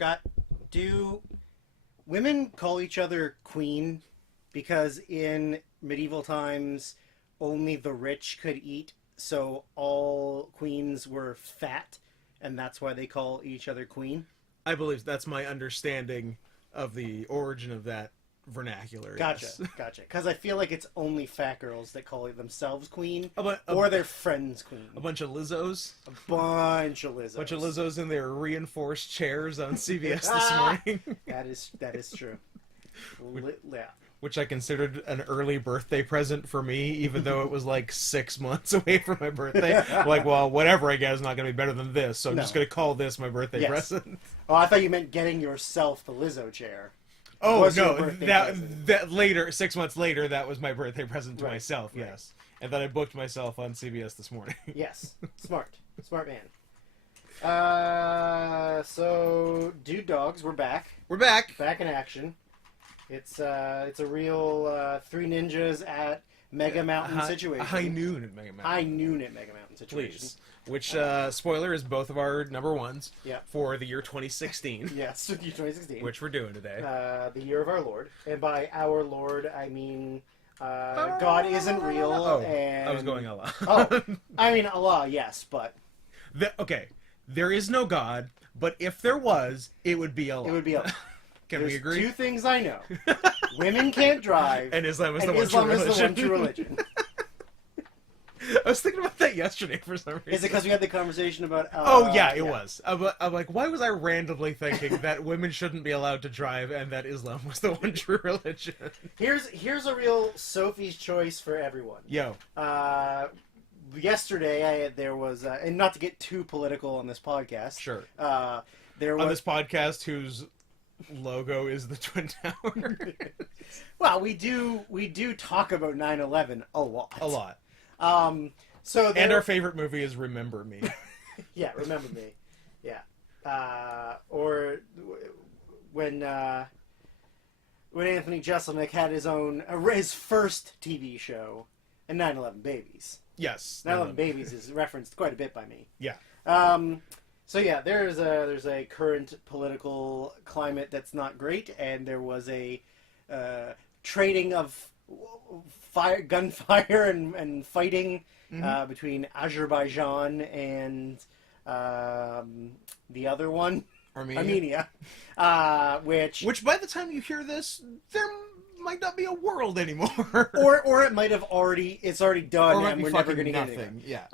Scott, do women call each other queen because in medieval times only the rich could eat, so all queens were fat, and that's why they call each other queen? I believe that's my understanding of the origin of that vernacular. Gotcha, Yes. gotcha. Because I feel like it's only fat girls that call themselves queen, A or their friends queen. a bunch of Lizzos. A bunch of Lizzos. Bunch of Lizzos in their reinforced chairs on CBS this morning. That is true. Yeah. Which I considered an early birthday present for me, even though it was like 6 months away from my birthday. Like, well, whatever I get is not going to be better than this, so I'm just going to call this my birthday present. Oh, I thought you meant getting yourself the Lizzo chair. Oh, no, that later, 6 months later, that was my birthday present to myself, right. yes. And then I booked myself on CBS this morning. Yes, smart man. So, Dude Dogs, we're back. We're back. Back in action. It's a real Three Ninjas at Mega Mountain situation. High noon at Mega Mountain. High noon at Mega Mountain situation. Please. Which, spoiler, is both of our number ones for the year 2016. Yes, the year 2016. Which we're doing today. The year of our Lord. And by our Lord, I mean God isn't real. Oh, and... I was going Allah. Oh, I mean Allah, yes, but... Okay, there is no God, but if there was, it would be Allah. It would be Allah. Can we agree? Two things I know. Women can't drive. And Islam is the one true religion. I was thinking about that yesterday for some reason. Is it because we had the conversation about... it was. I'm like, why was I randomly thinking that women shouldn't be allowed to drive and that Islam was the one true religion? Here's a real Sophie's choice for everyone. Yo. Yesterday, there was... and not to get too political on this podcast. Sure. There was... On this podcast, whose logo is the Twin Towers. Well, we do talk about 9/11 a lot. A lot. And our favorite movie is Remember Me. Yeah, Remember Me. Yeah. Or when Anthony Jeselnik had his first TV show, and 9/11 Babies. Yes. 9/11 Babies is referenced quite a bit by me. Yeah. So yeah, there's a current political climate that's not great, and there was a trading of gunfire and fighting between Azerbaijan and the other one, Armenia. Which by the time you hear this, there might not be a world anymore, or it might have already done, or and we're never going to get nothing. it. Yeah.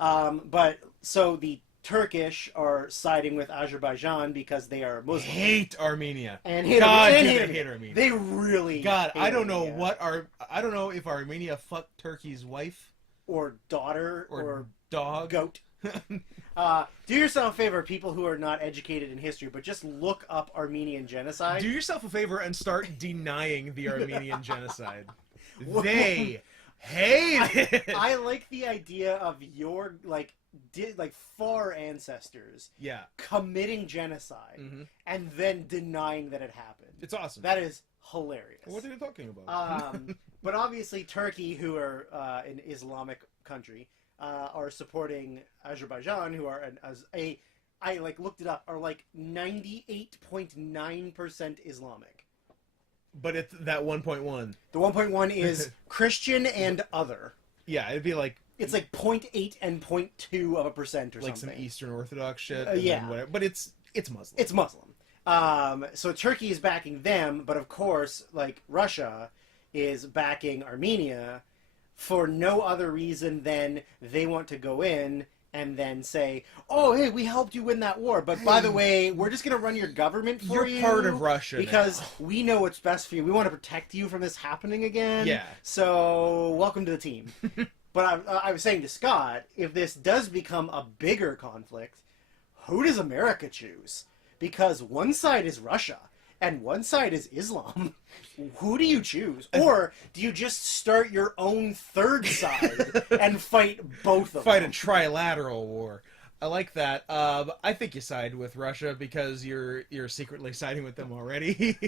But so the Turkish are siding with Azerbaijan because they are Muslim. Hate Armenia. And hate Armenia. They really God, hate I don't know Armenia. I don't know if Armenia fucked Turkey's wife or daughter or dog. Goat. Do yourself a favor, people who are not educated in history, but just look up Armenian genocide. Do yourself a favor and start denying the Armenian genocide. They hate it. I like the idea of your far ancestors committing genocide and then denying that it happened. It's awesome. That is hilarious. What are you talking about? But obviously Turkey, who are an Islamic country, are supporting Azerbaijan, who are I looked it up, are 98.9% Islamic. But it's that 1.1. The 1.1 is Christian and other. Yeah, it'd be like... It's 0.8 and 0.2% or something. Like some Eastern Orthodox shit. Yeah. But it's Muslim. It's Muslim. So Turkey is backing them, but of course, Russia is backing Armenia for no other reason than they want to go in and then say, oh, hey, we helped you win that war, but by the way, we're just going to run your government for you. You're part of Russia because now. we know what's best for you. We want to protect you from this happening again. Yeah. So welcome to the team. But I was saying to Scott, if this does become a bigger conflict, who does America choose? Because one side is Russia, and one side is Islam. Who do you choose? Or do you just start your own third side and fight both of them? Fight a trilateral war. I like that. I think you side with Russia because you're secretly siding with them already.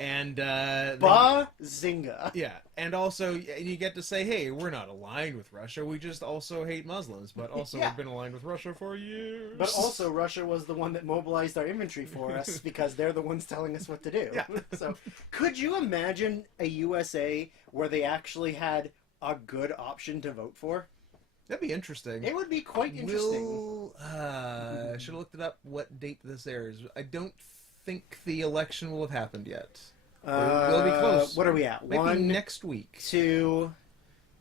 And Bazinga. yeah, and also you get to say, hey, we're not aligned with Russia. We just also hate Muslims, but also we've been aligned with Russia for years. But also, Russia was the one that mobilized our infantry for us because they're the ones telling us what to do. Yeah. So, could you imagine a USA where they actually had a good option to vote for? That'd be interesting. It would be quite interesting. Should have looked it up what date this airs. I don't think the election will have happened yet. It'll be close. What are we at? Maybe next week. 2,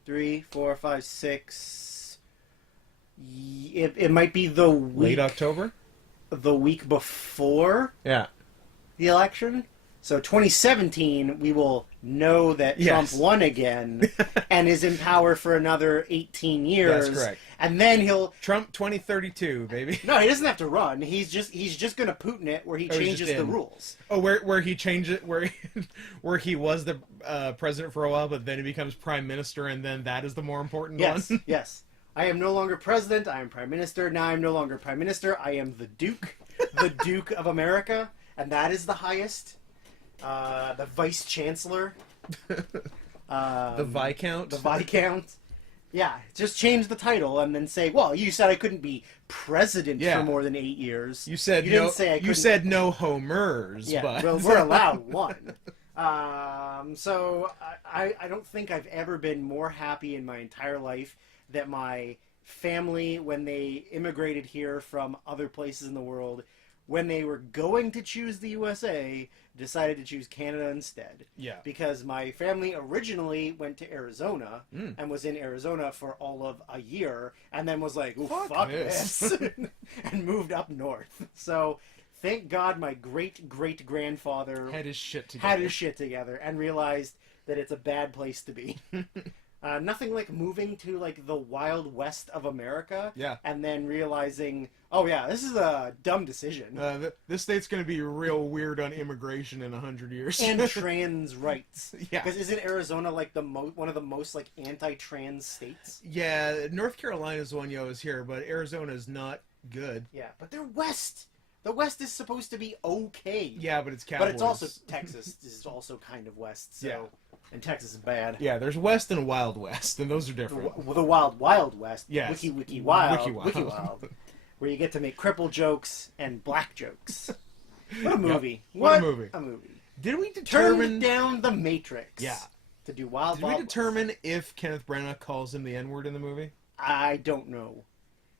3, 4, 5, 6. It might be the week. Late October? The week before Yeah. the election. So 2017, we will know that Trump won again and is in power for another 18 years. That's correct. And then he'll... Trump 2032, baby. No, he doesn't have to run. He's just going to Putin it where he changes the rules. Oh, where he changed it, where he was the president for a while, but then he becomes prime minister, and then that is the more important one? Yes. I am no longer president. I am prime minister. Now I am no longer prime minister. I am the Duke. The Duke of America. And that is the highest. The vice chancellor, the viscount, yeah. Just change the title and then say, "Well, you said I couldn't be president for more than 8 years. You said you no. Didn't say I couldn't... You said no homers. Yeah, but... well, we're allowed one. So I don't think I've ever been more happy in my entire life that my family, when they immigrated here from other places in the world, when they were going to choose the USA, decided to choose Canada instead. Yeah. Because my family originally went to Arizona and was in Arizona for all of a year and then was like, fuck this. And moved up north. So thank God my great-great-grandfather had his shit together and realized that it's a bad place to be. Nothing like moving to like the Wild West of America and then realizing, oh yeah, this is a dumb decision. This state's going to be real weird on immigration in 100 years. And trans rights. Yeah. Because isn't Arizona like one of the most like anti-trans states? Yeah, North Carolina's the one you always hear, but Arizona's not good. Yeah, but they're West. The West is supposed to be okay. Yeah, but it's Cowboys. But it's also Texas is also kind of West. So. Yeah. And Texas is bad. Yeah, there's West and Wild West, and those are different. The Wild West. Yes. Wiki Wild. Where you get to make cripple jokes and black jokes. What a movie. Yep. What a movie. A movie. Did we determine... Turned down the Matrix. Yeah. To do Wild Did we determine if Kenneth Branagh calls him the N-word in the movie? I don't know.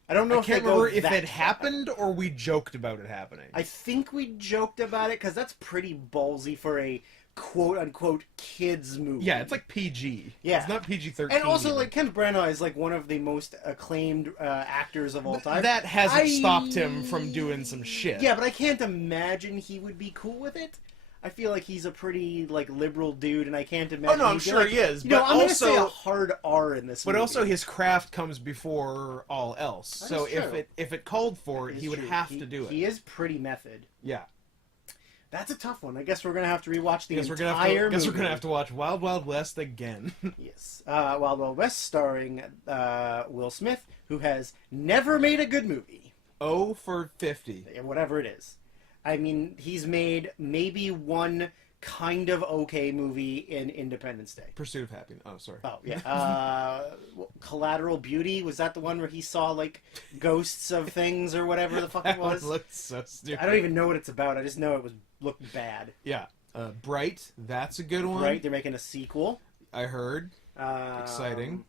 I don't know I can't remember if it happened or we joked about it happening. I think we joked about it because that's pretty ballsy for a quote-unquote kids movie. Yeah, it's like PG. Yeah. It's not PG-13. And also, like, Kenneth Branagh is like one of the most acclaimed actors of all time. That hasn't stopped him from doing some shit. Yeah, but I can't imagine he would be cool with it. I feel like he's a pretty, like, liberal dude, and I can't imagine... Oh, no, I'm sure he is, but I'm going to say a hard R in this movie. But also, his craft comes before all else. So if it called for it, he would have to do it. He is pretty method. Yeah. That's a tough one. I guess we're going to have to rewatch the entire movie. I guess we're going to have to watch Wild Wild West again. Yes. Wild Wild West starring Will Smith, who has never made a good movie. 0 for 50. Whatever it is. I mean, he's made maybe one kind of okay movie in Independence Day. Pursuit of Happiness. Oh, sorry. Oh, yeah. Collateral Beauty, was that the one where he saw, like, ghosts of things or whatever the fuck it was? That looked so stupid. I don't even know what it's about. I just know it looked bad. Yeah. Bright, that's a good one. Bright, they're making a sequel. I heard. Exciting.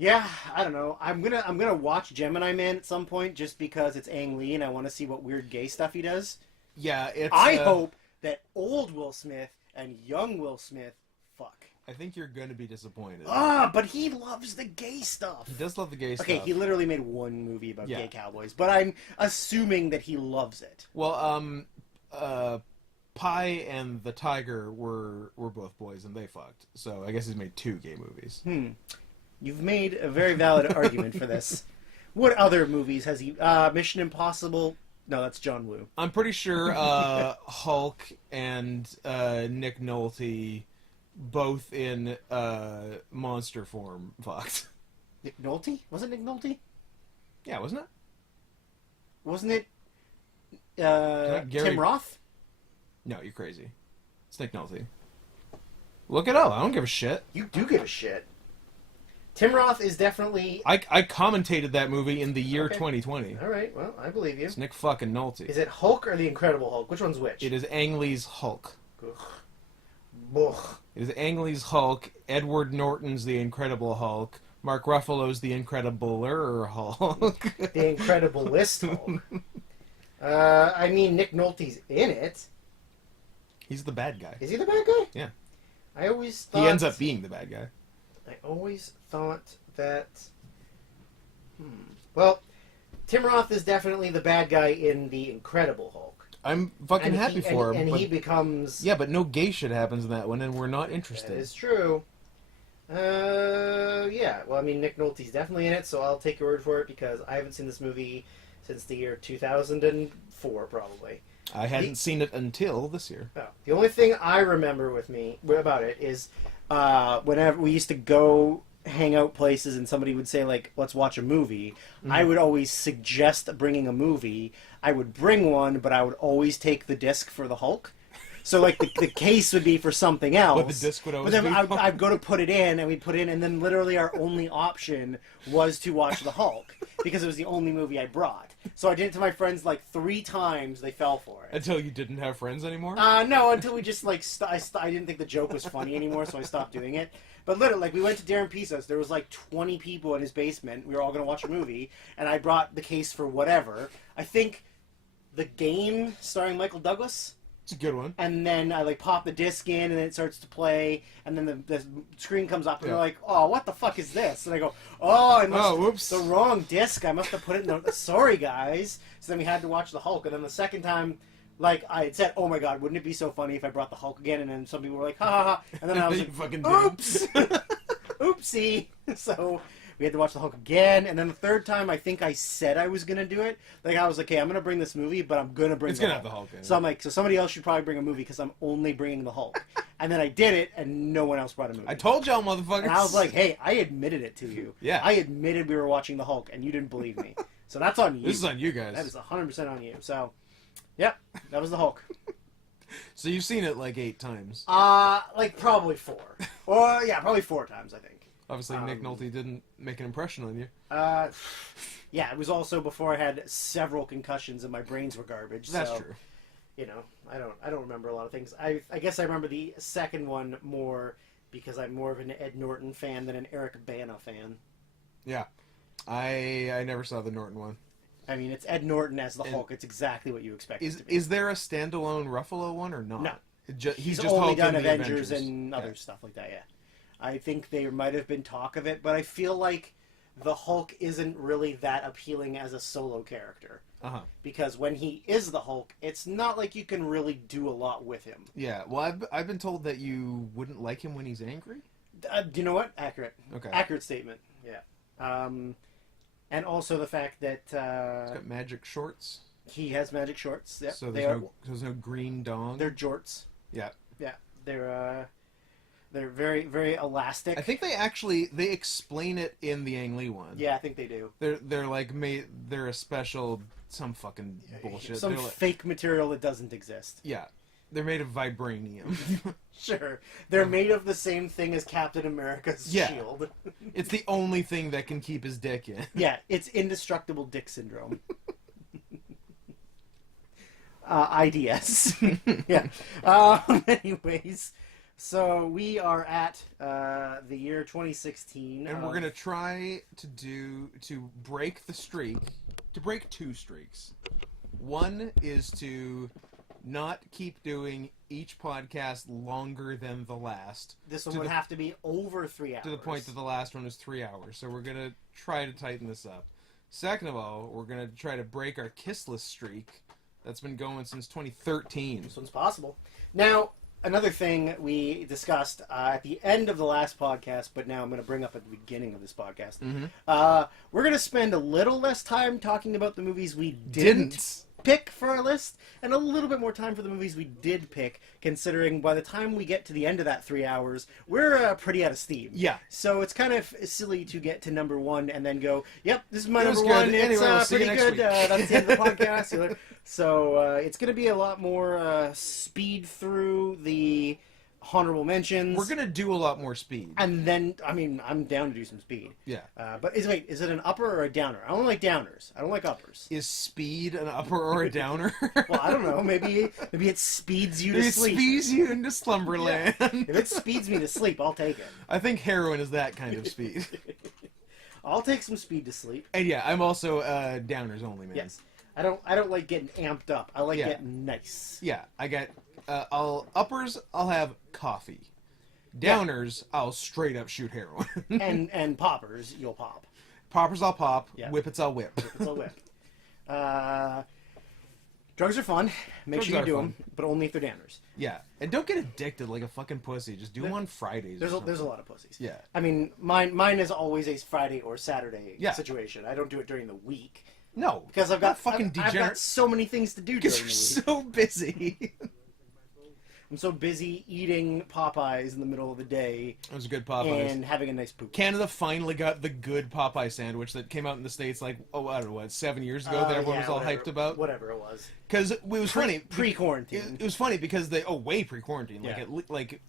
Yeah, I don't know. I'm gonna watch Gemini Man at some point just because it's Ang Lee and I want to see what weird gay stuff he does. Yeah, I hope that old Will Smith and young Will Smith fuck. I think you're going to be disappointed. But he loves the gay stuff. He does love the gay stuff. Okay, he literally made one movie about gay cowboys, but I'm assuming that he loves it. Well, Pi and the Tiger were both boys and they fucked. So I guess he's made 2 gay movies. You've made a very valid argument for this. What other movies has he... Mission Impossible... No, that's John Woo. I'm pretty sure Hulk and Nick Nolte, both in monster form, fucked. Nick Nolte? Was it Nick Nolte? Yeah, wasn't it? Wasn't it Gary... Tim Roth? No, you're crazy. It's Nick Nolte. Look it up. I don't give a shit. You do give a shit. Tim Roth is definitely... I commentated that movie in the year 2020. All right, well, I believe you. It's Nick fucking Nolte. Is it Hulk or the Incredible Hulk? Which one's which? It is Ang Lee's Hulk. Ugh. It is Ang Lee's Hulk, Edward Norton's The Incredible Hulk, Mark Ruffalo's The Incredibler Hulk. The Incrediblest Hulk. I mean, Nick Nolte's in it. He's the bad guy. Is he the bad guy? Yeah. I always thought... He ends up being the bad guy. I always thought that... Well, Tim Roth is definitely the bad guy in The Incredible Hulk. I'm fucking happy for him. And he becomes... Yeah, but no gay shit happens in that one, and we're not interested. That is true. Yeah. Well, I mean, Nick Nolte's definitely in it, so I'll take your word for it, because I haven't seen this movie since the year 2004, probably. I hadn't seen it until this year. Oh, the only thing I remember about it is whenever we used to go hang out places and somebody would say, like, let's watch a movie, I would always suggest bringing a movie. I would bring one, but I would always take the disc for the Hulk. So, like, the case would be for something else. But the disc would always But then be I'd go to put it in, and we'd put it in, and then literally our only option was to watch the Hulk, because it was the only movie I brought. So I did it to my friends, like, 3 times. They fell for it. Until you didn't have friends anymore? No, until we just, like, I didn't think the joke was funny anymore, so I stopped doing it. But literally, like, we went to Darren Pisa's. There was, like, 20 people in his basement. We were all going to watch a movie, and I brought the case for whatever. I think The Game, starring Michael Douglas. It's a good one. And then I, like, pop the disc in, and then it starts to play, and then the screen comes up, and they're like, oh, what the fuck is this? And I go, whoops. The wrong disc. I must have put it in the... Sorry, guys. So then we had to watch the Hulk, and then the second time... Like, I had said, oh my god, wouldn't it be so funny if I brought the Hulk again? And then some people were like, ha ha ha. And then I was like, fucking oops! Oopsie! So, we had to watch the Hulk again. And then the third time, I think I said I was going to do it. Like, I was like, okay, I'm going to bring this movie, but I'm going to bring It's the going to Hulk. have the Hulk in it. So I'm like, so somebody else should probably bring a movie because I'm only bringing the Hulk. And then I did it, and no one else brought a movie. I told y'all, motherfuckers. And I was like, hey, I admitted it to you. Yeah. I admitted we were watching the Hulk, and you didn't believe me. So that's on you. This is on you guys. That is 100% on you. So... Yep, that was the Hulk. So you've seen it like 8 times. Like probably 4. Or yeah, probably 4 times, I think. Obviously, Nick Nolte didn't make an impression on you. Yeah, it was also before I had several concussions and my brains were garbage. That's so, true. You know, I don't remember a lot of things. I guess I remember the second one more because I'm more of an Ed Norton fan than an Eric Bana fan. Yeah, I never saw the Norton one. I mean, it's Ed Norton as the Hulk. It's exactly what you expect it to be. Is there a standalone Ruffalo one or not? No. He's just only Hulk done in the Avengers and other stuff like that, yeah. I think there might have been talk of it, but I feel like the Hulk isn't really that appealing as a solo character. Uh-huh. Because when he is the Hulk, it's not like you can really do a lot with him. Yeah, well, I've been told that you wouldn't like him when he's angry? Do you know what? Accurate. Okay. Accurate statement, yeah. And also the fact that... He's got magic shorts. He has magic shorts, yep. So there's no green dong? They're jorts. Yeah. Yeah, they're very, very elastic. I think they explain it in the Ang Lee one. Yeah, I think they do. They're like they're a special some fucking bullshit. Some fake material that doesn't exist. Yeah, they're made of vibranium. Sure, they're made of the same thing as Captain America's shield. It's the only thing that can keep his dick in. Yeah, it's indestructible dick syndrome. IDS. Yeah. Anyways. So we are at the year 2016, and we're gonna try to break the streak, to break 2 streaks. One is to not keep doing each podcast longer than the last. This one would have to be over 3 hours. To the point that the last one was 3 hours. So we're gonna try to tighten this up. Second of all, we're gonna try to break our kissless streak that's been going since 2013. This one's possible. Now. Another thing we discussed at the end of the last podcast, but now I'm going to bring up at the beginning of this podcast. Mm-hmm. We're going to spend a little less time talking about the movies we didn't pick for our list, and a little bit more time for the movies we did pick, considering by the time we get to the end of that 3 hours, we're pretty out of steam. Yeah. So it's kind of silly to get to number one and then go, yep, this is my It was number one. good. It's Anyway, we'll see you pretty next good. week. That's the end of the podcast. See you later. So it's going to be a lot more speed through the honorable mentions. We're gonna do a lot more speed. And then, I mean, I'm down to do some speed. Yeah. But is it an upper or a downer? I don't like downers. I don't like uppers. Is speed an upper or a downer? Well, I don't know. Maybe it speeds you to It sleep. speeds you into slumberland. If it speeds me to sleep, I'll take it. I think heroin is that kind of speed. I'll take some speed to sleep. And yeah, I'm also downers only, man. Yes. I don't like getting amped up. I like Yeah. getting nice. Yeah, I get uppers. I'll have coffee. Downers, I'll straight up shoot heroin. And poppers, you'll pop. Poppers, I'll pop. Yeah. Whippets, I'll whip. It's a whip. Drugs are fun. Make Drugs sure you are do fun. them, but only if they're downers. Yeah, and don't get addicted like a fucking pussy. Just do them on Fridays. There's or a, there's a something. lot of pussies. Yeah. I mean, mine is always a Friday or Saturday Yeah. situation. I don't do it during the week No, because I've got fucking I've degenerate. got so many things to do during Because the you're week. so busy. I'm so busy eating Popeyes in the middle of the day It was a good Popeyes. and having a nice poop. Canada finally got the good Popeye sandwich that came out in the States like, I don't know, what, 7 years ago that everyone Yeah, was all whatever- hyped about? Whatever it was. Because it was funny. Pre-quarantine. It was funny because way pre-quarantine. Yeah. Like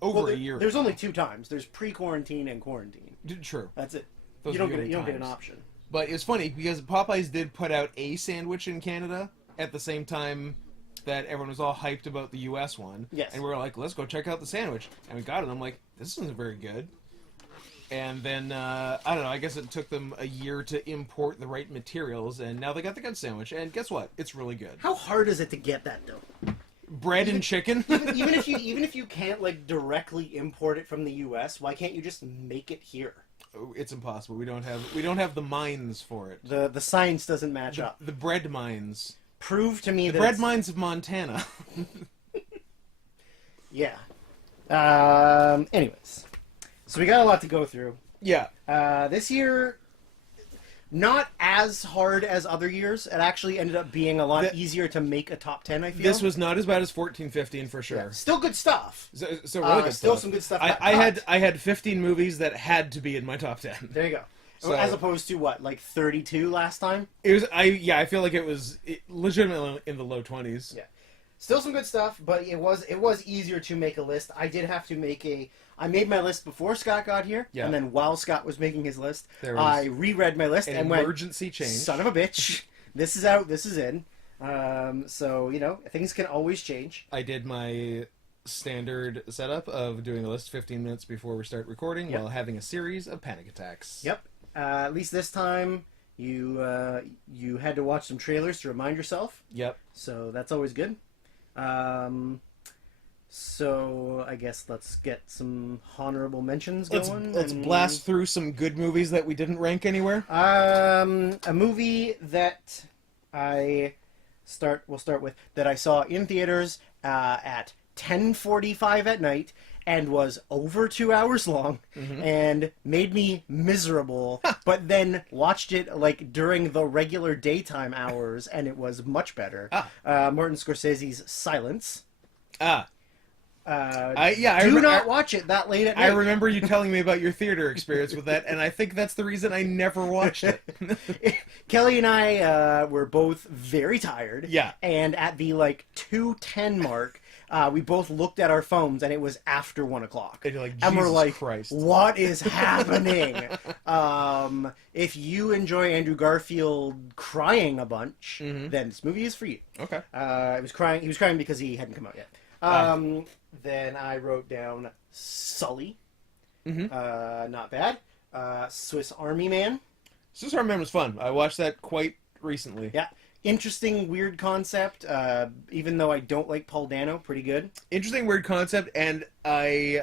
over Well, a year. There's only two times. There's pre-quarantine and quarantine. True. That's it. Those you don't are the get only you don't get an times. option. But it's funny because Popeyes did put out a sandwich in Canada at the same time that everyone was all hyped about the U.S. one. Yes. And we were like, let's go check out the sandwich. And we got it. And I'm like, this isn't very good. And then, I don't know, I guess it took them a year to import the right materials. And now they got the good sandwich. And guess what? It's really good. How hard is it to get that though? Bread and chicken. even if you can't like directly import it from the U.S., why can't you just make it here? It's impossible. We don't have the mines for it. The science doesn't match up. The bread mines. Prove to me The that bread it's- mines of Montana. Yeah. Anyways, so we got a lot to go through. Yeah. This year, not as hard as other years. It actually ended up being a lot easier to make a top 10, I feel. This was not as bad as 14-15 for sure. Yeah. Still good stuff. So really good still stuff. some good stuff. I had 15 movies that had to be in my top 10. There you go. So- As opposed to what, like 32 last time? It was I feel like it was legitimately in the low 20s. Yeah. Still some good stuff, but it was easier to make a list. I did have to I made my list before Scott got here, Yeah. and then while Scott was making his list, There was I reread my list An and went, emergency change. son of a bitch, this is out, this is in. So, things can always change. I did my standard setup of doing a list 15 minutes before we start recording Yep. while having a series of panic attacks. Yep. At least this time, you had to watch some trailers to remind yourself, Yep. so that's always good. So I guess let's get some honorable mentions going. Let's blast through some good movies that we didn't rank anywhere. A movie that we'll start with that I saw in theaters at 10:45 at night and was over 2 hours long and made me miserable, but then watched it like during the regular daytime hours and it was much better. Martin Scorsese's Silence. I Do not watch it that late at night. I remember you telling me about your theater experience with that, and I think that's the reason I never watched it. Kelly and I were both very tired. Yeah. And at the 2:10 mark, we both looked at our phones, and it was after 1 o'clock. And you're like, And we're Jesus like, Christ. what is happening? If you enjoy Andrew Garfield crying a bunch, then this movie is for you. Okay. He was crying because he hadn't come out yet. Then I wrote down Sully. Not bad. Swiss Army Man. Swiss Army Man was fun. I watched that quite recently. Yeah. Interesting, weird concept. Even though I don't like Paul Dano, pretty good. Interesting, weird concept, and the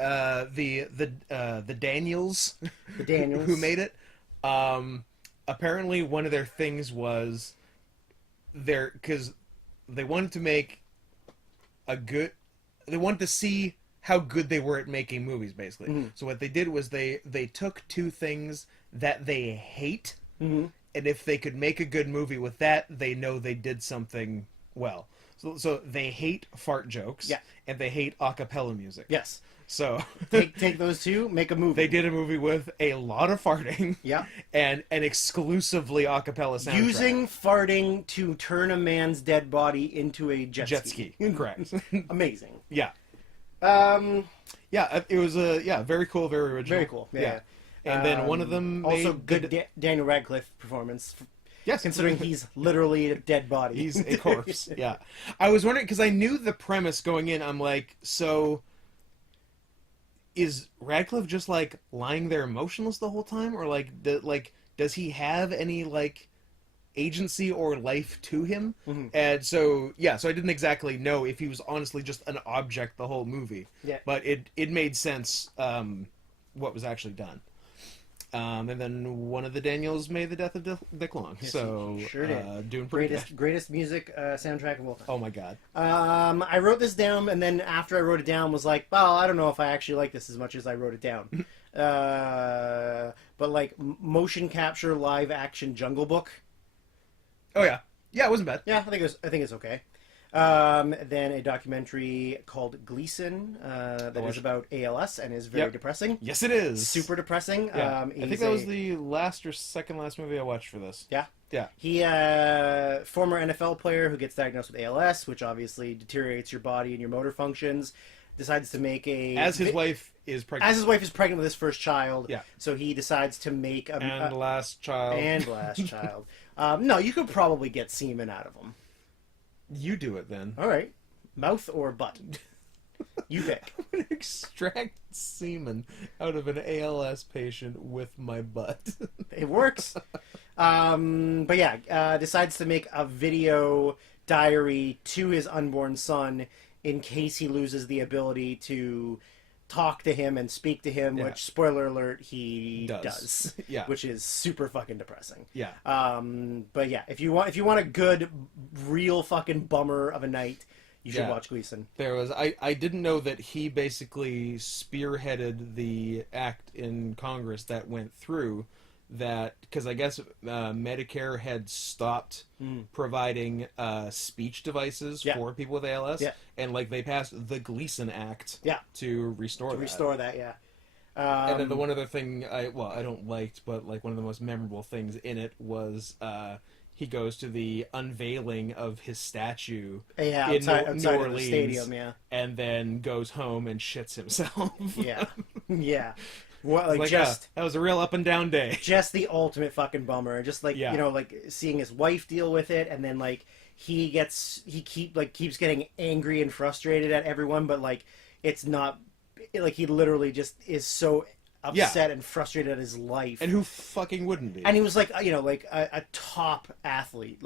Daniels, The Daniels. who made it, apparently one of their things was because they wanted to make they wanted to see how good they were at making movies, basically. So what they did was they took two things that they hate and if they could make a good movie with that, they know they did something well. So they hate fart jokes, Yeah. and they hate a cappella music. Yes. So Take those two, make a movie. they did a movie with a lot of farting, Yeah. and an exclusively a cappella soundtrack. Using farting to turn a man's dead body into a jet ski. Correct. Amazing. Yeah. Um, Yeah, it was very cool, very original. very cool. Yeah. And then one of them also made good Daniel Radcliffe performance. Yes, Considering he's literally a dead body. he's a corpse. Yeah, I was wondering because I knew the premise going in. I'm like, so is Radcliffe just like lying there motionless the whole time, or like does he have any like agency or life to him? Mm-hmm. And so I didn't exactly know if he was honestly just an object the whole movie. Yeah. But it made sense what was actually done. And then one of the Daniels made the death of Dick Long. Yes, so he sure did. doing pretty good. Greatest music soundtrack of all time. Oh my god. I wrote this down, and then after I wrote it down, was like, well, I don't know if I actually like this as much as I wrote it down. But like motion capture live action Jungle Book. Oh yeah, it wasn't bad. Yeah, I think it's okay. Then a documentary called Gleason that is about ALS and is very depressing. Yes, it is. Super depressing. Yeah. I think that was the last or second last movie I watched for this. Yeah. Yeah. He, former NFL player who gets diagnosed with ALS, which obviously deteriorates your body and your motor functions, decides to make As his wife is pregnant. As his wife is pregnant with his first child. Yeah. So he decides to make a... And last child. And last child. No, you could probably get semen out of him. You do it then. All right. Mouth or butt? You pick. I'm going to extract semen out of an ALS patient with my butt. It works. But yeah, decides to make a video diary to his unborn son in case he loses the ability to talk to him and speak to him, which, spoiler alert, he does. Yeah. Which is super fucking depressing. Yeah. But yeah, if you want a good, real fucking bummer of a night, you should watch Gleason. There was I didn't know that he basically spearheaded the act in Congress that went through that, because I guess Medicare had stopped providing speech devices for people with ALS, and like they passed the Gleason Act to restore that. Yeah. And then the one other thing I don't liked, but like one of the most memorable things in it was he goes to the unveiling of his statue outside New Orleans, of the stadium, and then goes home and shits himself. Yeah. What, like that was a real up and down day. Just the ultimate fucking bummer. Just like you know, like seeing his wife deal with it, and then like he keeps getting angry and frustrated at everyone, but like it's not like he literally just is so upset and frustrated at his life. And who fucking wouldn't be? And he was like a top athlete,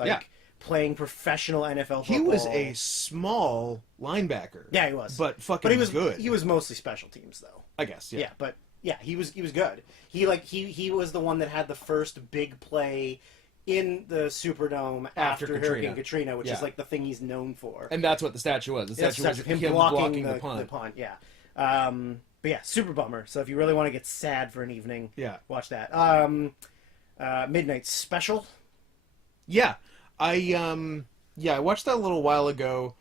playing professional NFL football. He was a small linebacker. Yeah, he was. But he was good. He was mostly special teams though. I guess. Yeah. Yeah, but yeah, he was good. He was the one that had the first big play in the Superdome after Hurricane Katrina, which is like the thing he's known for. And that's what the statue was. The statue was him blocking the punt. Yeah. But yeah, super bummer. So if you really want to get sad for an evening, watch that. Midnight Special. Yeah. I watched that a little while ago.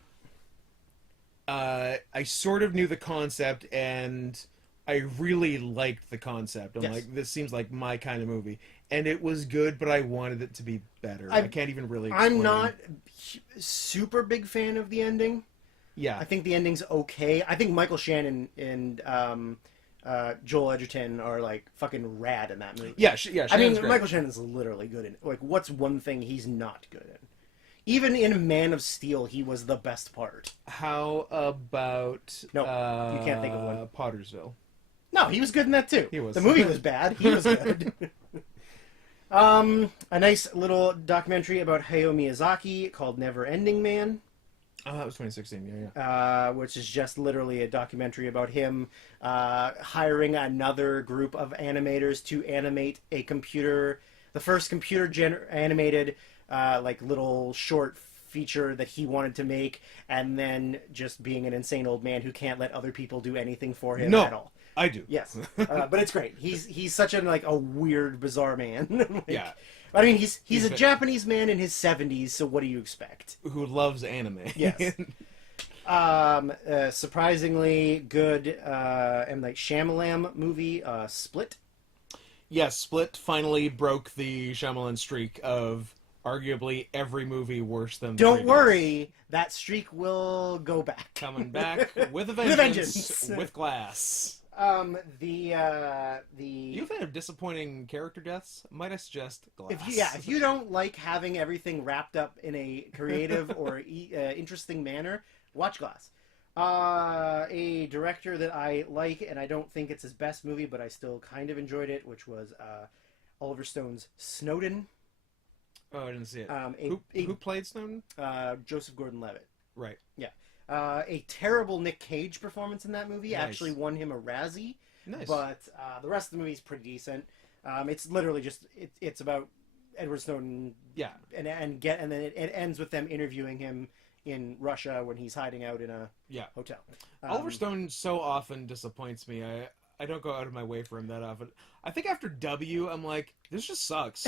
I sort of knew the concept, and I really liked the concept. I'm like, this seems like my kind of movie. And it was good, but I wanted it to be better. I can't even really explain. I'm not super big fan of the ending. Yeah. I think the ending's okay. I think Michael Shannon and Joel Edgerton are like fucking rad in that movie. Yeah, I mean, great. Michael Shannon's literally good in. Like, what's one thing he's not good in? Even in Man of Steel, he was the best part. How about you can't think of one. Pottersville? No, he was good in that too. He was. The movie was bad. He was good. A nice little documentary about Hayao Miyazaki called Never Ending Man. Oh, that was 2016, yeah. Which is just literally a documentary about him hiring another group of animators to animate the first computer animated little short feature that he wanted to make, and then just being an insane old man who can't let other people do anything for him at all. I do. Yes, but it's great. He's such a weird, bizarre man. I mean, he's a been- Japanese man in his 70s, so what do you expect? Who loves anime. Yes. Surprisingly good M. Night Shyamalan movie, Split. Yes, Split finally broke the Shyamalan streak of arguably every movie worse than the Don't previous. worry, that streak will go back. Coming back with a With a vengeance, vengeance. with glass. The You fan of disappointing character deaths? Might I suggest glass? if you don't like having everything wrapped up in a creative or interesting manner, watch Glass. A director that I like, and I don't think it's his best movie, but I still kind of enjoyed it, which was Oliver Stone's Snowden. Oh, I didn't see it. Who played Snowden? Joseph Gordon-Levitt. Right. Yeah. A terrible Nick Cage performance in that movie. Nice. Actually won him a Razzie. Nice. But the rest of the movie is pretty decent. It's literally just it's about Edward Snowden. Yeah. And then it ends with them interviewing him in Russia when he's hiding out in a hotel. Oliver Stone so often disappoints me. I don't go out of my way for him that often. I think after W, I'm like, this just sucks.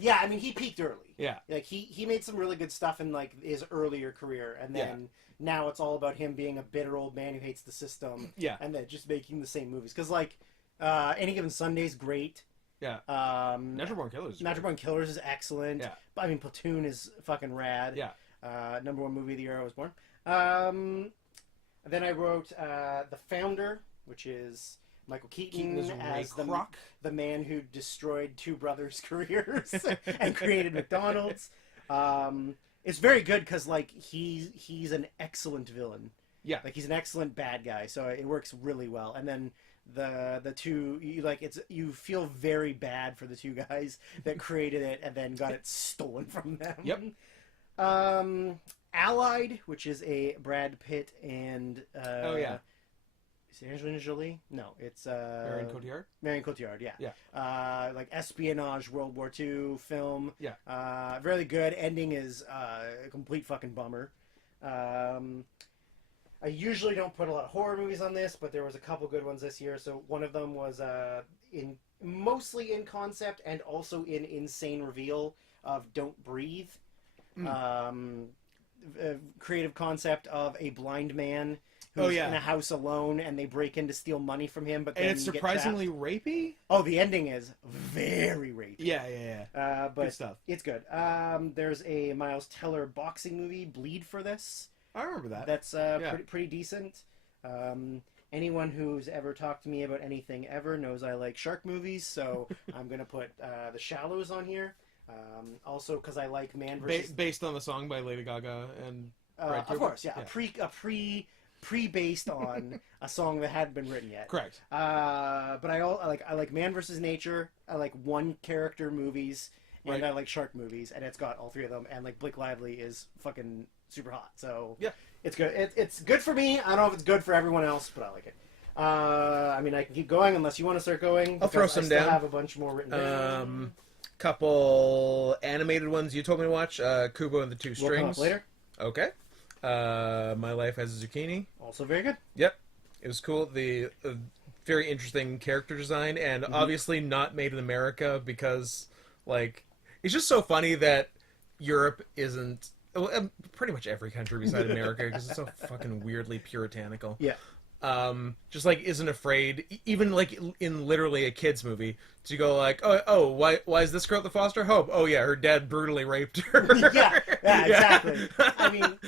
Yeah, I mean, he peaked early. Yeah. Like he made some really good stuff in like his earlier career, and then now it's all about him being a bitter old man who hates the system. Yeah. And then just making the same movies. Because like Any Given Sunday's great. Yeah. Natural Born Killers. Natural Born Killers is excellent. Yeah. I mean, Platoon is fucking rad. Yeah. Number one movie of the year I was born. Then I wrote The Founder, which is Michael Keaton as Ray as Kroc. the man who destroyed two brothers' careers and created McDonald's. It's very good because like he's an excellent villain. Yeah. Like he's an excellent bad guy, so it works really well. And then the two you feel very bad for the two guys that created it and then got it stolen from them. Yep. Allied, which is a Brad Pitt and Oh yeah. is it Angelina Jolie? No, it's Marion Cotillard. Marion Cotillard, yeah. Yeah. Like espionage World War II film. Yeah. Really good. Ending is a complete fucking bummer. I usually don't put a lot of horror movies on this, but there was a couple good ones this year. So one of them was mostly in concept and also in insane reveal of Don't Breathe. Creative concept of a blind man who's in a house alone, and they break in to steal money from him. But then And it's surprisingly rapey. Oh, the ending is very rapey. Yeah. But Good stuff. it's good. There's a Miles Teller boxing movie, Bleed for This. I remember that. That's pretty decent. Anyone who's ever talked to me about anything ever knows I like shark movies, so I'm going to put The Shallows on here. Also, because I like Man vs. Based on the song by Lady Gaga and Brad of Cooper? course, yeah. A pre-based on a song that hadn't been written yet. Correct. But I like Man vs. Nature. I like one character movies, and I like shark movies, and it's got all three of them. And like Blake Lively is fucking super hot, so yeah, it's good. It's good for me. I don't know if it's good for everyone else, but I like it. I mean, I can keep going unless you want to start going. I'll throw some I still down. have a bunch more written down. Couple animated ones you told me to watch. Kubo and the Two We'll come up Strings. later. Okay. My Life as a Zucchini. Also very good. Yep. It was cool. The very interesting character design, and obviously not made in America because, like, it's just so funny that Europe isn't. Well, pretty much every country beside America because it's so fucking weirdly puritanical. Yeah. Just like isn't afraid, even like in literally a kids movie, to go like, why is this girl at the foster home? Oh yeah, her dad brutally raped her. yeah, exactly. I mean,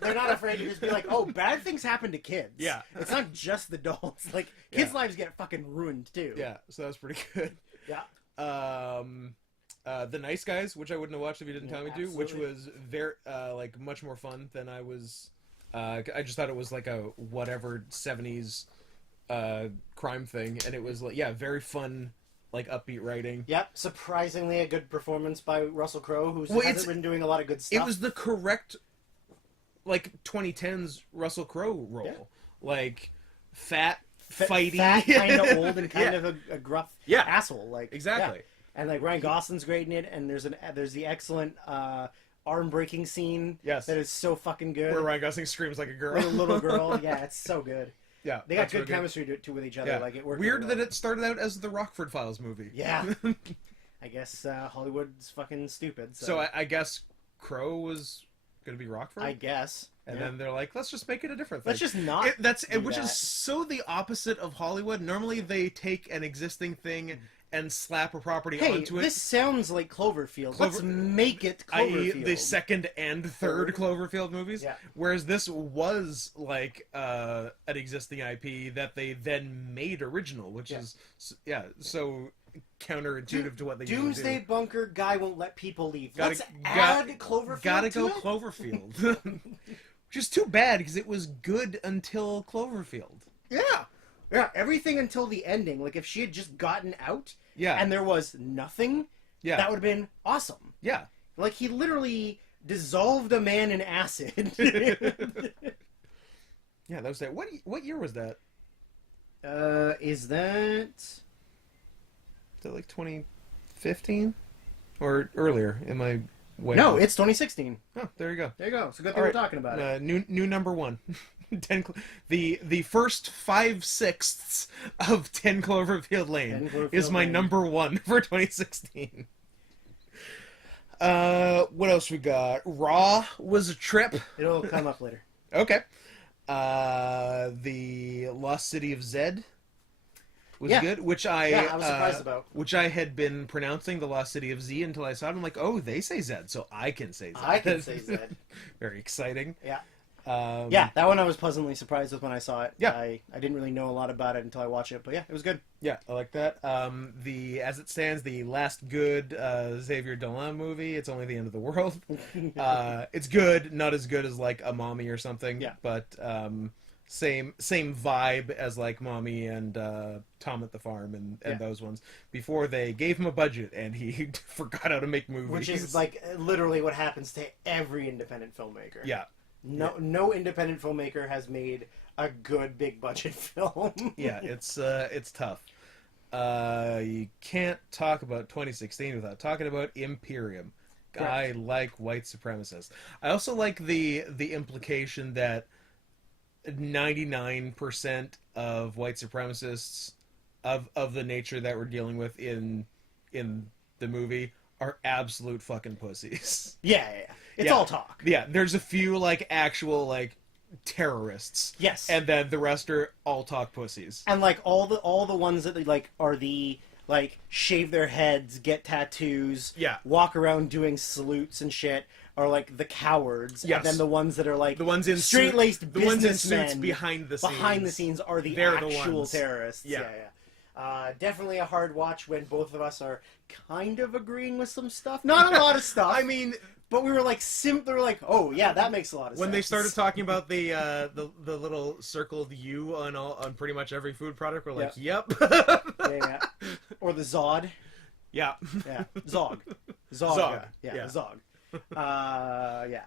they're not afraid to just be like, oh, bad things happen to kids. Yeah. It's not just adults. Like, kids' lives get fucking ruined too. Yeah, so that was pretty good. Yeah. The Nice Guys, which I wouldn't have watched if you didn't tell me to, which absolutely. was very like much more fun than I was. I just thought it was like a whatever 70s crime thing, and it was like very fun, like upbeat writing. Yep, surprisingly a good performance by Russell Crowe, who hasn't been doing a lot of good stuff. It was the correct, like 2010s Russell Crowe role, like fat, fighty, kind of old, and kind of a gruff asshole. Like exactly. Yeah. And like Ryan Gosling's great in it, and there's the excellent arm breaking scene. Yes. That is so fucking good. Where Ryan Gosling screams like a girl. Like a little girl. Yeah, it's so good. Yeah, they got good chemistry with each other. Yeah. Like it worked. Weird really that well. it started out as the Rockford Files movie. Yeah. I guess Hollywood's fucking stupid. So I guess Crow was going to be Rockford? I guess. And then they're like, let's just make it a different thing. Let's just not which is so the opposite of Hollywood. Normally they take an existing thing and slap a property onto it. This sounds like Cloverfield. Let's make it i.e. Cloverfield. the second and third Cloverfield movies. Yeah. Whereas this was like an existing IP that they then made original, which is so counterintuitive to what they usually Doomsday do. Bunker guy won't let people leave. Let's add add Cloverfield Gotta to go it? Cloverfield. Which is too bad, because it was good until Cloverfield. Yeah. Yeah, everything until the ending. Like, if she had just gotten out and there was nothing, that would have been awesome. Yeah. Like, he literally dissolved a man in acid. Yeah, that was that. What year was that? Is that... Is that like 2015? Or earlier? Am I way No, off? it's 2016. Oh, there you go. There you go. It's a good thing we're talking about it. New number one. 10 the first 5/6 of 10 Cloverfield Lane is my number one for 2016. What else we got? Raw was a trip. It'll come up later. Okay. The Lost City of Zed was good, which I was surprised about. Which I had been pronouncing the Lost City of Z until I saw it. I'm like, oh, they say Zed, so I can say Zed. I can say Zed. Very exciting. Yeah. That one I was pleasantly surprised with when I saw it. Yeah. I didn't really know a lot about it until I watched it, but yeah, it was good. Yeah, I like that. As it stands, the last good Xavier Dolan movie, It's Only the End of the World. It's good, not as good as like a Mommy or something. Yeah. But same vibe as like Mommy and Tom at the Farm and those ones. Before they gave him a budget and he forgot how to make movies. Which is like literally what happens to every independent filmmaker. Yeah. No independent filmmaker has made a good big budget film. Yeah, it's tough. You can't talk about 2016 without talking about Imperium. I like white supremacists. I also like the implication that 99% of white supremacists of the nature that we're dealing with in the movie are absolute fucking pussies. Yeah. It's all talk. Yeah, there's a few like actual like terrorists. Yes. And then the rest are all talk pussies. And like all the ones that they like are the like shave their heads, get tattoos, walk around doing salutes and shit, are like the cowards. Yes. And then the ones that are like the ones in straight-laced the ones in businessmen suits behind the scenes are the They're actual ones. terrorists. Yeah. Definitely a hard watch when both of us are kind of agreeing with some stuff. Not a lot of stuff. I mean, but we were like they were like, oh yeah, that makes a lot of sense. when they started talking about the little circled U on pretty much every food product, we're like, yep. yeah. Or the Zod. Yeah. Yeah. Zog. Zog. Yeah. Zog. Yeah.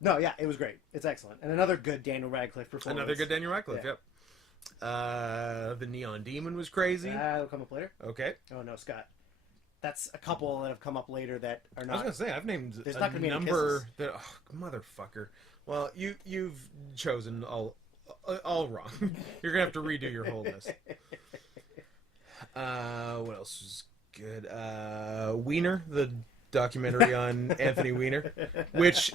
No, yeah, it was great. It's excellent. And another good Daniel Radcliffe performance. Another good Daniel Radcliffe, yep. The Neon Demon was crazy. That'll come up later. Okay. Oh no, Scott. That's a couple that have come up later that are not. I was gonna say I've named There's a not gonna be any number kisses. that motherfucker. Well, you've chosen all wrong. You're gonna have to redo your whole list. What else was good? Wiener, the documentary on Anthony Weiner, which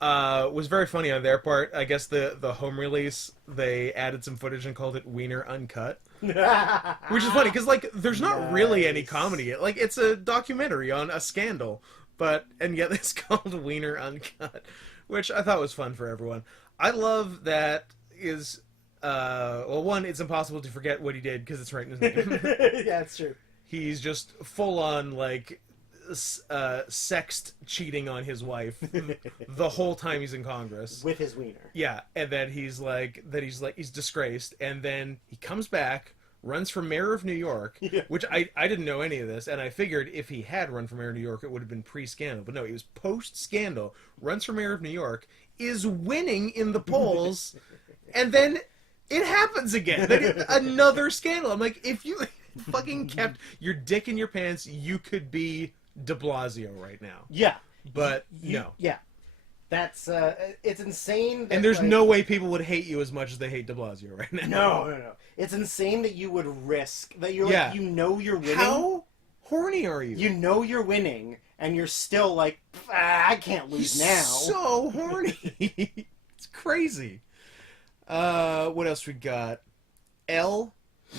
was very funny on their part. I guess the home release, they added some footage and called it Wiener Uncut. Which is funny, because, like, there's not really any comedy. Like, it's a documentary on a scandal, and yet it's called Wiener Uncut, which I thought was fun for everyone. I love that one, it's impossible to forget what he did, because it's right in his name. Yeah, it's true. He's just full-on, like, sexed cheating on his wife the whole time he's in Congress with his wiener. Yeah, and then he's disgraced, and then he comes back, runs for mayor of New York, which I didn't know any of this, and I figured if he had run for mayor of New York, it would have been pre-scandal, but no, he was post-scandal, runs for mayor of New York, is winning in the polls, and then it happens again. Then another scandal. I'm like, if you fucking kept your dick in your pants, you could be de Blasio right now. Yeah. But no. Yeah. That's it's insane that, and there's no way people would hate you as much as they hate de Blasio right now. No. It's insane that you would risk that you're like, you're winning. How horny are you? You know you're winning, and you're still like, I can't lose now. So horny. It's crazy. What else we got? L,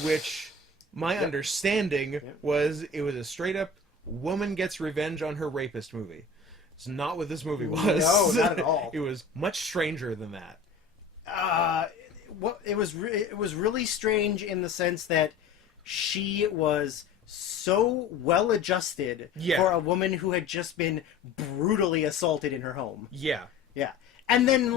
which my understanding was it was a straight up woman gets revenge on her rapist movie. It's not what this movie was. No, not at all. It was much stranger than that. It was really strange in the sense that she was so well adjusted for a woman who had just been brutally assaulted in her home. Yeah. Yeah. And then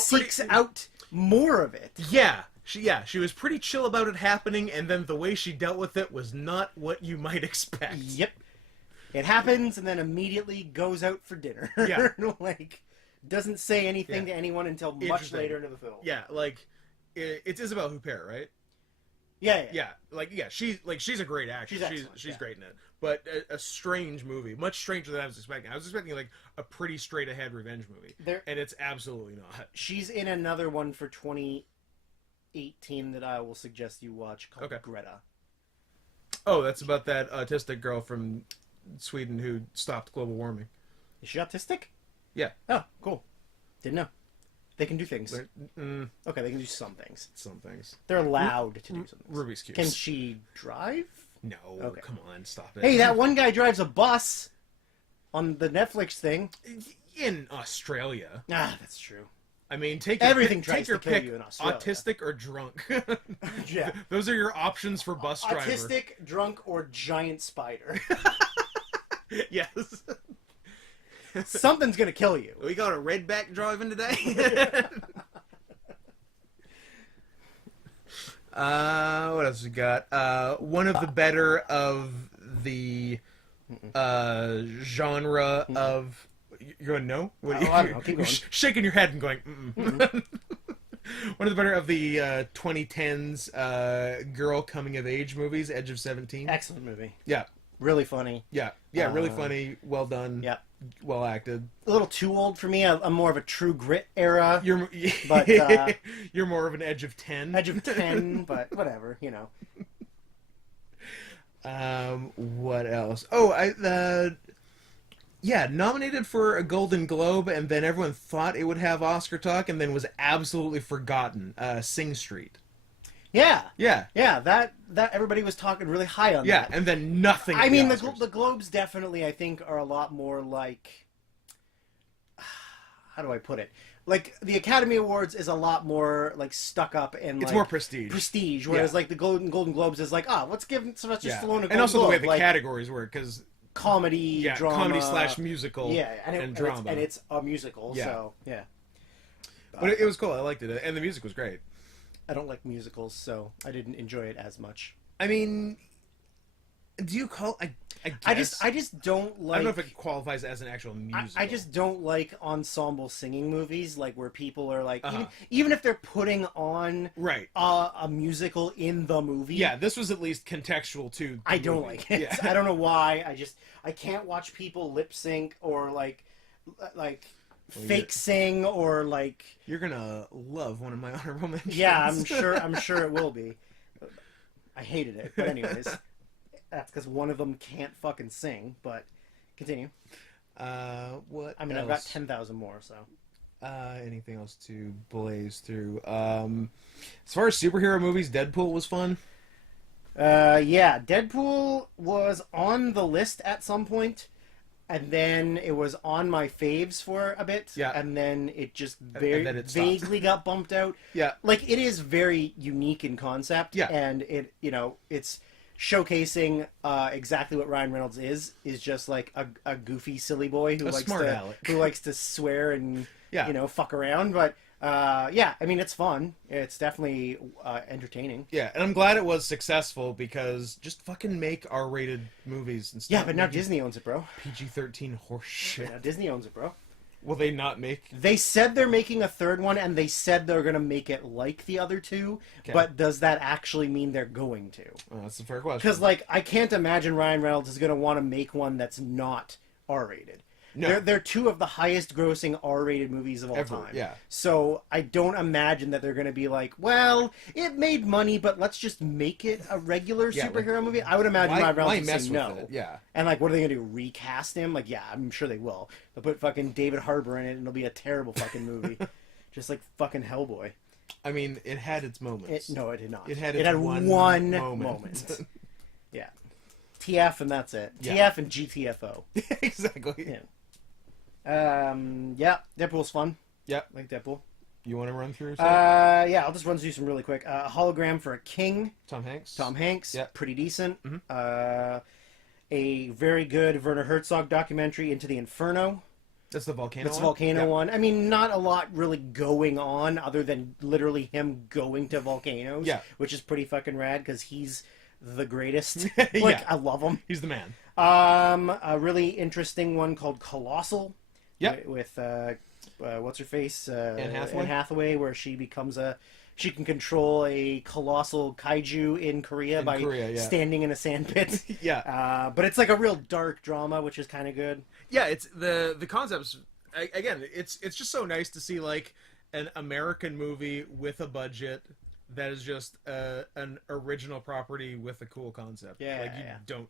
seeks out more of it. Yeah. She was pretty chill about it happening, and then the way she dealt with it was not what you might expect. Yep. It happens and then immediately goes out for dinner. Yeah. Doesn't say anything to anyone until much later into the film. Yeah, it's Isabelle Huppert, right? Yeah. She's a great actress. She's great in it. But a strange movie, much stranger than I was expecting. I was expecting a pretty straight ahead revenge movie, and it's absolutely not. She's in another one for 2018 that I will suggest you watch called Greta. Oh, that's about that autistic girl from Sweden who stopped global warming. Is she autistic? Yeah. Oh, cool. Didn't know. They can do things. Okay, they can do some things. Some things. They're allowed to do some things. Rubik's Cubes. Can she drive? No. Okay. Come on, stop it. Hey, that one guy drives a bus on the Netflix thing. In Australia. Ah, that's true. I mean, take your pick, you in Australia. autistic or drunk. Yeah. Those are your options for bus driver. Autistic, drunk, or giant spider. Yes. Something's gonna kill you. We got a redback driving today. What else we got? One of the better of the genre of. You're going no? I don't know. Keep going. Shaking your head and going. Mm-mm. One of the better of the 2010s girl coming of age movies, Edge of 17. Excellent movie. Yeah. Really funny. Yeah, really funny. Well done. Yeah. Well acted. A little too old for me. I'm more of a True Grit era. But you're more of an Edge of 10. Edge of 10, but whatever, What else? Oh, nominated for a Golden Globe, and then everyone thought it would have Oscar talk, and then was absolutely forgotten. Sing Street. Yeah. Yeah. That everybody was talking really high on that. Yeah, and then nothing. I mean, the Globes definitely, I think, are a lot more like. How do I put it? Like, the Academy Awards is a lot more, stuck up and, it's more prestige. Prestige, whereas, the Golden Globes is let's give Sylvester Stallone a Golden Globe. And also the way the categories work, because... Comedy, drama... comedy/musical, and drama. And it's a musical, so, yeah. But it was cool, I liked it, and the music was great. I don't like musicals, so I didn't enjoy it as much. I mean... Do you call... I just don't like... I don't know if it qualifies as an actual musical. I just don't like ensemble singing movies, where people are even if they're putting on a musical in the movie. Yeah, this was at least contextual to I don't like it. Yeah. I don't know why. I can't watch people lip sync or fake sing or You're gonna love one of my honorable mentions. Yeah, I'm sure it will be. I hated it, but anyways. That's because one of them can't fucking sing, but continue. What I mean, else? I've got 10,000 more, so. Anything else to blaze through? As far as superhero movies, Deadpool was fun. Yeah, Deadpool was on the list at some point, and then it was on my faves for a bit, and then it just vaguely got bumped out. Yeah. It is very unique in concept, and it's showcasing exactly what Ryan Reynolds is just a goofy silly boy who likes to swear and fuck around, but I mean, it's fun. It's definitely entertaining. Yeah, and I'm glad it was successful, because just fucking make R-rated movies and stuff. Yeah, but now Disney owns it, bro. PG-13 horseshit. Yeah, Disney owns it, bro. Will they not make... They said they're making a third one, and they said they're going to make it like the other two, but does that actually mean they're going to? Oh, that's a fair question. Because, I can't imagine Ryan Reynolds is going to want to make one that's not R-rated. No. They're two of the highest grossing R-rated movies of all Ever, time. yeah. So I don't imagine that they're going to be like, well, it made money, but let's just make it a regular Yeah, superhero like, movie. I would imagine why Ryan Reynolds would mess say with no. it? Yeah. And like, what are they going to do? Recast him? Like, yeah, I'm sure they will. They'll put fucking David Harbour in it, and it'll be a terrible fucking movie, just like fucking Hellboy. I mean, it had its moments. No, it did not. It had one moment. moment. Yeah. TF and that's it. Yeah. TF and GTFO. Exactly. Yeah. Deadpool's fun. Yep. Like Deadpool. You want to run through? Yeah, I'll just run through some really quick. Hologram for a King. Tom Hanks. Tom Hanks. Yep. Pretty decent. Mhm. A very good Werner Herzog documentary, Into the Inferno. That's the volcano. That's the one? volcano Yeah. one. I mean, not a lot really going on other than literally him going to volcanoes. Yeah. Which is pretty fucking rad because he's the greatest. Yeah. I love him. He's the man. A really interesting one called Colossal. Yep. With what's her face? Anne Hathaway? Anne Hathaway, where she becomes she can control a colossal kaiju in Korea by standing in a sand pit. Yeah. But it's like a real dark drama, which is kind of good. Yeah, it's the concepts. Again, it's just so nice to see like an American movie with a budget that is just an original property with a cool concept. Yeah, like you yeah. don't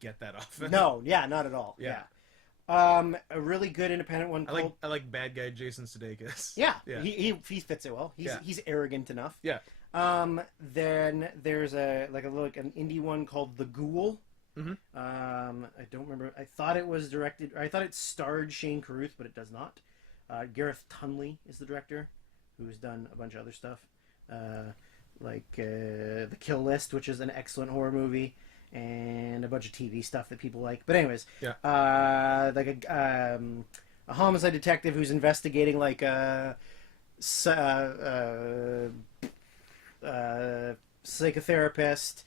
get that often. No, yeah, not at all. Yeah. A really good independent one. I like bad guy Jason Sudeikis. Yeah, Yeah. He fits it well. He's arrogant enough. Yeah. Then there's an indie one called The Ghoul. Mhm. I don't remember. I thought it starred Shane Carruth, but it does not. Gareth Tunley is the director, who's done a bunch of other stuff, The Kill List, which is an excellent horror movie, and a bunch of TV stuff that people like. But anyways, Yeah. a homicide detective who's investigating like a psychotherapist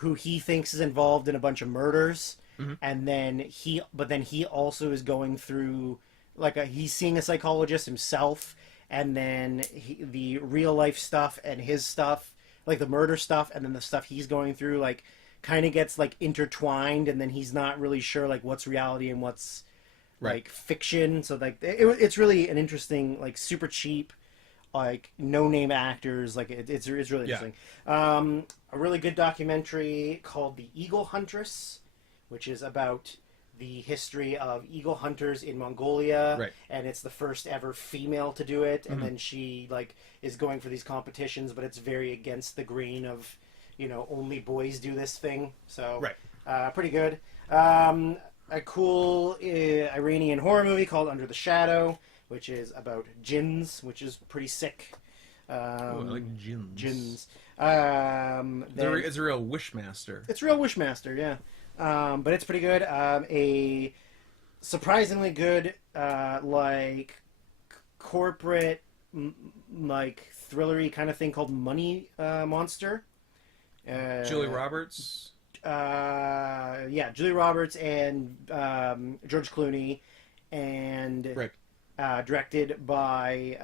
who he thinks is involved in a bunch of murders, and then he also is going through he's seeing a psychologist himself, and then the real life stuff and his stuff, like the murder stuff, and then the stuff he's going through, like kind of gets like intertwined, and then he's not really sure like what's reality and what's like fiction. So like it's really an interesting, like super cheap, like no name actors. Like it's really interesting. A really good documentary called The Eagle Huntress, which is about the history of eagle hunters in Mongolia, Right. and it's the first ever female to do it, and then she like is going for these competitions, but it's very against the grain of, only boys do this thing. So pretty good. A cool Iranian horror movie called Under the Shadow, which is about jinns, which is pretty sick. I like jinns. Jinns. It's a real wishmaster. It's real Wishmaster, yeah. But it's pretty good. A surprisingly good, corporate, thrillery kind of thing called Money Monster. Julie Roberts. Yeah, Julie Roberts and George Clooney, and directed by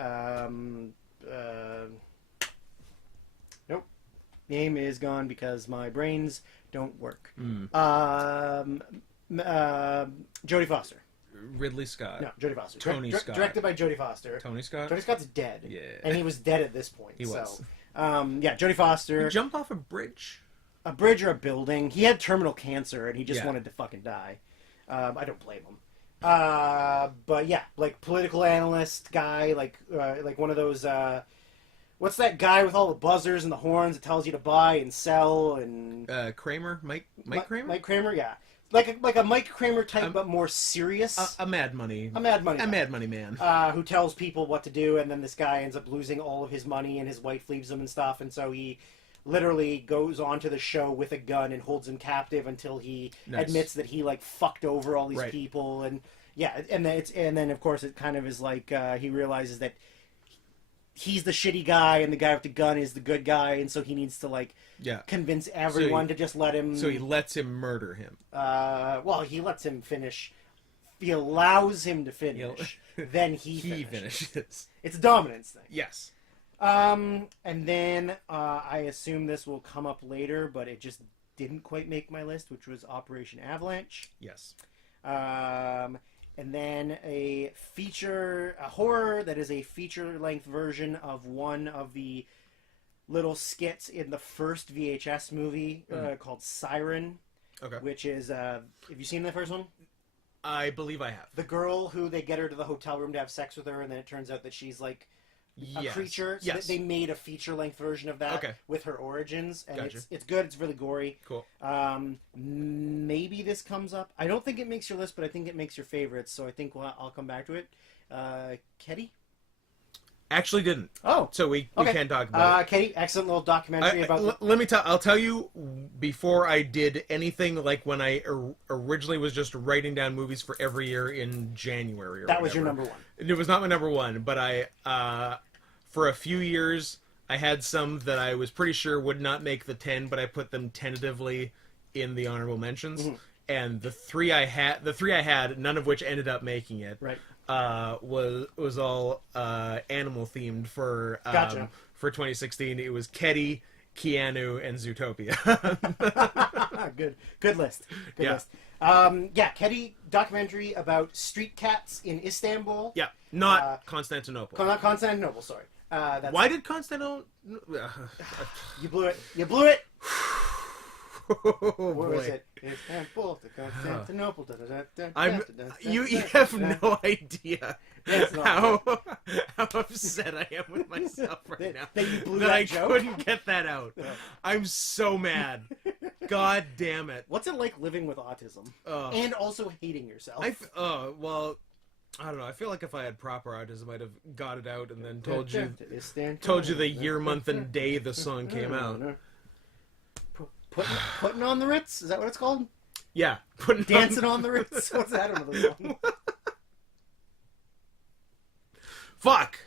nope, name is gone because my brains don't work. Jodie Foster. Ridley Scott. No, Jodie Foster. Tony Scott. Directed by Jodie Foster. Tony Scott. Tony Scott's dead. Yeah. And he was dead at this point. He was. Yeah, Jodie Foster. He jumped off a bridge. A bridge or a building. He had terminal cancer and he just Yeah. wanted to fucking die. I don't blame him. But yeah, like political analyst guy, like one of those. What's that guy with all the buzzers and the horns that tells you to buy and sell and Kramer, Mike Kramer. Mike Kramer, yeah, like a Mike Kramer type, but more serious. A Mad Money. A Mad Money. A Mad Money man. Who tells people what to do, and then this guy ends up losing all of his money, and his wife leaves him and stuff, and so he literally goes onto the show with a gun and holds him captive until he admits that he like fucked over all these people, and yeah, and then of course it kind of is like he realizes that he's the shitty guy and the guy with the gun is the good guy, and so he needs to like convince everyone to just let him. So he lets him murder him. Well, he lets him finish. He allows him to finish. Then he finishes. It's a dominance thing. Yes. And then I assume this will come up later, but it just didn't quite make my list, which was Operation Avalanche. Yes. and then a horror that is a feature-length version of one of the little skits in the first VHS movie called Siren. Okay. Which is, have you seen the first one? I believe I have. The girl who they get her to the hotel room to have sex with her, and then it turns out that she's like a creature. So yes. they made a feature-length version of that with her origins, and Gotcha. it's good. It's really gory. Cool. Maybe this comes up. I don't think it makes your list, but I think it makes your favorites. So I think I'll come back to it. Ketty? Actually didn't. Oh. So we can talk about it. Ketty, excellent little documentary about... Let me tell... I'll tell you, before I did anything, like when I originally was just writing down movies for every year in January or That was your number one. It was not my number one, but I, for a few years, I had some that I was pretty sure would not make the 10, but I put them tentatively in the honorable mentions. Mm-hmm. And the three I had, none of which ended up making it. Right. Was all animal themed for Gotcha. For 2016. It was Ketty, Keanu, and Zootopia. Good list. Good list. Ketty documentary about street cats in Istanbul. Yeah, not Constantinople. Not Constantinople. Sorry. Why did Constantinople? You blew it. You blew it. Oh, Where is it? Istanbul to Constantinople. You have no idea how upset I am with myself right now that you blew that I joke? couldn't get that out. I'm so mad. God damn it. What's it like living with autism and also hating yourself? Well, I don't know. I feel like if I had proper autism, I'd have got it out and then told you the year, month, and day the song came out. Putting on the Ritz? Is that what it's called? Yeah. Dancing on the Ritz? What's that another song? Fuck!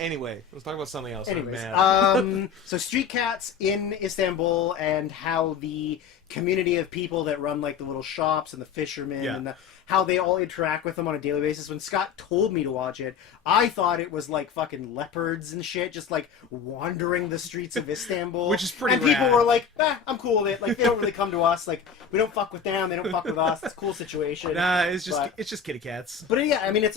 Anyway, let's talk about something else. Anyways, I'm mad. So street cats in Istanbul and how the community of people that run like the little shops and the fishermen and how they all interact with them on a daily basis. When Scott told me to watch it, I thought it was like fucking leopards and shit, just like wandering the streets of Istanbul. Which is pretty And rad. people were like, I'm cool with it. Like, they don't really come to us. Like, we don't fuck with them. They don't fuck with us. It's a cool situation. Nah, it's just kitty cats. But yeah, I mean,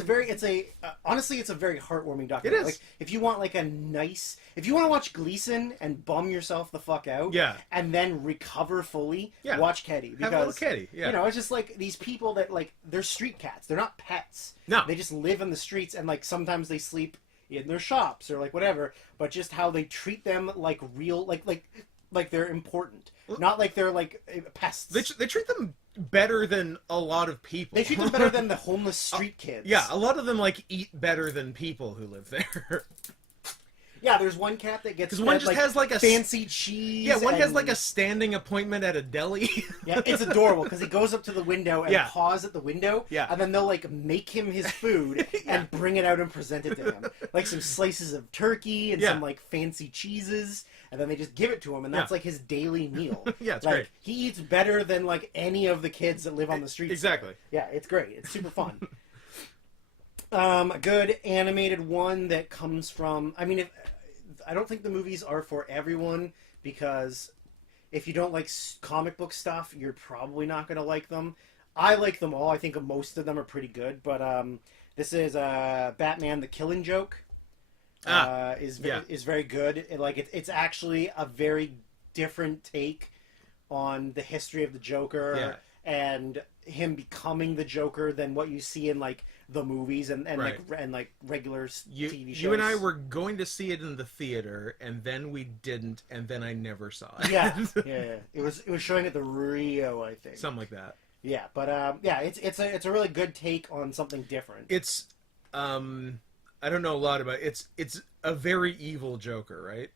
honestly, it's a very heartwarming documentary. It is. Like, if you want like if you want to watch Gleason and bum yourself the fuck out, and then recover fully, watch Ketty. Because, have a little Ketty, you know, it's just like these people that like, they're street cats. They're not pets. No. They just live in the streets, and like sometimes they sleep in their shops or like whatever, but just how they treat them like real, like they're important. Not like they're like pests. They treat them better than a lot of people. They treat them better than the homeless street kids. Yeah, a lot of them like eat better than people who live there. Yeah, there's one cat that gets one just has like a fancy cheese. Yeah, one has like a standing appointment at a deli. Yeah, it's adorable because he goes up to the window and paws at the window. Yeah, and then they'll like make him his food and bring it out and present it to him, like some slices of turkey and some like fancy cheeses, and then they just give it to him, and that's like his daily meal. Yeah, it's like, great. He eats better than like any of the kids that live on the streets. Exactly. Yeah, it's great. It's super fun. A good animated one that comes from. I mean, I don't think the movies are for everyone, because if you don't like comic book stuff, you're probably not going to like them. I like them all. I think most of them are pretty good, but this is Batman: The Killing Joke. Is very good. It's actually a very different take on the history of the Joker and him becoming the Joker than what you see in like the movies and regular TV shows. You and I were going to see it in the theater, and then we didn't, and then I never saw it. Yeah. It was showing at the Rio, I think. Something like that. Yeah, but it's a really good take on something different. It's I don't know a lot about it. It's a very evil Joker, right?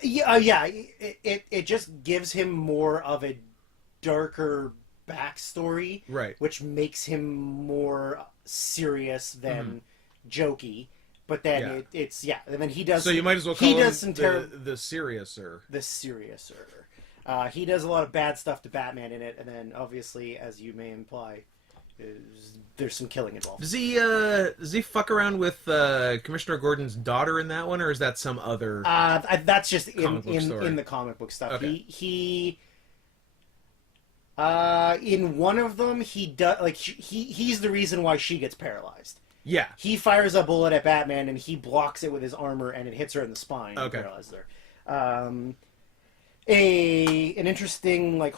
Yeah, it just gives him more of a darker backstory, right? Which makes him more serious than jokey. But then and then he does. So you might as well call him the Seriouser. The Seriouser. He does a lot of bad stuff to Batman in it, and then obviously, as you may imply, there's some killing involved. Does he fuck around with Commissioner Gordon's daughter in that one, or is that some other? That's just in the comic book stuff. Okay. In one of them, he does like he's the reason why she gets paralyzed. Yeah. He fires a bullet at Batman, and he blocks it with his armor, and it hits her in the spine. Okay. And paralyzes her. An interesting like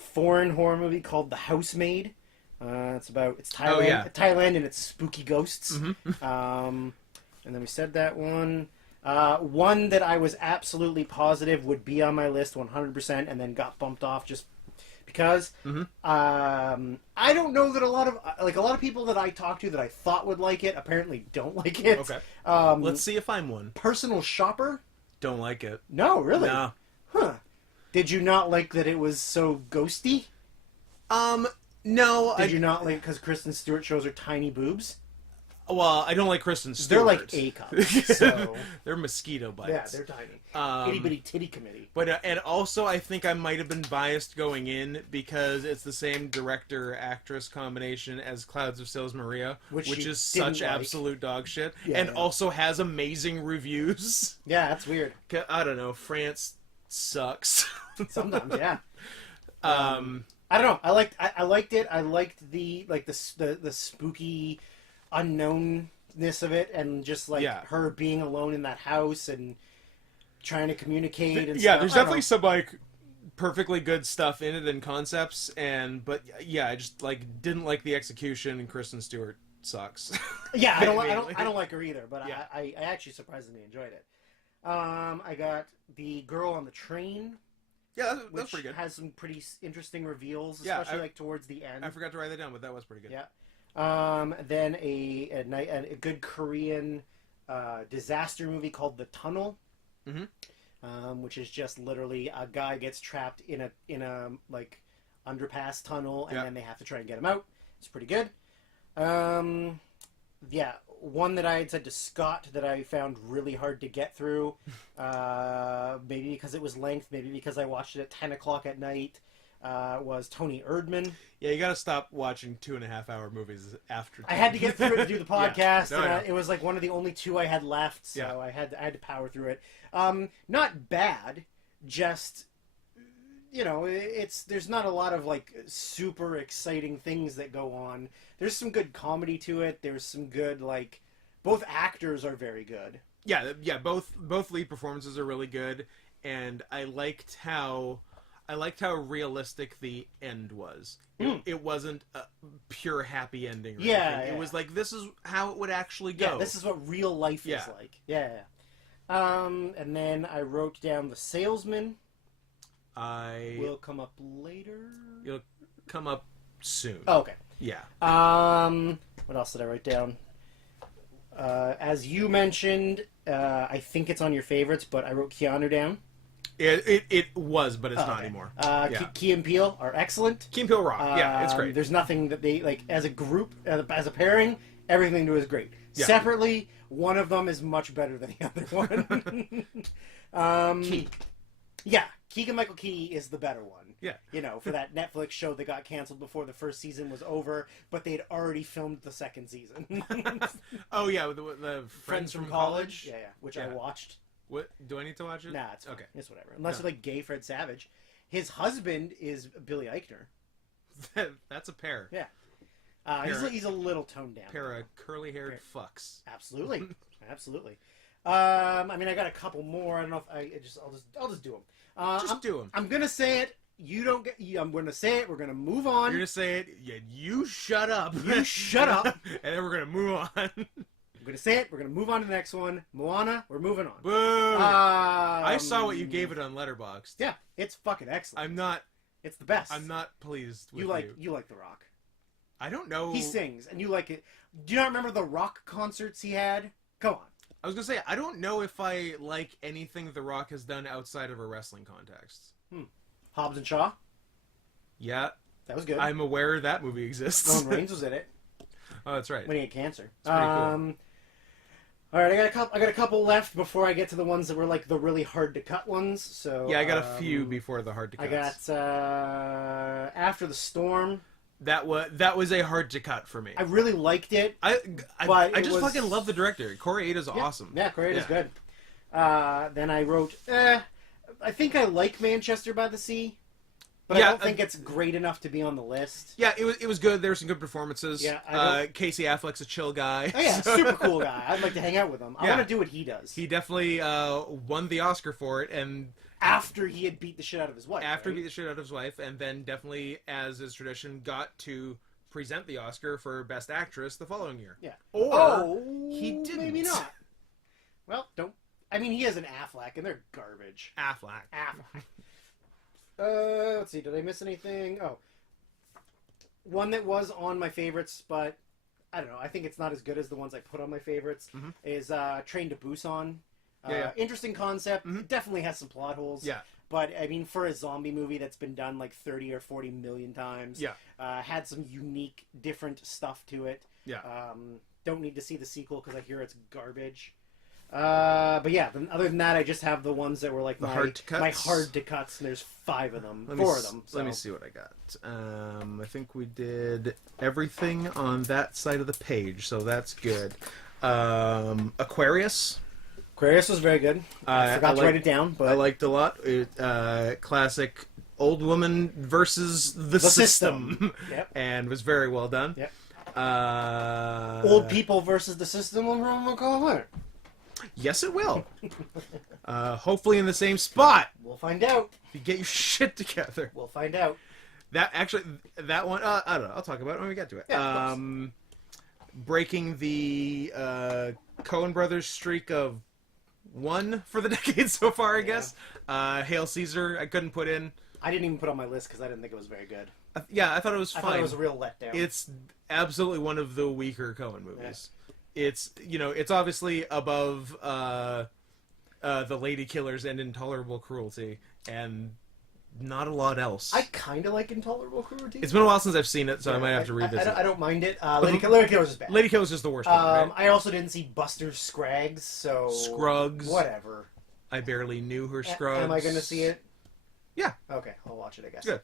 foreign horror movie called The House Maid. It's Thailand. Thailand and its spooky ghosts. Mm-hmm. And then we said that one. One that I was absolutely positive would be on my list 100%, and then got bumped off just because. Mm-hmm. I don't know that a lot of people that I talk to that I thought would like it apparently don't like it. Okay. Let's see if I'm one. Personal Shopper? Don't like it. No, really? No. Huh. Did you not like that it was so ghosty? No. Did you not like because Kristen Stewart shows her tiny boobs? Well, I don't like Kristen Stewart. They're like A cups, so... They're mosquito bites. Yeah, they're tiny. Itty bitty titty committee. But and also, I think I might have been biased going in because it's the same director-actress combination as Clouds of Sils Maria, which is such absolute dog shit, and also has amazing reviews. Yeah, that's weird. I don't know. France sucks. Sometimes, yeah. I don't know. I liked it. I liked the spooky unknownness of it, and just her being alone in that house and trying to communicate. And stuff. There's definitely some like perfectly good stuff in it and concepts, but I just didn't like the execution, and Kristen Stewart sucks. Yeah, I don't like her either, but I actually surprisingly enjoyed it. I got The Girl on the Train. Yeah, that's pretty good. Has some pretty interesting reveals, especially towards the end. I forgot to write that down, but that was pretty good. Yeah. Then a good Korean disaster movie called The Tunnel, which is just literally a guy gets trapped in a like underpass tunnel, and then they have to try and get him out. It's pretty good. One that I had said to Scott that I found really hard to get through, maybe because it was length, maybe because I watched it at 10 o'clock at night, was Tony Erdman. Yeah, you gotta stop watching 2.5-hour movies after 10. I had to get through it to do the podcast, Yeah. It was like one of the only two I had left, so I had to power through it. Not bad, just... there's not a lot of like super exciting things that go on. There's some good comedy to it. There's some good both actors are very good. Yeah. Both lead performances are really good, and I liked how realistic the end was. It wasn't a pure happy ending. Or anything. It was like, this is how it would actually go. Yeah, this is what real life is like. Yeah. And then I wrote down The Salesman. Will come up later. It'll come up soon. Oh, okay. Yeah. What else did I write down? As you mentioned, I think it's on your favorites, but I wrote Keanu down. It was, but it's not anymore. Key and Peele are excellent. Key and Peele rock. It's great. There's nothing that they as a group, as a pairing. Everything they do is great. Yeah. Separately, one of them is much better than the other one. Key. Yeah, Keegan-Michael Key is the better one. Yeah. For that Netflix show that got canceled before the first season was over, but they'd already filmed the second season. Oh, yeah, with the Friends from College? Yeah, which I watched. What? Do I need to watch it? Nah, it's fine. Okay. It's whatever. Unless you're like gay Fred Savage. His husband is Billy Eichner. That's a pair. Yeah. He's a little toned down. Pair of curly-haired fucks. Absolutely. Absolutely. I got a couple more. I don't know if I'll just do them. Just do them. I'm gonna say it. You don't get. I'm gonna say it. We're gonna move on. You're gonna say it. Yeah, you shut up. You shut up. And then we're gonna move on. I'm gonna say it. We're gonna move on to the next one. Moana. We're moving on. Boo! I saw what you gave it on Letterboxd. Yeah, it's fucking excellent. It's the best. I'm not pleased with you like The Rock. I don't know. He sings, and you like it. Do you not remember the Rock concerts he had? Come on. I was gonna say, I don't know if I like anything The Rock has done outside of a wrestling context. Hobbs and Shaw? Yeah. That was good. I'm aware that movie exists. Roman Reigns was in it. Oh, that's right. When he had cancer. It's pretty cool. All right, I got a couple left before I get to the ones that were like the really hard to cut ones. So yeah, I got a few before the hard to cut. I got After the Storm. That was a hard to cut for me. I really liked it. I just fucking love the director. Corey Ada's awesome. Yeah, Corey Ada's good. Then I wrote, I think I like Manchester by the Sea, but I don't think it's great enough to be on the list. Yeah, it was good. There were some good performances. Yeah, Casey Affleck's a chill guy. Oh yeah, super cool guy. I'd like to hang out with him. I want to do what he does. He definitely won the Oscar for it, and after he had beat the shit out of his wife. After he beat the shit out of his wife, and then definitely, as is tradition, got to present the Oscar for Best Actress the following year. Yeah. Or he didn't. Maybe not. Well, don't. I mean, he has an Affleck, and they're garbage. Affleck. Let's see. Did I miss anything? Oh. One that was on my favorites, but I don't know. I think it's not as good as the ones I put on my favorites, is Train to Busan. Interesting concept. It definitely has some plot holes. Yeah. But, I mean, for a zombie movie that's been done like 30 or 40 million times, had some unique, different stuff to it. Yeah. Don't need to see the sequel because I hear it's garbage. But yeah, other than that, I just have the ones that were like my hard to cuts, and there's 5 of them. 4 of them. So. Let me see what I got. I think we did everything on that side of the page, so that's good. Aquarius. Aquarius was very good. I forgot to write it down, but I liked a lot. Classic old woman versus the system. Yep. And was very well done. Yep. Old people versus the system. We'll call it. Yes, it will. Hopefully in the same spot. We'll find out. If you get your shit together. We'll find out. That one, I don't know. I'll talk about it when we get to it. Yeah, breaking the Coen Brothers streak of 1 for the decade so far, I guess. Hail Caesar, I couldn't put in. I didn't even put on my list because I didn't think it was very good. I thought it was fine. I thought it was a real letdown. It's absolutely one of the weaker Coen movies. Yeah. It's obviously above The Lady Killers and Intolerable Cruelty, and not a lot else. I kind of like Intolerable Cruelty. It's been a while since I've seen it, so I might have to revisit it. I don't mind it. Lady Killers is bad. Lady Killers is the worst one, right? I also didn't see Buster Scruggs, so... Scruggs. Whatever. I barely knew her Scruggs. Am I going to see it? Yeah. Okay, I'll watch it, I guess. Good.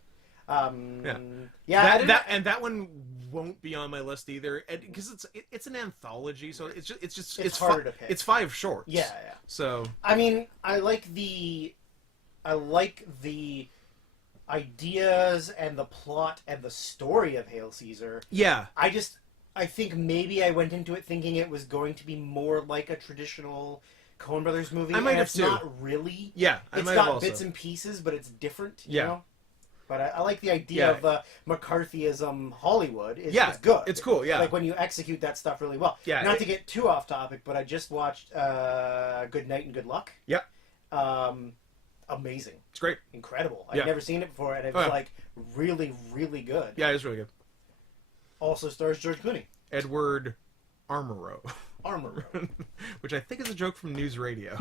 Yeah. That one won't be on my list either, because it's an anthology, so it's harder to pick. It's 5 shorts. Yeah. So I mean, I like the ideas and the plot and the story of Hail Caesar. Yeah. I think maybe I went into it thinking it was going to be more like a traditional Coen Brothers movie. I might have too. Not really. Yeah, it's got bits and pieces, but it's different. You know? But I like the idea of McCarthyism Hollywood. It's good. It's cool, yeah. Like when you execute that stuff really well. Yeah. Not to get too off topic, but I just watched Good Night and Good Luck. Yeah. Amazing. It's great. Incredible. I've never seen it before, and it was like really, really good. Yeah, it's really good. Also stars George Clooney. Edward Armorow. Armorow. Which I think is a joke from News Radio.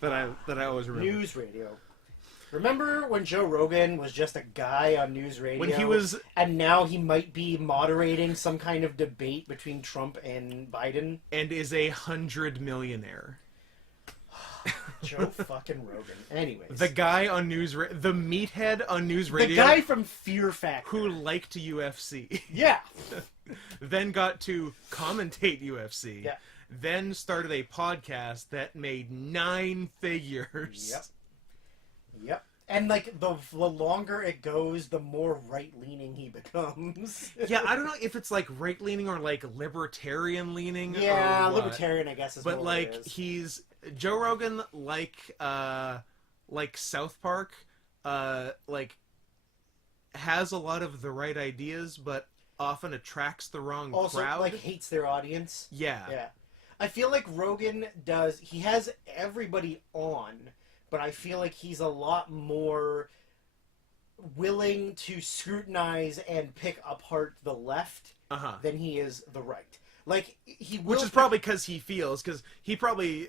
that I always remember. News Radio. Remember when Joe Rogan was just a guy on News Radio? When he was... And now he might be moderating some kind of debate between Trump and Biden? And is 100 millionaire. Joe fucking Rogan. Anyways. The guy on the meathead on News Radio. The guy from Fear Factor. Who liked UFC. Yeah. Then got to commentate UFC. Yeah. Then started a podcast that made 9 figures. Yep. And, like, the longer it goes, the more right-leaning he becomes. Yeah, I don't know if it's, like, right-leaning or, like, libertarian-leaning. Yeah, or what. Libertarian, I guess, is but, what like, it is. he's... Joe Rogan, like South Park, like, has a lot of the right ideas, but often attracts the wrong crowd. Also, like, hates their audience. Yeah. I feel like Rogan he has everybody on, but I feel like he's a lot more willing to scrutinize and pick apart the left than he is the right. Like, which is probably because he probably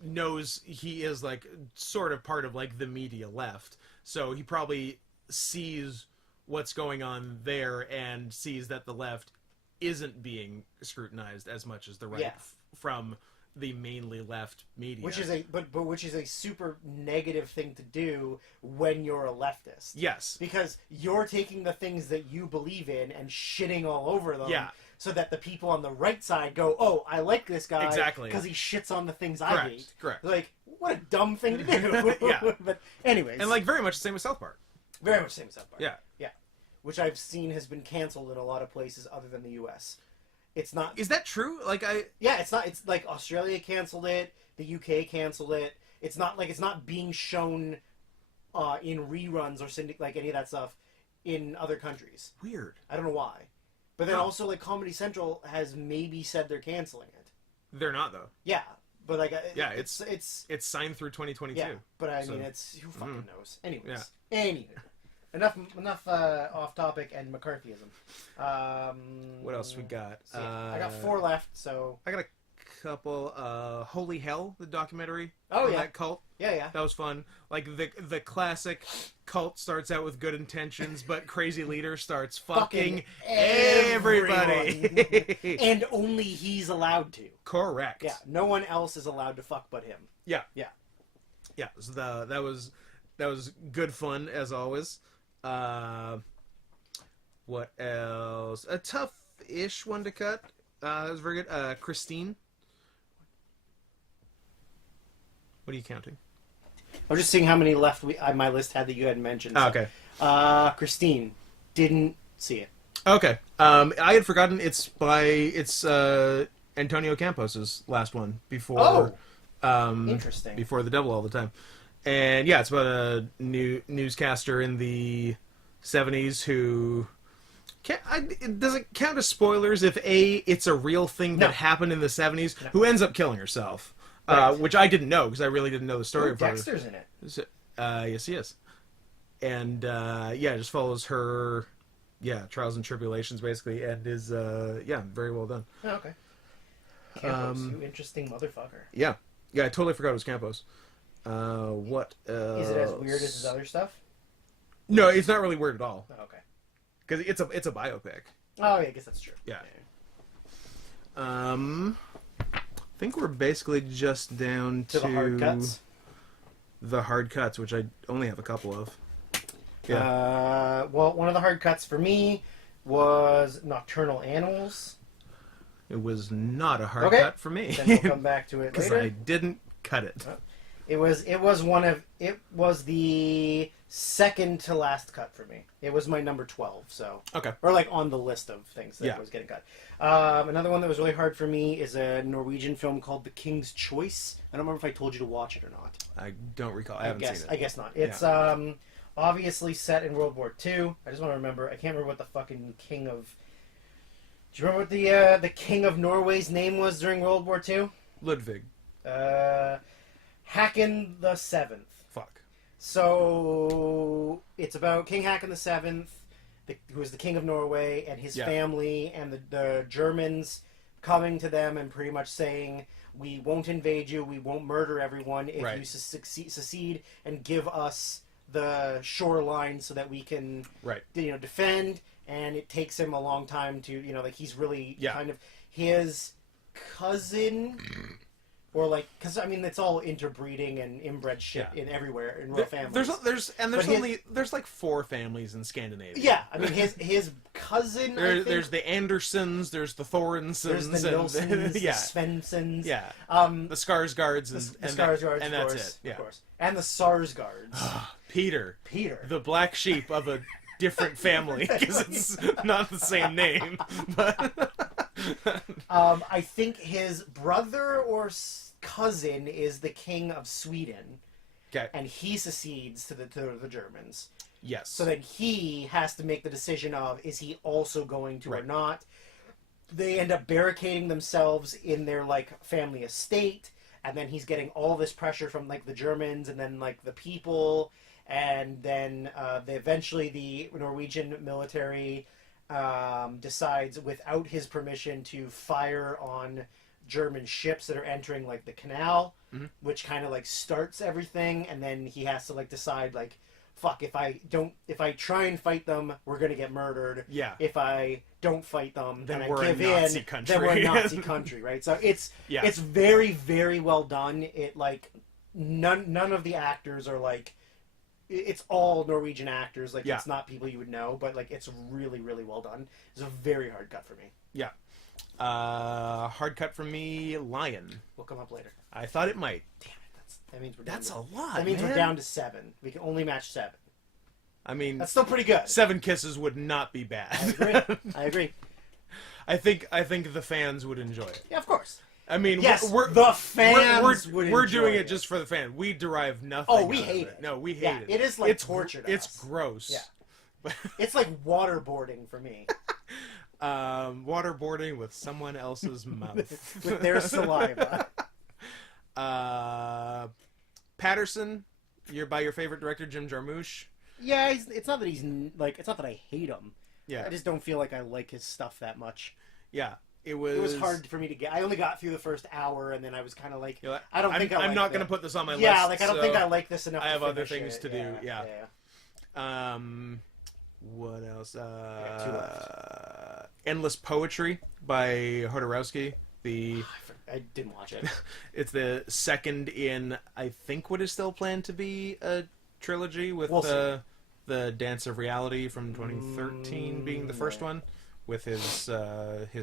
knows he is, like, sort of part of, like, the media left. So he probably sees what's going on there and sees that the left isn't being scrutinized as much as the right from the mainly left media. Which is a super negative thing to do when you're a leftist. Yes. Because you're taking the things that you believe in and shitting all over them. Yeah. So that the people on the right side go, oh, I like this guy. Exactly. Because he shits on the things I hate. Correct. Like, what a dumb thing to do. Yeah. But anyways. And, like, very much the same with South Park. Very much the same with South Park. Yeah. Yeah. Which I've seen has been canceled in a lot of places other than the U.S. It's not... Is that true? Like, Yeah, it's not... It's like Australia canceled it. The UK canceled it. It's not being shown in reruns or like any of that stuff in other countries. Weird. I don't know why. But then also, like, Comedy Central has maybe said they're canceling it. They're not, though. Yeah. But, like... Yeah, it's signed through 2022. Yeah, but I mean, it's... Who fucking knows? Anyways. Yeah. Anyway. Enough off topic and McCarthyism. What else we got? So I got 4 left, so... I got a couple. Holy Hell, the documentary. Oh, yeah. That cult. Yeah. That was fun. Like, the classic cult starts out with good intentions, but crazy leader starts fucking everybody. And only he's allowed to. Correct. Yeah, no one else is allowed to fuck but him. Yeah. Yeah. Yeah, so that was good fun, as always. What else? A tough-ish one to cut. It was very good. Christine. What are you counting? I was just seeing how many left my list had that you hadn't mentioned. So. Okay. Christine. Didn't see it. Okay. I had forgotten it's Antonio Campos's last one before. Interesting. Before The Devil All the Time. And yeah, it's about a newscaster in the 70s who... does it count as spoilers if it's a real thing that happened in the 70s, who ends up killing herself? Right. Which I didn't know, because I really didn't know the story of her. Dexter's in it. Yes, he is. And, it just follows her, trials and tribulations, basically, and is, very well done. Oh, okay. Campos, you interesting motherfucker. Yeah. Yeah, I totally forgot it was Campos. What else? Is it as weird as his other stuff? No, it's not really weird at all. Oh, okay. Because it's a biopic. Oh, yeah, I guess that's true. Yeah. I think we're basically just down to the hard cuts. The hard cuts, which I only have a couple of. Yeah. Well, one of the hard cuts for me was Nocturnal Animals. It was not a hard cut for me. Then we'll come back to it later. Because I didn't cut it. It was the second to last cut for me. It was my number 12, so. Okay. Or like on the list of things that was getting cut. Another one that was really hard for me is a Norwegian film called The King's Choice. I don't remember if I told you to watch it or not. I don't recall. I haven't seen it. I guess not. It's obviously set in World War II. I just want to remember. I can't remember what the fucking king of... Do you remember what the king of Norway's name was during World War II? Ludwig. Hakon the Seventh. Fuck. So it's about King Hakon the Seventh, who was the king of Norway, and his family, and the Germans coming to them and pretty much saying, "We won't invade you. We won't murder everyone if you secede and give us the shoreline so that we can, defend." And it takes him a long time to, he's really kind of his cousin. Or because it's all interbreeding and inbred shit in everywhere in real families. There's like 4 families in Scandinavia. Yeah, his cousin. There's the Andersons, there's the Thorensons, there's the Nilsons, the Svensons, the Skarsgårds, and that's it. Yeah, of course, and the Sarsgaards. Peter, the black sheep of a different family, because it's not the same name, but. I think his brother or cousin is the king of Sweden. Okay. And he secedes to the Germans. Yes. So then he has to make the decision of, is he also going to or not? They end up barricading themselves in their, family estate, and then he's getting all this pressure from, the Germans and then, the people, and then eventually the Norwegian military... decides without his permission to fire on German ships that are entering the canal, which kind of starts everything, and then he has to decide fuck, if I try and fight them, we're gonna get murdered. Yeah. If I don't fight them, then I give in, then we're a Nazi country, right? So it's very, very well done. It none of the actors are it's all Norwegian actors. It's not people you would know, but it's really, really well done. It's a very hard cut for me. Yeah. Hard cut for me, Lion. Will come up later. I thought it might. Damn it, That means we're down That's to, a lot, That means man. we're down to 7. We can only match 7. I mean, That's still pretty good. 7 kisses would not be bad. I agree. I think the fans would enjoy it. Yeah, of course. I mean, Yes, the fans would we're enjoy doing it. it just for the fan. We derive nothing. Oh, we out of hate it. No, we hate Yeah, it. it is like it's torture to It's us. gross. Yeah. It's like waterboarding for me. Waterboarding with someone else's mouth. With their saliva. Patterson, you're by your favorite director, Jim Jarmusch. Yeah, it's not that it's not that I hate him. Yeah. I just don't feel like I like his stuff that much. Yeah. It It was hard for me to get. I only got through the first hour, and then I was kind of like, I don't think I'm not going to put this on my list. Yeah, like I don't think so I like this enough. I have to other finish things it. to do. Yeah. What else? got 2 left. Endless Poetry by Hodorowski. I didn't watch it. It's the second in, I think, what is still planned to be a trilogy with We'll see. the Dance of Reality from 2013 being the first one, with his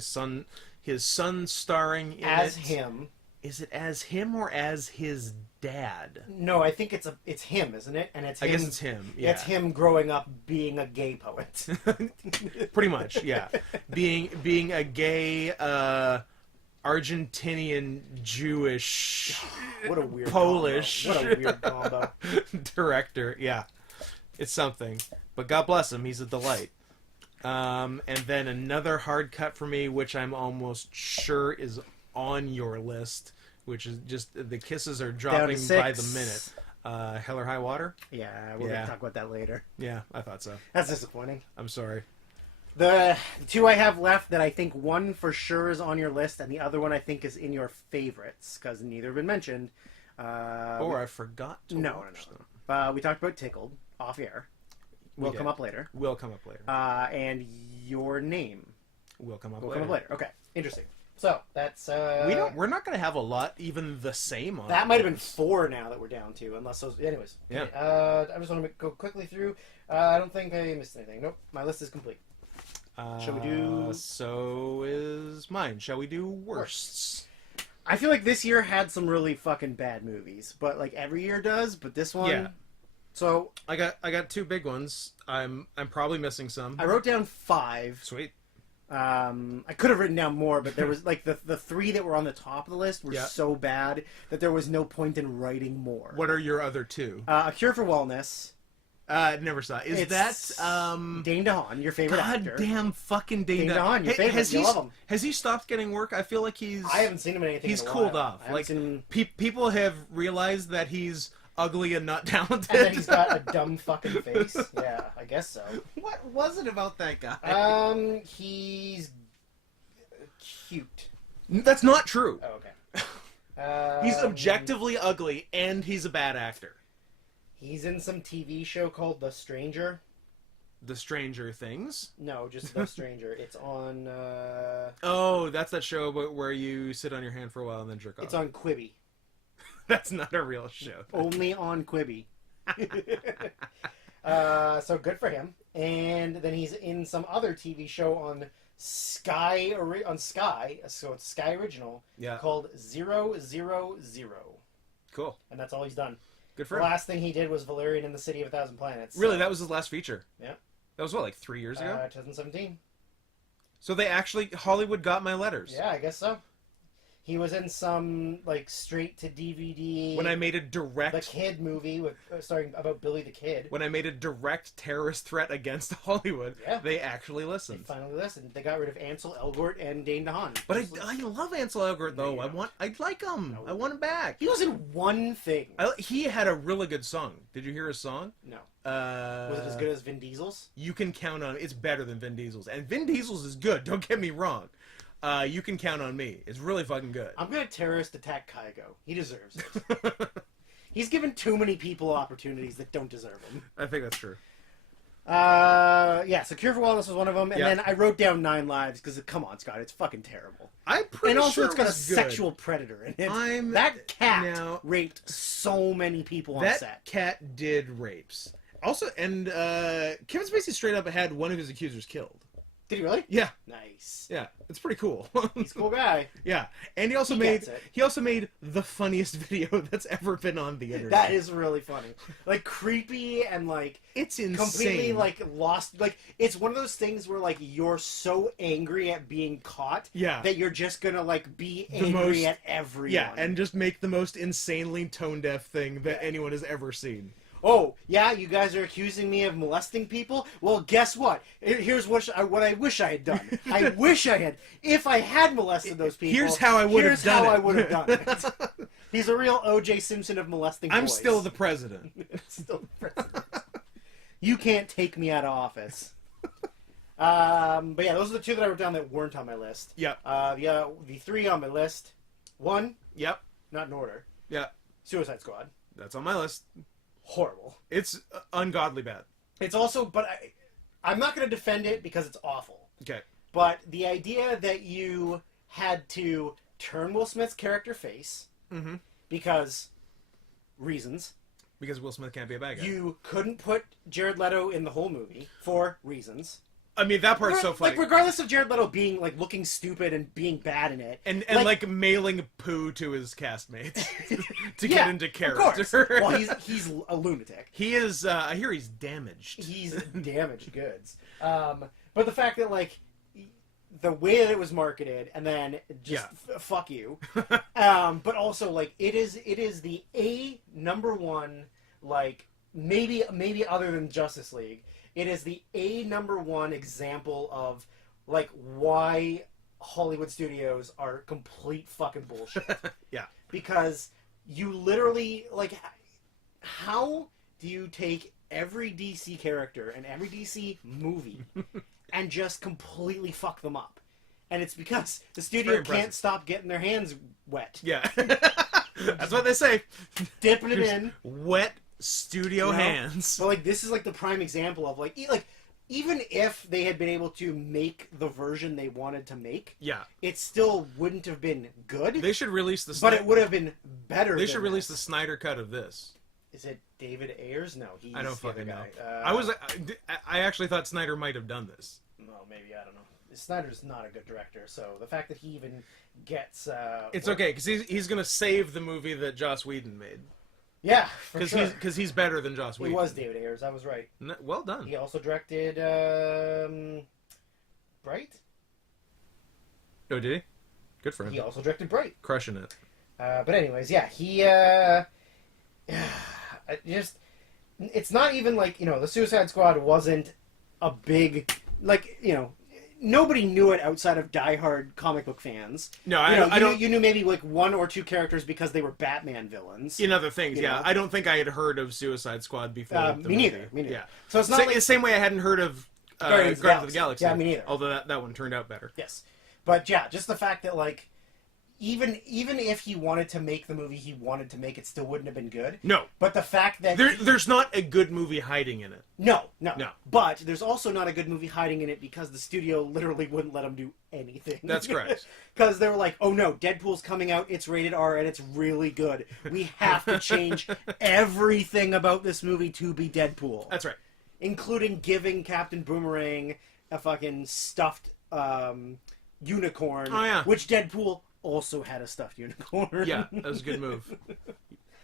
son starring in As it. him. Is it as him or as his dad? No, I think it's him, isn't it? And it's him, I guess it's him. Yeah. It's him growing up being a gay poet. Pretty much, yeah. Being a gay Argentinian Jewish What a weird Polish combo. What a weird combo. director. Yeah, it's something. But God bless him, he's a delight. And then another hard cut for me, which I'm almost sure is on your list, which is just the kisses are dropping by the minute. Hell or High Water? Yeah, we're going to talk about that later. Yeah, I thought so. That's disappointing. I'm sorry. The 2 I have left that I think one for sure is on your list, and the other one I think is in your favorites, because neither have been mentioned. I forgot to watch them. We talked about Tickled, off air. Will come up later. Will come up later. And Your Name. Will come up Will later. come up later. Okay, interesting. So, that's... We're not going to have a lot even the same on That might have been 4 now that we're down to, unless those... Anyways. Yeah. I just want to go quickly through. I don't think I missed anything. Nope, my list is complete. Shall we do... So is mine. Shall we do worsts? I feel like this year had some really fucking bad movies, but like every year does. But this one, Yeah. So I got 2 big ones. I'm probably missing some. I wrote down 5. Sweet. I could have written down more, but there was like the 3 that were on the top of the list were so bad that there was no point in writing more. What are your other 2? A Cure for Wellness. Never saw. Is It's that Dane DeHaan, your favorite actor? Goddamn fucking Dane DeHaan, your favorite. You love him. Has he stopped getting work? I feel like I haven't seen him in anything. he's in a cooled while. off. I haven't Like seen him... people have realized that he's ugly and not talented. And then he's got a dumb fucking face. Yeah, I guess so. What was it about that guy? He's cute. That's not true. Oh, okay. He's objectively ugly and he's a bad actor. He's in some TV show called The Stranger. The Stranger Things? No, just The Stranger. It's on... Oh, that's that show where you sit on your hand for a while and then jerk off. It's on Quibi. That's not a real show. Only on Quibi. So good for him. And then he's in some other TV show on Sky, so it's Sky Original, called 000. Cool. And that's all he's done. Good for The him. last thing he did was Valerian and the City of a Thousand Planets. Really, that was his last feature? Yeah. That was what, like 3 years ago? 2017. So they actually, Hollywood got my letters. Yeah, I guess so. He was in some like straight to DVD. When I made a direct The Kid movie with starring about Billy the Kid. When I made a direct terrorist threat against Hollywood, they actually They listened. finally listened. They got rid of Ansel Elgort and Dane DeHaan. But I love Ansel Elgort though. I like him. No. I want him back. He was in one thing. He had a really good song. Did you hear his song? No. Was it as good as Vin Diesel's? You Can Count on It's better than Vin Diesel's, and Vin Diesel's is good. Don't get me wrong. You Can Count on Me. It's really fucking good. I'm gonna terrorist attack Kygo. He deserves it. He's given too many people opportunities that don't deserve him. I think that's true. So Cure for Wellness was one of them, and then I wrote down 9 Lives because come on, Scott, it's fucking terrible. I'm pretty and also sure it's got a was good. sexual predator in it. That cat raped so many people on set. That cat did rapes. Also, and Kevin Spacey straight up had one of his accusers killed. Did he really? Yeah. Nice. Yeah. It's pretty cool. He's a cool guy. Yeah. And he also Gets it. made the funniest video that's ever been on the internet. That is really funny. Like, creepy and, like... It's insane. Completely, like, lost... Like, it's one of those things where, like, you're so angry at being caught that you're just gonna, like, be angry at everyone. Yeah, and just make the most insanely tone-deaf thing that anyone has ever seen. Oh, yeah, you guys are accusing me of molesting people? Well, guess what? Here's what I wish I had done. I wish I had. If I had molested those people... Here's how I would have done it. He's a real O.J. Simpson of molesting boys. I'm still the president. Still the president. You can't take me out of office. But yeah, those are the two that I wrote down that weren't on my list. Yep. The three on my list. One. Yep. Not in order. Yep. Suicide Squad. That's on my list. Horrible. It's ungodly bad. It's also, but I'm not going to defend it because it's awful. Okay. But the idea that you had to turn Will Smith's character face because reasons. Because Will Smith can't be a bad guy. You couldn't put Jared Leto in the whole movie for reasons. I mean, that part's so funny. Like, regardless of Jared Leto being, like, looking stupid and being bad in it. And like mailing poo to his castmates to get into character. Of course. Well, he's a lunatic. He is, I hear he's damaged. He's damaged goods. But the fact that, like, the way that it was marketed, and then just fuck you. But also, like, it is the #1, like, maybe other than Justice League, it is the #1 example of, like, why Hollywood studios are complete fucking bullshit. Yeah. Because you literally, like, how do you take every DC character and every DC movie and just completely fuck them up? And it's because the studio can't stop getting their hands wet. Yeah. That's what they say. Dipping it in. Wet studio hands. But, like, this is, like, the prime example of, like, even if they had been able to make the version they wanted to make, it still wouldn't have been good. They should release the... But it would have been better. They should release the Snyder cut of this. Is it David Ayers? No, he's I don't fucking know. guy. I actually thought Snyder might have done this. No, maybe, I don't know. Snyder's not a good director, so the fact that he even gets... it's okay, because he's going to save the movie that Joss Whedon made. Yeah, for sure. Because he's better than Joss Whedon. He was David Ayers, I was right. Well done. He also directed, Bright? Oh, did he? Good for him. He also directed Bright. Crushing it. But anyways, yeah, he, just... It's not even like, the Suicide Squad wasn't a big... Like, nobody knew it outside of diehard comic book fans. No, I don't. You knew maybe like one or two characters because they were Batman villains. In other things, yeah. I don't think I had heard of Suicide Squad before. The me movie. neither. Yeah. So it's not the same way I hadn't heard of Guardians of the Galaxy. Yeah, me neither. Although that one turned out better. Yes, but yeah, just the fact that like. Even if he wanted to make the movie he wanted to make, it still wouldn't have been good. No. But the fact that... There's not a good movie hiding in it. No. But there's also not a good movie hiding in it because the studio literally wouldn't let him do anything. That's correct. Because they were like, oh no, Deadpool's coming out, it's rated R, and it's really good. We have to change everything about this movie to be Deadpool. That's right. Including giving Captain Boomerang a fucking stuffed unicorn. Oh, yeah. Which Deadpool... also had a stuffed unicorn. Yeah, that was a good move.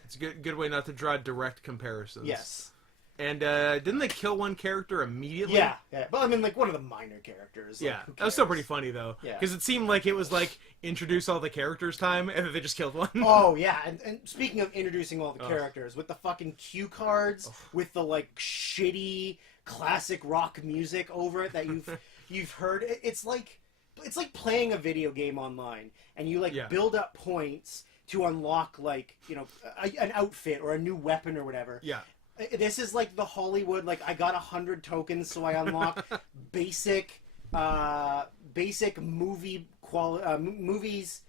It's a good way not to draw direct comparisons. Yes. And didn't they kill one character immediately? Yeah. But I mean, like, one of the minor characters. Yeah, that was still pretty funny, though. Yeah. Because it seemed like it was, like, introduce all the characters time, and then they just killed one. Oh, yeah. And speaking of introducing all the characters, with the fucking cue cards, with the, like, shitty classic rock music over it that you've heard, it's like playing a video game online, and you build up points to unlock an outfit or a new weapon or whatever. Yeah. This is like the Hollywood, like I got 100 tokens, so I unlock basic movie movies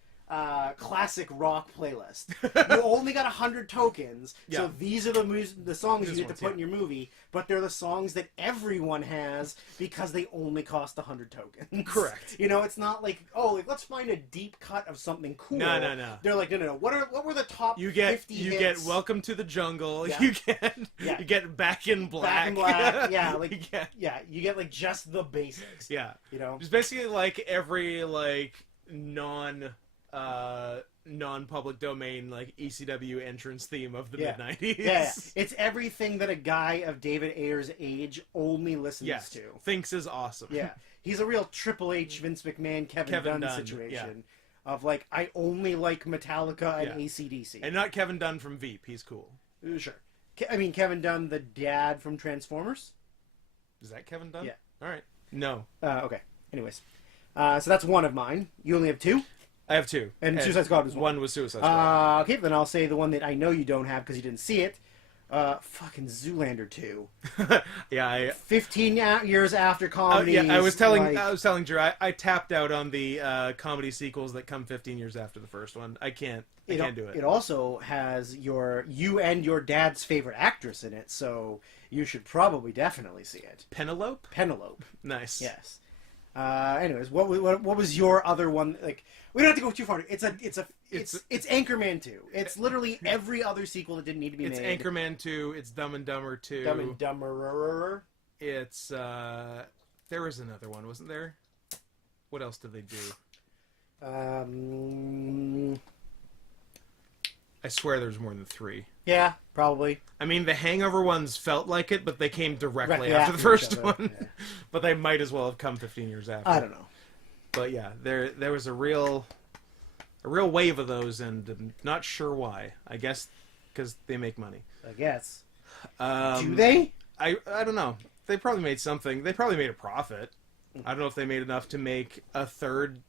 classic rock playlist. You only got 100 tokens, so these are the songs you get to put in your movie, but they're the songs that everyone has because they only cost 100 tokens. Correct. You know, it's not like, oh, like, let's find a deep cut of something cool. No. They're like, no. What were the top 50 hits? You get Welcome to the Jungle. Yeah. You get Back in Black. Back in Black. Yeah, like you get like just the basics. Yeah. You know, it's basically like every like non-public domain like ECW entrance theme of the mid-90s. Yeah, it's everything that a guy of David Ayer's age only listens to. Thinks is awesome. Yeah, he's a real Triple H, Vince McMahon, Kevin Dunn situation of like, I only like Metallica and AC/DC. And not Kevin Dunn from Veep. He's cool. Sure. I mean, Kevin Dunn, the dad from Transformers. Is that Kevin Dunn? Yeah. All right. No. Okay. Anyways, so that's one of mine. You only have two? I have two. And Suicide Squad was one. One was Suicide Squad. Okay, then I'll say the one that I know you don't have because you didn't see it. Fucking Zoolander 2. Yeah, 15 years after comedy. I was telling Drew, I tapped out on the comedy sequels that come 15 years after the first one. I can't do it. It also has you and your dad's favorite actress in it, so you should probably definitely see it. Penelope. Nice. Yes. Anyways, what was your other one? Like, we don't have to go too far. It's Anchorman 2. It's literally every other sequel that didn't need to be made. It's Anchorman 2. It's Dumb and Dumber 2. Dumb and Dumberer. It's there was another one, wasn't there? What else did they do? I swear there's more than 3. Yeah, probably. I mean, the Hangover ones felt like it, but they came directly after the first one. Yeah. But they might as well have come 15 years after. I don't know. But yeah, there was a real wave of those, and I'm not sure why. I guess because they make money. I guess. Do they? I don't know. They probably made something. They probably made a profit. I don't know if they made enough to make a third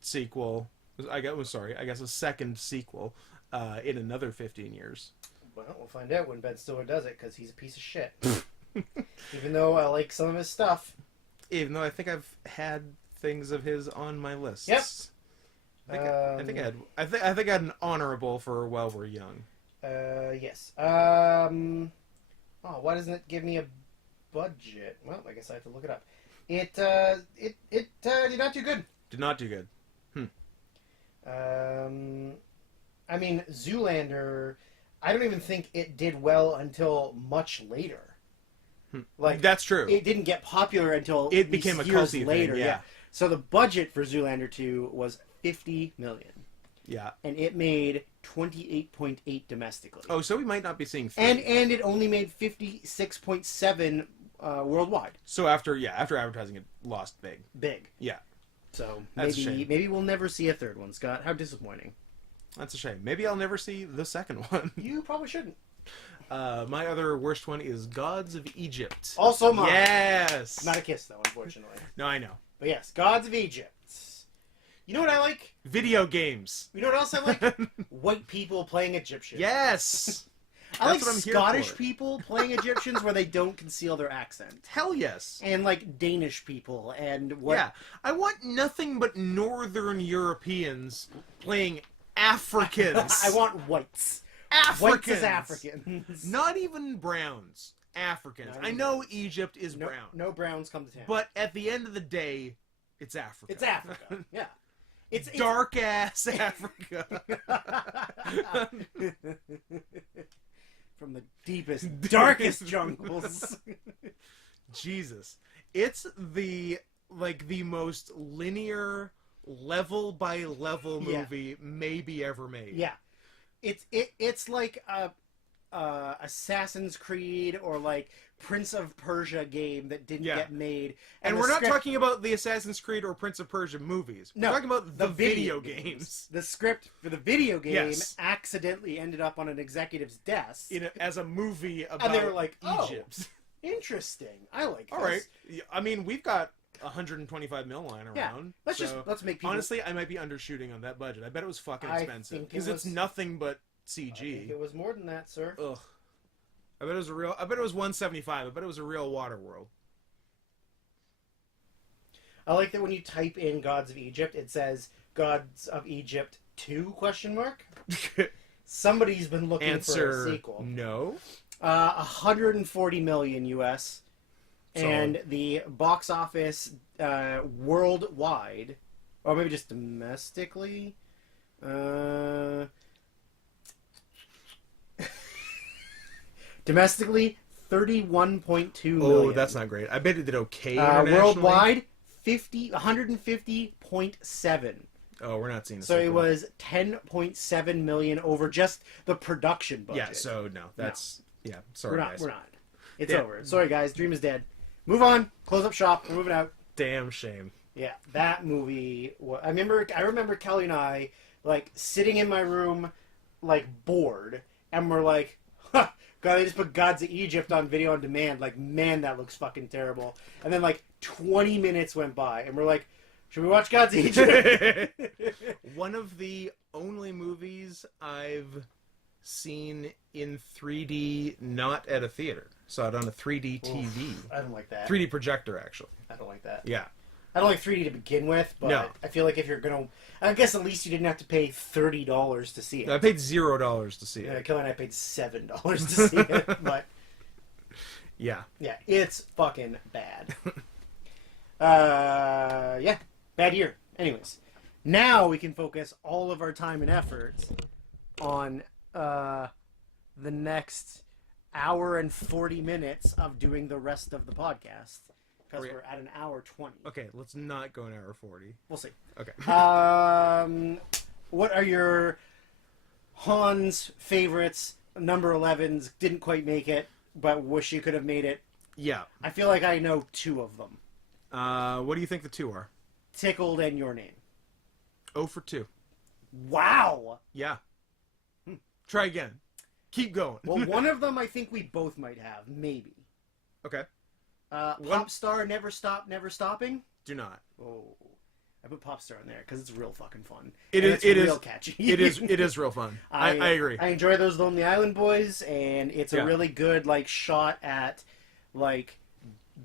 sequel. I guess a second sequel in another 15 years. Well, we'll find out when Ben Stiller does it, because he's a piece of shit. Even though I like some of his stuff. Even though I think I've had things of his on my list. Yep. I think I had an honorable for While We're Young. Yes. Why doesn't it give me a budget? Well, I guess I have to look it up. It did not do good. Did not do good. I mean, Zoolander, I don't even think it did well until much later. Like, that's true. It didn't get popular until it became a years culty later. thing, yeah. So the budget for Zoolander 2 was $50 million. Yeah. And it made 28.8 domestically. Oh, so we might not be seeing 3. And it only made 56.7 worldwide. So after advertising, it lost big. Big. Yeah. So That's a shame. maybe we'll never see a third one, Scott. How disappointing. That's a shame. Maybe I'll never see the second one. You probably shouldn't. My other worst one is Gods of Egypt. Also mine. Yes. Not a kiss, though, unfortunately. No, I know. But yes, Gods of Egypt. You know what I like? Video games. You know what else I like? White people playing Egyptians. Yes. I like Scottish people playing Egyptians where they don't conceal their accent. Hell yes. And like Danish people and what? Yeah, I want nothing but Northern Europeans playing Africans. I want whites. Africans. Whites as Africans. Not even browns. Africans. I know Egypt is brown. No browns come to town. But at the end of the day, it's Africa. It's Africa. Yeah. It's dark ass Africa. From the deepest, darkest jungles. Jesus. It's the most linear, level by level movie maybe ever made. Yeah. It's like a Assassin's Creed or like Prince of Persia game that didn't get made. And we're not talking about the Assassin's Creed or Prince of Persia movies. We're talking about the video games. The script for the video game accidentally ended up on an executive's desk as a movie about and they were like, Egypt. Oh, interesting. I like this. All right. I mean, we've got 125 mil lying around. Let's make people... Honestly, I might be undershooting on that budget. I bet it was fucking expensive because it's nothing but CG. I think it was more than that, sir. Ugh. I bet it was 175. I bet it was a real water world. I like that when you type in Gods of Egypt, it says Gods of Egypt 2 question mark? Somebody's been looking for a Answer sequel. no. 140 million US. And the box office worldwide, or maybe just domestically, domestically 31.2 million. Oh, that's not great. I bet it did okay internationally. Worldwide 150.7. Oh, we're not seeing this. So it was 10.7 million over just the production budget. Yeah, so no, that's sorry, guys. We're not. It's over. Sorry, guys. Dream is dead. Move on. Close up shop. We're moving out. Damn shame. Yeah, that movie. I remember Kelly and I like sitting in my room, like bored, and we're like, huh, God, they just put Gods of Egypt on video on demand. Like, man, that looks fucking terrible. And then like 20 minutes went by, and we're like, should we watch Gods of Egypt? One of the only movies I've seen in 3D, not at a theater. Saw it on a 3D TV. Oof, I don't like that. 3D projector, actually. I don't like that. Yeah. I don't like 3D to begin with, but No. I feel like if you're gonna, I guess at least you didn't have to pay $30 to see it. I paid $0 to see it. Kelly and I paid $7 to see it, but Yeah. yeah, it's fucking bad. Yeah, bad year. Anyways, now we can focus all of our time and efforts on the next hour and 40 minutes of doing the rest of the podcast because we're at an hour 20. Okay, let's not go an hour 40. We'll see. Okay. What are your Hans favorites? Number 11s didn't quite make it, but wish you could have made it. Yeah. I feel like I know 2 of them. What do you think the 2 are? Tickled and Your Name. 0 for 2. Wow. Yeah. Try again. Keep going. Well, one of them I think we both might have, maybe. Okay. Pop Star, Never Stop, Never Stopping. Do not. Oh, I put Pop Star in there because it's real fucking fun. It's real catchy. It is real fun. I agree. I enjoy those Lonely Island Boys, and it's a really good like shot at like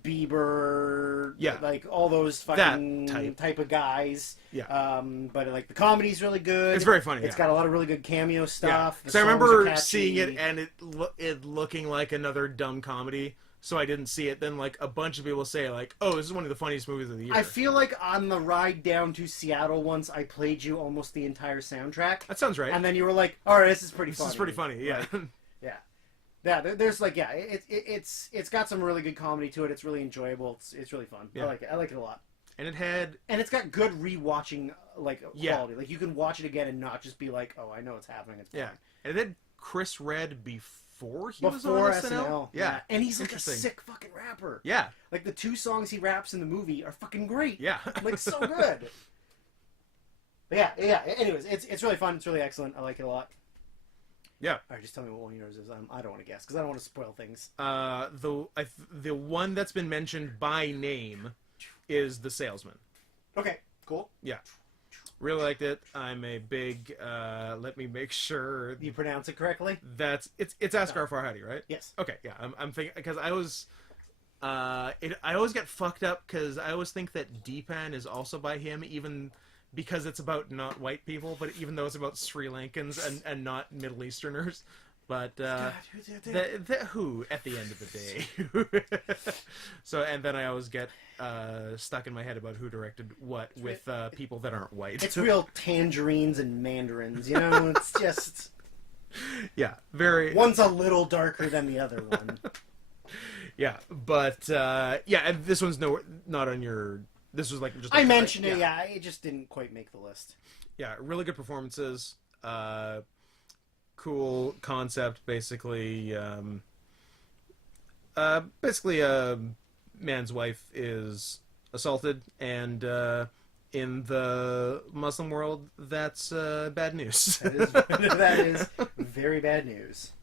Bieber, like all those fucking type of guys. Yeah. But like the comedy's really good. It's very funny. It's got a lot of really good cameo stuff. Because I remember seeing it and it looking like another dumb comedy, so I didn't see it. Then like a bunch of people say like, "Oh, this is one of the funniest movies of the year." I feel like on the ride down to Seattle once, I played you almost the entire soundtrack. That sounds right. And then you were like, "All right, this is pretty funny." This is pretty funny. Yeah. Like, yeah. There's like it's got some really good comedy to it. It's really enjoyable. It's really fun. Yeah. I like it. I like it a lot. And it's got good rewatching like quality. Like you can watch it again and not just be like, "Oh, I know what's happening." It's fun. Yeah. And it had Chris Red before he was Before on SNL. Yeah. And he's like a sick fucking rapper. Yeah. Like the 2 songs he raps in the movie are fucking great. Yeah. Like so good. But yeah. Anyways, it's really fun. It's really excellent. I like it a lot. Yeah. All right, just tell me what one of yours is. I don't want to guess because I don't want to spoil things. The one that's been mentioned by name is The Salesman. Okay, cool. Yeah. Really liked it. I'm a big. Let me make sure You pronounce it correctly. it's Asghar Farhadi, right? Yes. Okay. Yeah. I'm thinking because I was. I always get fucked up because I always think that Deepan is also by him, even because it's about not white people, but even though it's about Sri Lankans and not Middle Easterners. But who at the end of the day. So and then I always get stuck in my head about who directed what with people that aren't white. It's real tangerines and mandarins, you know. It's just very. One's a little darker than the other one. Yeah, but and this one's not on your. This was like just. I mentioned it. Yeah, it just didn't quite make the list. Yeah, really good performances. Cool concept. Basically, a man's wife is assaulted, and in the Muslim world, that's bad news. That is very bad news.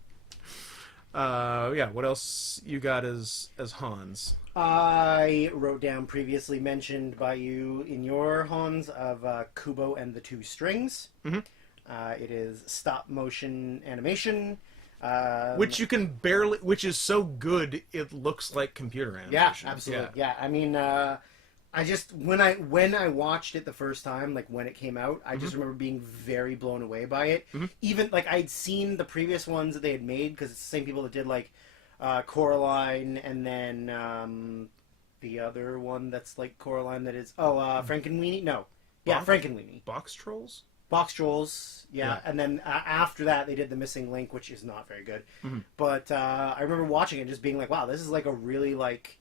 What else you got as Hans? I wrote down previously mentioned by you in your Hans of Kubo and the Two Strings. Mm-hmm. It is stop motion animation. Which you can barely... Which is so good, it looks like computer animation. Yeah, absolutely. Yeah, I mean, I I just when I watched it the first time, like when it came out, I just remember being very blown away by it. Even like I'd seen the previous ones that they had made because it's the same people that did like Coraline and then the other one that's like Coraline that is Frankenweenie. No, yeah, Frankenweenie. Box Trolls. Box Trolls, yeah. And then after that they did The Missing Link, which is not very good. But I remember watching it and just being like, wow, this is like a really like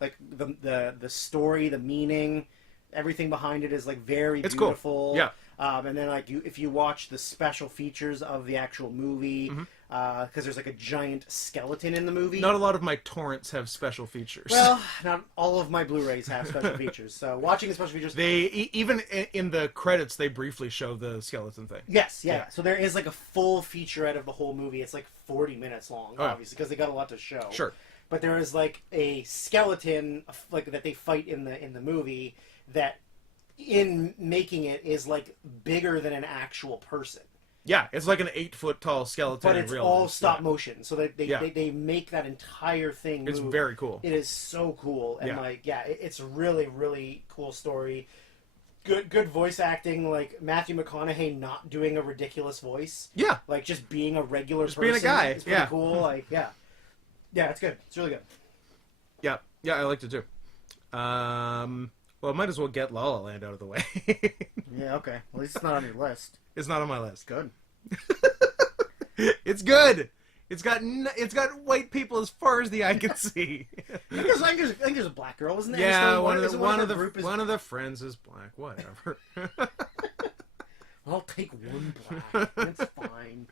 the story, the meaning, everything behind it is like very beautiful. Cool. Yeah. And then like if you watch the special features of the actual movie, because there's like a giant skeleton in the movie. Not a lot of my torrents have special features. Well, not all of my Blu-rays have special features. So watching the special features, they even in the credits they briefly show the skeleton thing. Yes, yeah. So there is like a full featurette of the whole movie. It's like 40 minutes long, obviously, because they got a lot to show. Sure. But there is like a skeleton like that they fight in the movie that in making it is like bigger than an actual person. Yeah, it's like an 8-foot tall skeleton. But it's all stop motion, so they make that entire thing move. It's very cool. It is so cool, and it's really, really cool story. Good voice acting, like Matthew McConaughey not doing a ridiculous voice. Yeah. Like just being a regular person. Being a guy. It's pretty cool. Like, yeah. Yeah, it's good. It's really good. Yeah. Yeah, I liked it too. Well, I might as well get La La Land out of the way. Yeah, okay. At least it's not on your list. It's not on my list. Good. It's good. It's got white people as far as the eye can see. I think there's a black girl, isn't there? Yeah, one of the friends is black. Whatever. I'll take one black. It's fine.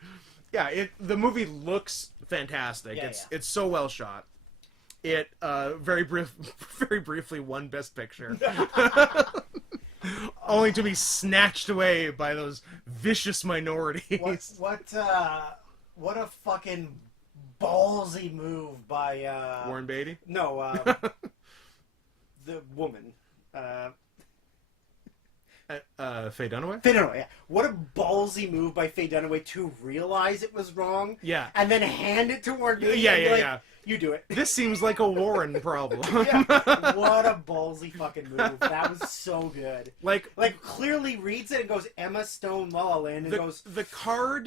Yeah, the movie looks fantastic. Yeah, it's so well shot. It very briefly won Best Picture. Only to be snatched away by those vicious minorities. What a fucking ballsy move by Warren Beatty? No, the woman. Faye Dunaway? Faye Dunaway, yeah. What a ballsy move by Faye Dunaway to realize it was wrong. Yeah. And then hand it to Warren Beatty. Yeah. You do it. This seems like a Warren problem. Yeah. What a ballsy fucking move. That was so good. Like clearly reads it and goes Emma Stone La La Land and goes the card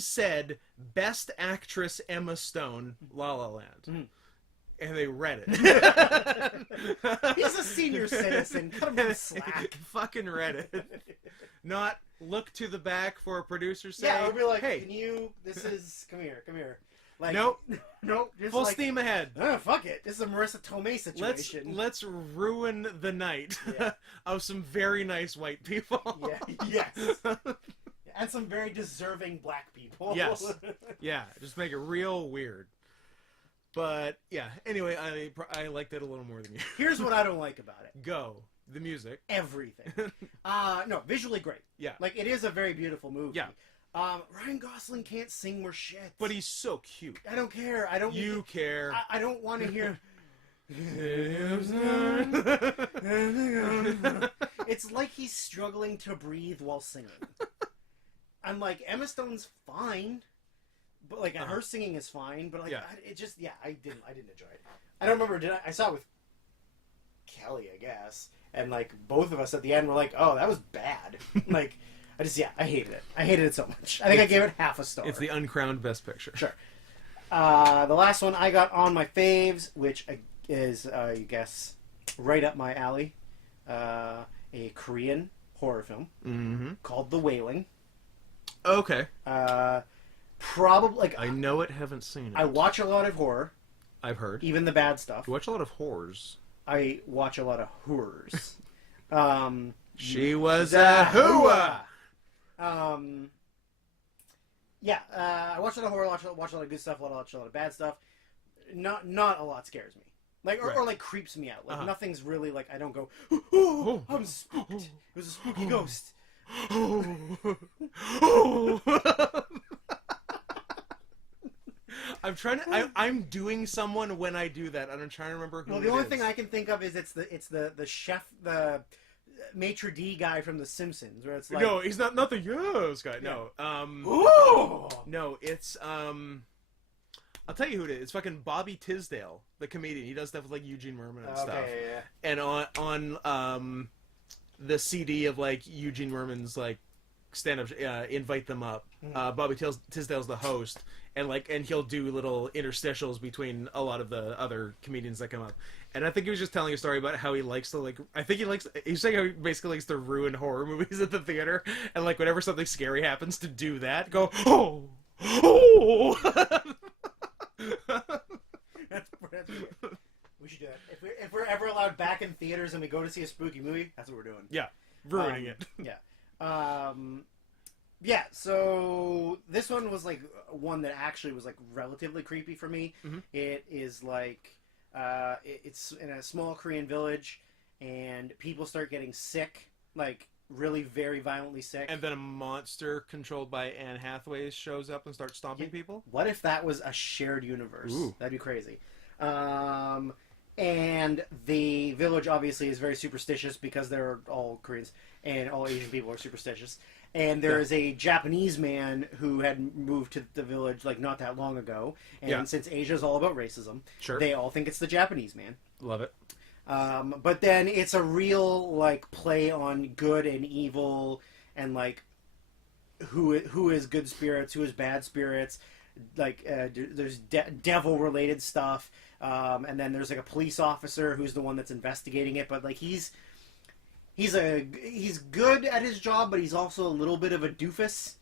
said Best Actress Emma Stone La La Land. And they read it. He's a senior citizen. Cut him some slack. Fucking read it. Not look to the back for a producer say, yeah, we'll be like, hey, come here. Like, nope. Just full steam ahead. Oh, fuck it. This is a Marissa Tomei situation. Let's ruin the night of some very nice white people. Yeah, yes. And some very deserving black people. Yes. Yeah, just make it real weird. But, yeah, anyway, I liked it a little more than you. Here's what I don't like about it. Go. The music. Everything. No, visually great. Yeah. Like, it is a very beautiful movie. Yeah. Ryan Gosling can't sing worth shit. But he's so cute. I don't care. You care. I don't want to hear... It's like he's struggling to breathe while singing. I'm like, Emma Stone's fine. But like her singing is fine, but like I didn't enjoy it. I don't remember. I saw it with Kelly, I guess, and like both of us at the end were like, "Oh, that was bad." Like, I hated it. I hated it so much. I think I gave it half a star. It's the uncrowned Best Picture. Sure. The last one I got on my faves, which is you guess right up my alley, a Korean horror film called The Wailing. Okay. Probably like I know it, haven't seen it. I watch a lot of horror. I've heard. Even the bad stuff. You watch a lot of horrors. I watch a lot of horrors. She was a hooah! Yeah, I watch a lot of horror, watch a lot of good stuff, watch a lot of bad stuff. Not a lot scares me. Like or like creeps me out. Like nothing's really like I don't go, oh, I'm spooked. It was a spooky ghost. I'm trying to. I'm doing someone when I do that, and I'm trying to remember who. Well, the only thing I can think of is it's the chef, the maitre d' guy from The Simpsons, where it's like no, he's not the yes guy. Yeah. No, Ooh! no, it's I'll tell you who it is. It's fucking Bobby Tisdale, the comedian. He does stuff with like Eugene Merman and stuff. Yeah. And on the CD of like Eugene Merman's like stand-up, Invite Them Up. Bobby Tisdale's the host, and he'll do little interstitials between a lot of the other comedians that come up. And I think he was just telling a story about how he likes to he's saying how he basically likes to ruin horror movies at the theater, and like whenever something scary happens, to do that, go oh. That's we should do it. If we're ever allowed back in theaters and we go to see a spooky movie, that's what we're doing. Yeah, ruining it. Yeah. Yeah, so this one was like one that actually was like relatively creepy for me. Mm-hmm. It is like it's in a small Korean village, and people start getting sick, like really very violently sick. And then a monster controlled by Anne Hathaway shows up and starts stomping people. What if that was a shared universe? Ooh. That'd be crazy. And the village obviously is very superstitious because they're all Koreans and all Asian people are superstitious. And there is a Japanese man who had moved to the village like not that long ago. And since Asia is all about racism, they all think it's the Japanese man. Love it. But then it's a real like play on good and evil and like who is good spirits, who is bad spirits. Like there's devil related stuff. And then there's like a police officer who's the one that's investigating it, but like he's good at his job, but he's also a little bit of a doofus.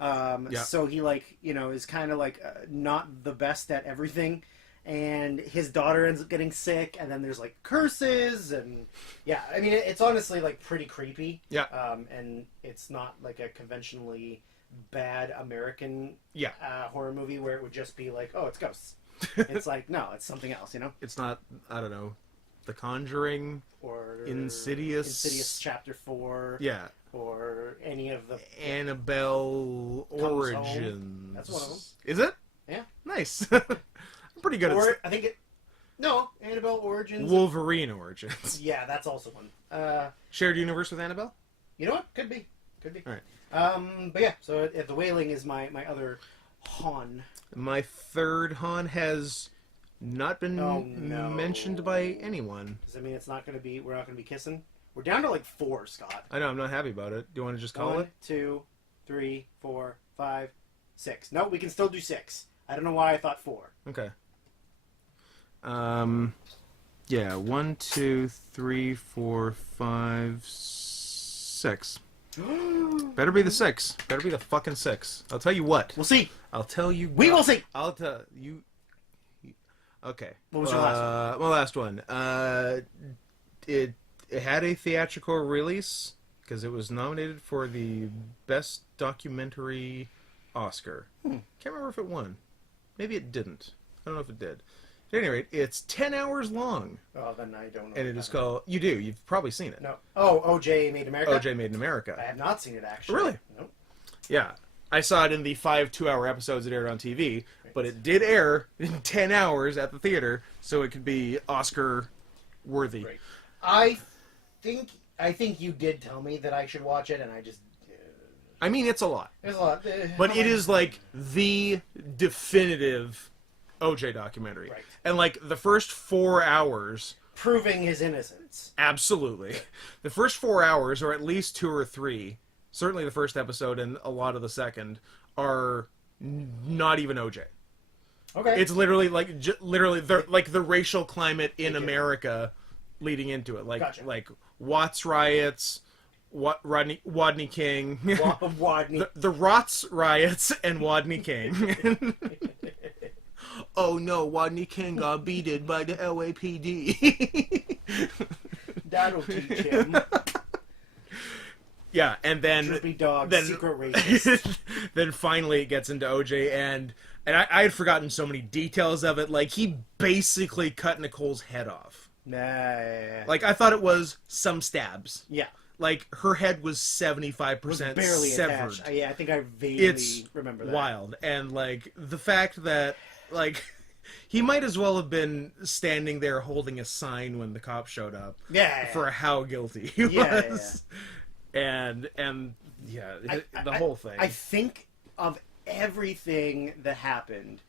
So he is kind of like not the best at everything, and his daughter ends up getting sick, and then there's like curses, and I mean it's honestly like pretty creepy. And it's not like a conventionally bad American horror movie where it would just be like, oh, it's ghosts. It's like, no, it's something else, It's not, I don't know, The Conjuring or Insidious Chapter 4. Yeah. Or any of the Annabelle Origins. That's one of them. Is it? Yeah. Nice. I'm pretty good at I think Annabelle Origins. Wolverine Origins. Yeah, that's also one. Shared universe with Annabelle? You know what? Could be. All right. But yeah, so The Wailing is my other Han. My third Han has not been mentioned by anyone. Does that mean we're not going to be kissing? We're down to like 4, Scott. I know, I'm not happy about it. Do you want to just call it? 1, 2, 3, 4, 5, 6. No, we can still do 6. I don't know why I thought 4. Okay. Yeah, 1, 2, 3, 4, 5, 6. Better be the 6. Better be the fucking 6. I'll tell you what. We'll see. I'll tell you. We will see. I'll tell you. Okay. What was your last one? My last one. It had a theatrical release because it was nominated for the Best Documentary Oscar. Can't remember if it won. Maybe it didn't. I don't know if it did. At any rate, it's 10 hours long. Oh, then I don't know. And it is called... You do. You've probably seen it. No. Oh, O.J. Made in America? O.J. Made in America. I have not seen it, actually. Really? Nope. Yeah. I saw it in the 5 2-hour episodes that aired on TV, but it did air in 10 hours at the theater, so it could be Oscar-worthy. Great. I think you did tell me that I should watch it, and I just... I mean, it's a lot. There's a lot. But it is, like, the definitive O.J. documentary. Right. And, like, the first 4 hours... Proving his innocence. Absolutely. The first 4 hours, or at least 2 or 3, certainly the first episode and a lot of the second, are not even O.J. Okay. It's literally, like, the racial climate in America leading into it. Like, gotcha. Like Watts riots... Wadney King. Wadney. The Rots riots and Wadney King. Oh no, Wadney King got beaten by the LAPD. That'll teach him. Yeah, and then... Drippy dog, secret racist. Then finally it gets into OJ, and I had forgotten so many details of it. Like, he basically cut Nicole's head off. Nah. Like, I thought it was some stabs. Yeah. Like, her head was 75% was barely severed. Attached. Yeah, I think I vaguely remember that. It's wild. And, like, the fact that, like, he might as well have been standing there holding a sign when the cops showed up. Yeah. For how guilty he was. Yeah. And the whole thing. I think of everything that happened,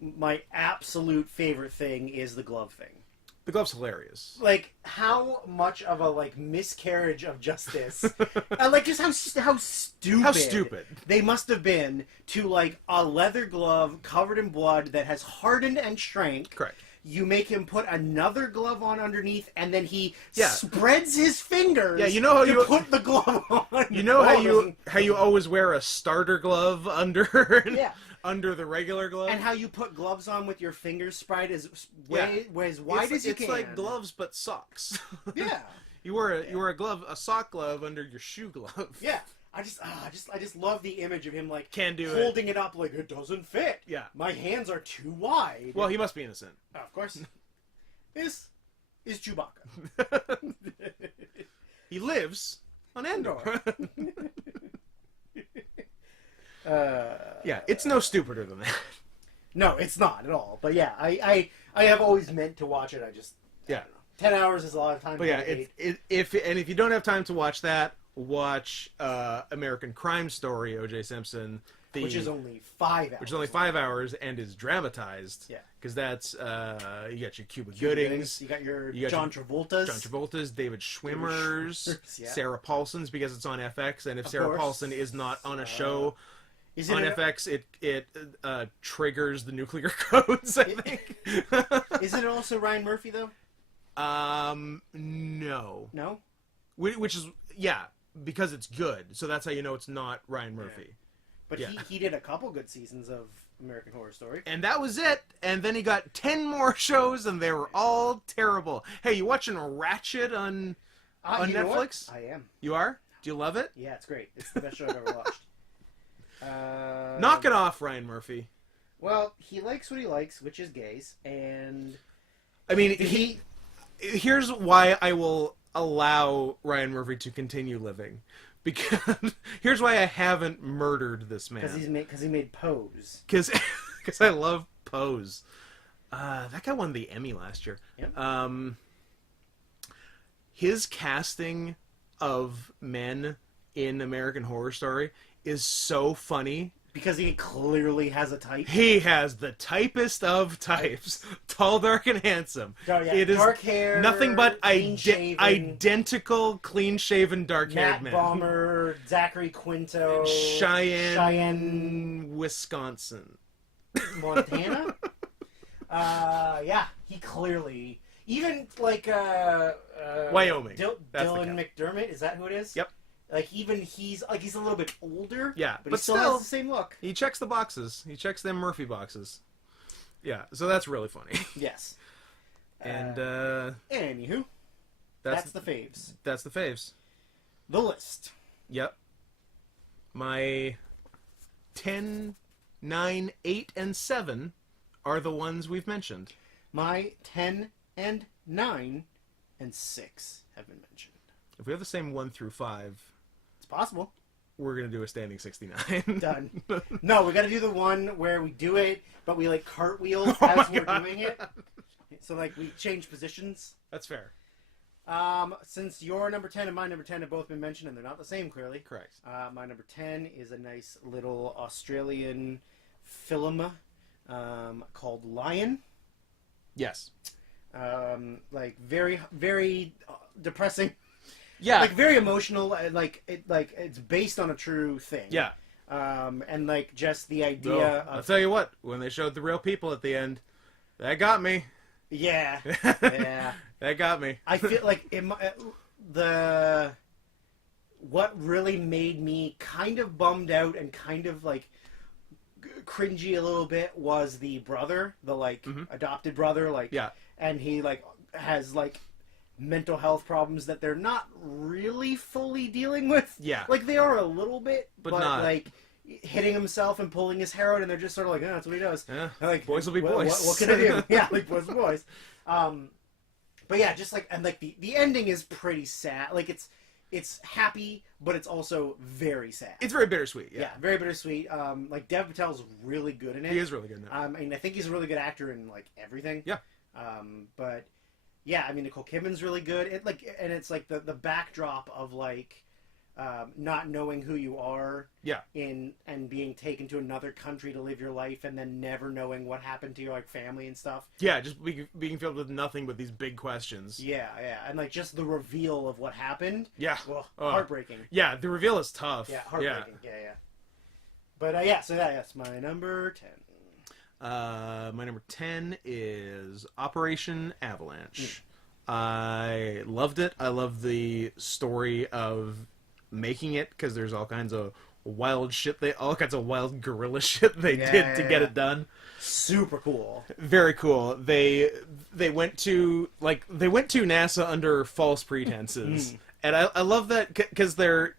my absolute favorite thing is the glove thing. The glove's hilarious. Like, how much of a, like, miscarriage of justice. Like, just how stupid. How stupid. They must have been to, like, a leather glove covered in blood that has hardened and shrank. Correct. You make him put another glove on underneath, and then he Yeah. spreads his fingers Yeah, you know how to you put the glove on. You know Oh, how you always wear a starter glove under Yeah. under the regular glove? And how you put gloves on with your fingers spread as wide as you it's can. like gloves but socks. Yeah. You wear a sock glove under your shoe glove. Yeah. I just love the image of him like Can do holding it up like it doesn't fit. Yeah. My hands are too wide. Well, he must be innocent. Of course. This is Chewbacca. He lives on Endor. Yeah, it's no stupider than that. No, it's not at all. But yeah, I have always meant to watch it. I just I Yeah. don't know. 10 hours is a lot of time. But yeah, if you don't have time to watch that, watch American Crime Story, O.J. Simpson, which is only 5 hours. which is only 5 hours and is dramatized. Yeah. Because that's you got your Cuba Goodings, You got your you got John Travolta's. John Travolta's, David Schwimmer's, yeah. Sarah Paulson's because it's on FX, and if Of Sarah course. Paulson is not on a show Is on it FX, it triggers the nuclear codes. I think. Is it also Ryan Murphy though? No. No. Which is because it's good, so that's how you know it's not Ryan Murphy. But Yeah. he did a couple good seasons of American Horror Story. And that was it. And then he got 10 more shows, and they were all terrible. Hey, you watching Ratchet on You know what? Netflix? I am. You are? Do you love it? Yeah, it's great. It's the best show I've ever watched. Knock it off, Ryan Murphy. Well, he likes what he likes, which is gays, and I mean, here's why I will allow Ryan Murphy to continue living. Because here's why I haven't murdered this man. because he made Pose. Because I love Pose. That guy won the Emmy last year. Yep. His casting of men in American Horror Story is so funny. Because he clearly has a type. He has the typest of types. Tall, dark, and handsome. Oh, yeah. It is Dark hair, nothing but clean-shaven. Identical, clean-shaven, dark-haired Matt man. Bomber, Zachary Quinto, Cheyenne, Wisconsin. Montana. Yeah, he clearly even like Wyoming. That's the Dylan guy. McDermott. Is that who it is? Yep. Like even he's a little bit older. Yeah, but but he still still- has the same look. He checks the boxes. He checks them Murphy boxes. Yeah, so that's really funny. Yes. And Anywho, that's the faves. that's the faves. The list. Yep. My 10, 9, 8, and 7 are the ones we've mentioned. My 10 and 9 and 6 have been mentioned. If we have the same 1 through 5, It's possible. we're going to do a standing 69. Done. No, we got to do the one where we do it, but we like cartwheel Oh as my we're God. doing it. So like we change positions. That's fair. Since your number 10 and my number 10 have both been mentioned, and they're not the same, clearly. Correct. My number 10 is a nice little Australian film called Lion. Yes. Like very, very depressing. Yeah. Like very emotional. It's based on a true thing. Yeah. And like just the idea So, I'll of tell you what, when they showed the real people at the end, that got me. yeah. That got me. I feel like what really made me kind of bummed out and kind of like cringy a little bit was the brother, the like adopted brother, like Yeah. and he like has like mental health problems that they're not really fully dealing with. Yeah. Like they are a little bit, But but not. like hitting himself and pulling his hair out, and they're just sort of like, oh, that's what he does. Yeah. And, like, Boys will be what, boys. What can I do? Yeah, like boys will be boys. But yeah, just like and like the ending is pretty sad. Like it's happy, but it's also very sad. It's very bittersweet. yeah. Yeah. Very bittersweet. Like Dev Patel's really good in it. He is really good now. I mean, I think he's a really good actor in like everything. Yeah. But yeah, I mean, Nicole Kidman's really good. It like, and it's like the backdrop of like not knowing who you are, Yeah. and being taken to another country to live your life, and then never knowing what happened to your like family and stuff. Yeah, just being filled with nothing but these big questions. Yeah, and like just the reveal of what happened. Yeah. Well, heartbreaking. Yeah, the reveal is tough. Yeah, heartbreaking. Yeah. But yeah, so that's my number 10. My number 10 is Operation Avalanche. I loved it. I love the story of making it, because there's all kinds of wild guerrilla shit they did to get it done. Super cool. Very cool. They went to NASA under false pretenses, and I love that because the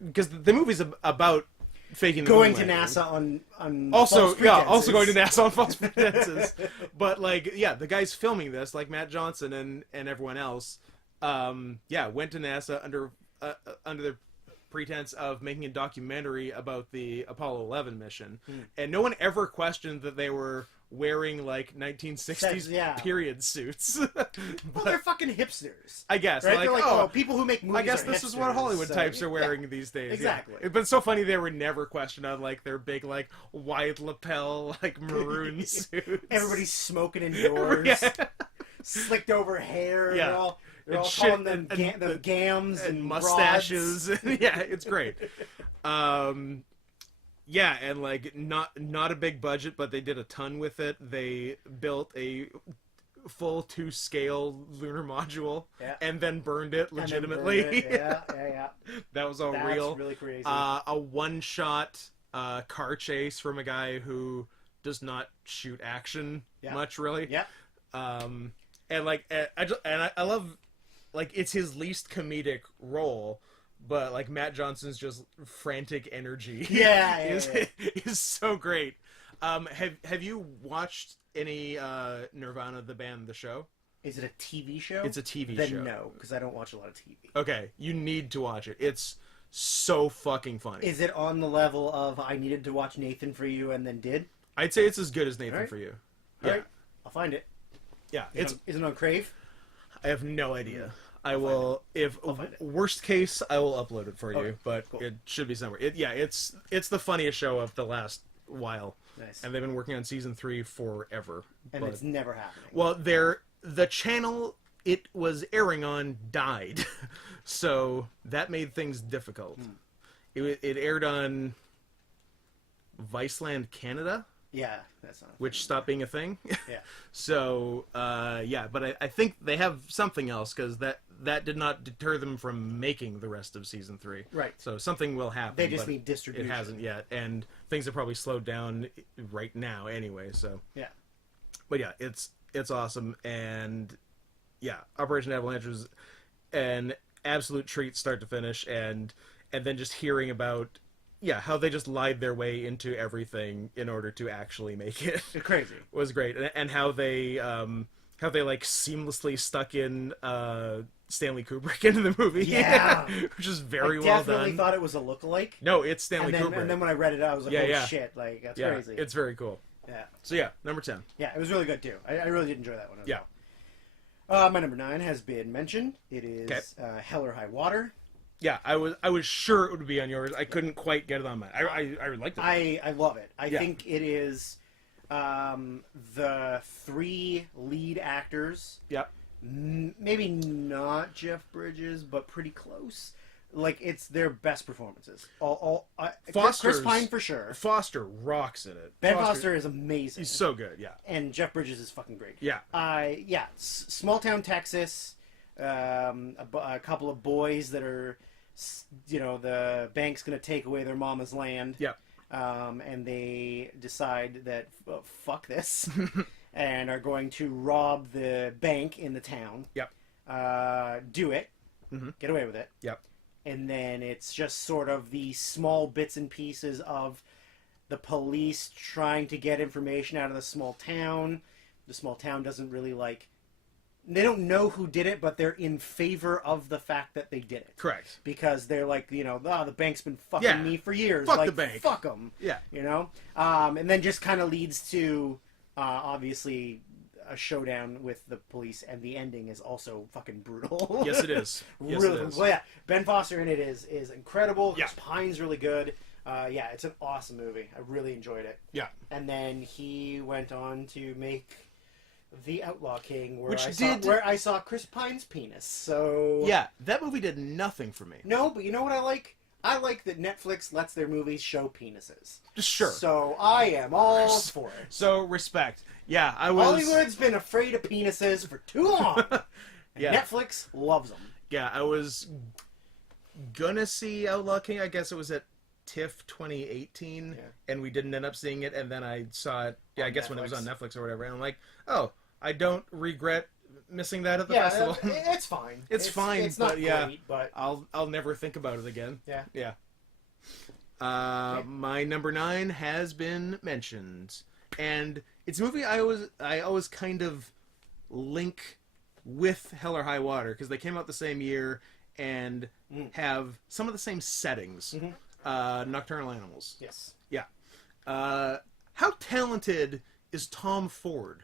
movie's about faking the going to moon landing. NASA on Also, false yeah, also pretenses. going to NASA on false pretenses. But like, yeah, the guys filming this, like Matt Johnson and everyone else, went to NASA under the pretense of making a documentary about the Apollo 11 mission, and no one ever questioned that they were wearing like 1960s period suits. Well, they're fucking hipsters. I guess. Right? Like, They're like, people who make movies. I guess are this is what hipsters, Hollywood so, types are wearing these days. Exactly. Yeah. But it's so funny they were never questioned on like their big like wide lapel like maroon suits. Everybody's smoking indoors. Yeah. Slicked over hair. Yeah. They're all calling them gams and mustaches. Yeah, it's great. Yeah, and like not a big budget, but they did a ton with it. They built a full 2-scale lunar module and then burned it legitimately. Yeah. That was all That's real. Really crazy. A one-shot car chase from a guy who does not shoot action much, really. Yeah. And like, I love, like, it's his least comedic role, but like Matt Johnson's just frantic energy is so great. Have you watched any Nirvana the band the show? Is it a TV show? It's a TV then show. Then no, because I don't watch a lot of TV. Okay, you need to watch it. It's so fucking funny. Is it on the level of I needed to watch Nathan for You and then did? I'd say it's as good as Nathan for You. All right. I'll find it. Yeah, is it on Crave? I have no idea. I will, if worst case, I will upload it for you, but it should be somewhere. It's the funniest show of the last while. Nice. And they've been working on season 3 forever. And it's never happening. Well, the channel it was airing on died, so that made things difficult. It aired on Viceland Canada. Yeah, that's not. Which stopped being a thing. Yeah. So, but I think they have something else, because that did not deter them from making the rest of season 3. Right. So something will happen. They just need distribution. It hasn't yet, and things have probably slowed down right now anyway. So. Yeah. But yeah, it's awesome, and yeah, Operation Avalanche was an absolute treat, start to finish, and then just hearing about. Yeah, how they just lied their way into everything in order to actually make it. Crazy. Was great, and how they like seamlessly stuck in Stanley Kubrick into the movie. Yeah, which is very well done. I definitely thought it was a lookalike. No, it's Stanley Kubrick. And then when I read it, I was like, oh shit, like that's crazy. It's very cool. Yeah. So yeah, number 10. Yeah, it was really good too. I really did enjoy that one. Yeah. Well. My number 9 has been mentioned. It is Hell or High Water. Yeah, I was sure it would be on yours. I couldn't quite get it on mine. I liked it. I love it. I think it is the 3 lead actors. Yeah. Maybe not Jeff Bridges, but pretty close. Like, it's their best performances. Chris Pine for sure. Foster rocks in it. Ben Foster is amazing. He's so good, yeah. And Jeff Bridges is fucking great. Yeah. Small town Texas. A couple of boys that are, the bank's going to take away their mama's land. Yeah. And they decide that, fuck this, and are going to rob the bank in the town. Yep. Do it. Mm-hmm. Get away with it. Yep. And then it's just sort of the small bits and pieces of the police trying to get information out of the small town. The small town doesn't really they don't know who did it, but they're in favor of the fact that they did it. Correct. Because they're like, the bank's been fucking me for years. Fuck the bank. Fuck them. Yeah. And then just kind of leads to, obviously, a showdown with the police, and the ending is also fucking brutal. Yes, it is. Yes, Really, it is. well, yeah. Ben Foster in it is incredible. Yeah. Chris Pine's really good. Yeah, it's an awesome movie. I really enjoyed it. Yeah. And then he went on to make The Outlaw King, where Which where I saw Chris Pine's penis. So Yeah, that movie did nothing for me. no, but you know what I like? I like that Netflix lets their movies show penises. Sure. So I am all for it. So respect. Yeah, I was. Hollywood's been afraid of penises for too long. And Yeah. Netflix loves them. Yeah, I was gonna see Outlaw King. I guess it was at TIFF 2018, Yeah. and we didn't end up seeing it. And then I saw it. Yeah, I On guess when it was Netflix. on Netflix or whatever. And I'm like, oh, I don't regret missing that at the Yeah, festival. it's fine. It's fine, It's not but yeah. great, but I'll never think about it again. yeah. Yeah. My number 9 has been mentioned, and it's a movie I always kind of link with Hell or High Water because they came out the same year and have some of the same settings. Nocturnal Animals. Yes. Yeah. How talented is Tom Ford?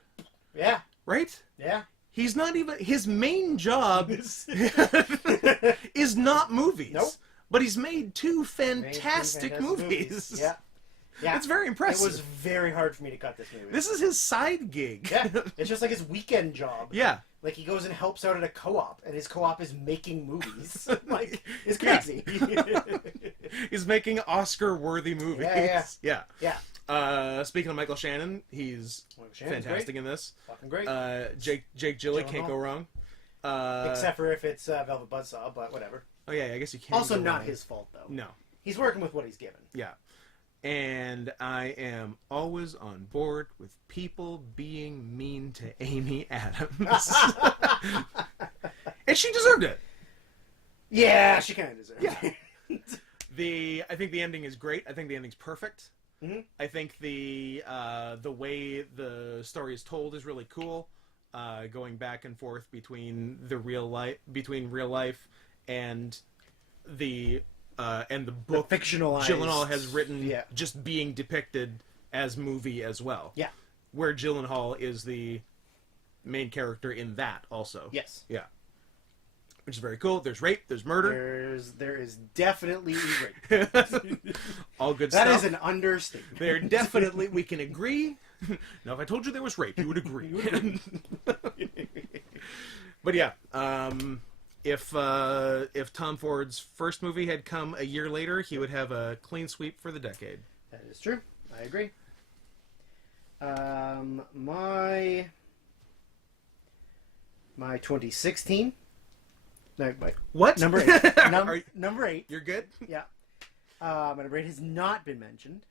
Yeah. Right? Yeah. He's not even his main job is not movies. Nope. But he's made two fantastic movies. Yeah. Yeah. It's very impressive. It was very hard for me to cut this movie. This is his side gig. Yeah. It's just like his weekend job. Yeah. Like he goes and helps out at a co-op, and his co-op is making movies. Like it's crazy. He's making Oscar-worthy movies. Yeah. Yeah. Speaking of Michael Shannon, he's Shannon's fantastic great. in this. Fucking great. Jake Gyllenhaal can't go wrong. Except for if it's Velvet Buzzsaw, but whatever. Oh yeah, I guess you can't. Also go not wrong. his fault though. No. He's working with what he's given. Yeah. And I am always on board with people being mean to Amy Adams. And she deserved it. Yeah, she kind of deserves it. I think the ending is great. I think the ending's perfect. Mm-hmm. I think the way the story is told is really cool. Going back and forth between real life and the book the fictionalized Gyllenhaal has written, yeah. just being depicted as movie as well. Yeah. Where Gyllenhaal is the main character in that also. Yes. Yeah. Which is very cool. There's rape. There's murder. There is definitely rape. All good That stuff. is an understatement. There definitely, we can agree. Now, if I told you there was rape, you would agree. But yeah, if Tom Ford's first movie had come a year later, he would have a clean sweep for the decade. That is true. I agree. My 2016. No, wait. What? Number 8. Are you- Number 8. You're good? Yeah. My number 8 has not been mentioned,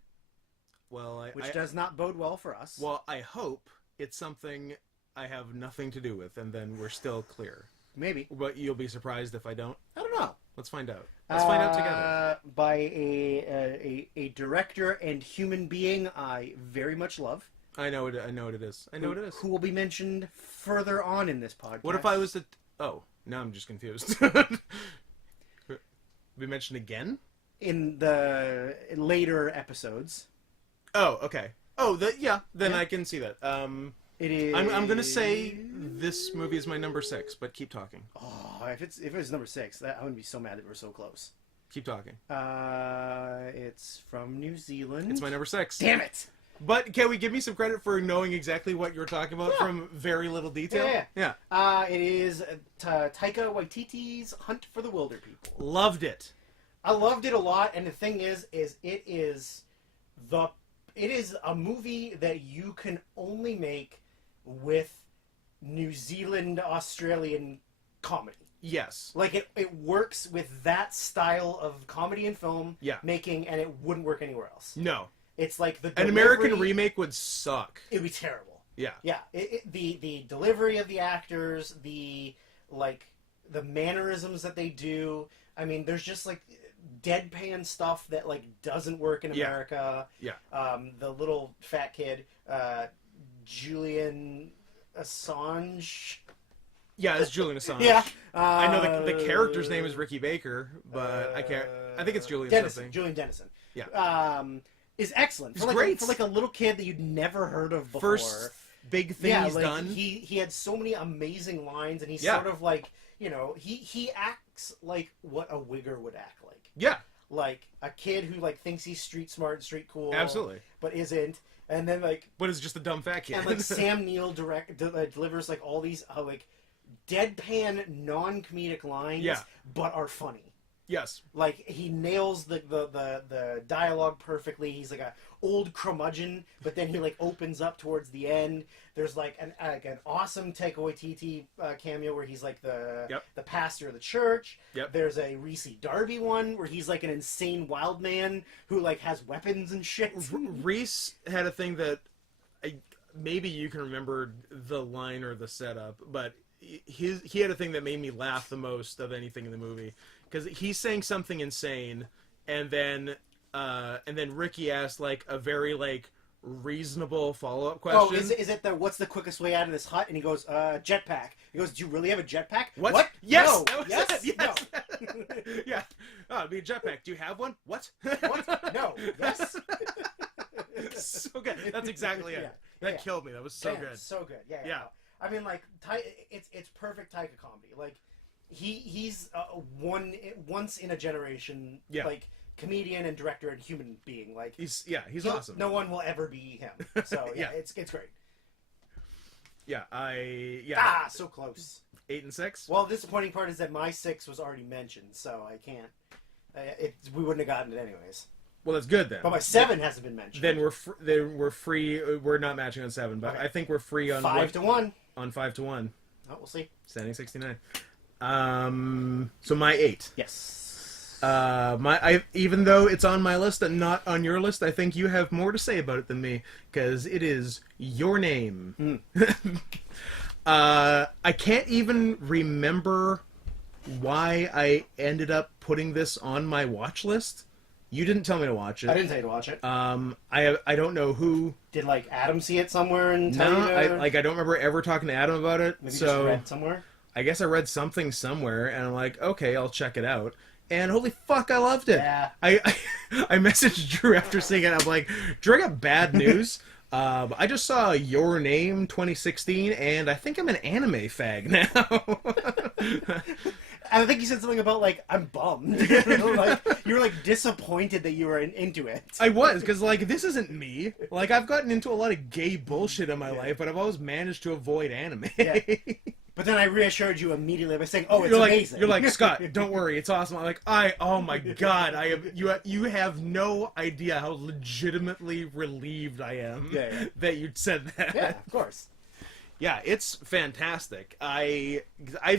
Well, which does not bode well for us. Well, I hope it's something I have nothing to do with, and then we're still clear. Maybe. But you'll be surprised if I don't. I don't know. Let's find out. Let's find out together. By a director and human being I very much love. I know it is. Who will be mentioned further on in this podcast. What if I was to... Oh, now I'm just confused. Be mentioned again? in the later episodes? Oh, okay. Oh, then Yeah. I can see that. It is. I'm gonna say this movie is my number 6, but keep talking. Oh, if it was number 6, I wouldn't be so mad that we're so close. Keep talking. It's from New Zealand. It's my number 6. Damn it! But can we give me some credit for knowing exactly what you're talking about Yeah. from very little detail? Yeah. It is Taika Waititi's Hunt for the Wilder People. Loved it. I loved it a lot, and the thing is it is a movie that you can only make with New Zealand Australian comedy. Yes. Like it works with that style of comedy and film making, and it wouldn't work anywhere else. No. It's like An American remake would suck. It would be terrible. Yeah. Yeah. The delivery of the actors, the mannerisms that they do. I mean, there's just like deadpan stuff that like doesn't work in America. Yeah. The little fat kid, Julian Assange. Yeah, it's Julian Assange. Yeah. I know the character's name is Ricky Baker, but I can't. I think it's Julian something. Julian Dennison. Yeah. Is excellent. It's great. For like a little kid that you'd never heard of before. big thing yeah, he's like, done. He had so many amazing lines, and he's Yeah. sort of like, you know, he acts like what a wigger would act like. Yeah, Like a kid who like thinks he's street smart and street cool, absolutely. but isn't. And then like, But it's just a dumb fat kid. and like Sam Neill delivers like all these like deadpan non-comedic lines, Yeah. but are funny. Yes. Like he nails the dialogue perfectly. He's like a old curmudgeon, but then he like opens up towards the end. There's like an awesome Taika Waititi cameo where he's like the pastor of the church. Yep. There's a Reese Darby one where he's like an insane wild man who like has weapons and shit. Reese had a thing that maybe you can remember the line or the setup, but he had a thing that made me laugh the most of anything in the movie, because he's saying something insane, and then Ricky asked like a very like reasonable follow-up question. Oh, is it the what's the quickest way out of this hut? And he goes, jetpack. He goes, do you really have a jetpack? What? Yes. No. That was Yes. it. Yes. No. Yeah. Oh, it'd be a jetpack. Do you have one? What? What? No. Yes. So good. That's exactly it. Yeah. That killed me. That was so good. So good. Yeah. Yeah. I mean, like, it's perfect Taika comedy. Like, he's once in a generation, like, comedian and director and human being. Like, he's awesome. No one will ever be him. So yeah, it's great. Yeah, so close. 8 and 6. Well, the disappointing part is that my 6 was already mentioned, so I can't. We wouldn't have gotten it anyways. Well, that's good then. But my 7 hasn't been mentioned. Then we're free. We're not matching on 7, but okay. I think we're free on 5-1. On 5-1. Oh, we'll see. Standing 69. So my 8. Yes. Even though it's on my list and not on your list, I think you have more to say about it than me, because it is Your Name. I can't even remember why I ended up putting this on my watch list. You didn't tell me to watch it. I didn't tell you to watch it. I don't know who. Did like Adam see it somewhere and tell you to... I don't remember ever talking to Adam about it. Maybe so just read somewhere. I guess I read something somewhere, and I'm like, okay, I'll check it out. And holy fuck, I loved it. Yeah. I messaged Drew after seeing it. I'm like, Drew, I got bad news. I just saw Your Name 2016, and I think I'm an anime fag now. I think you said something about, like, I'm bummed. you were, like, disappointed that you were into it. I was, because, like, this isn't me. Like, I've gotten into a lot of gay bullshit in my life, but I've always managed to avoid anime. Yeah. But then I reassured you immediately by saying, "Oh, it's you're amazing." You're like, Scott, don't worry, it's awesome. I'm like, oh my god, you have no idea how legitimately relieved I am that you said that. Yeah, of course. Yeah, it's fantastic. I've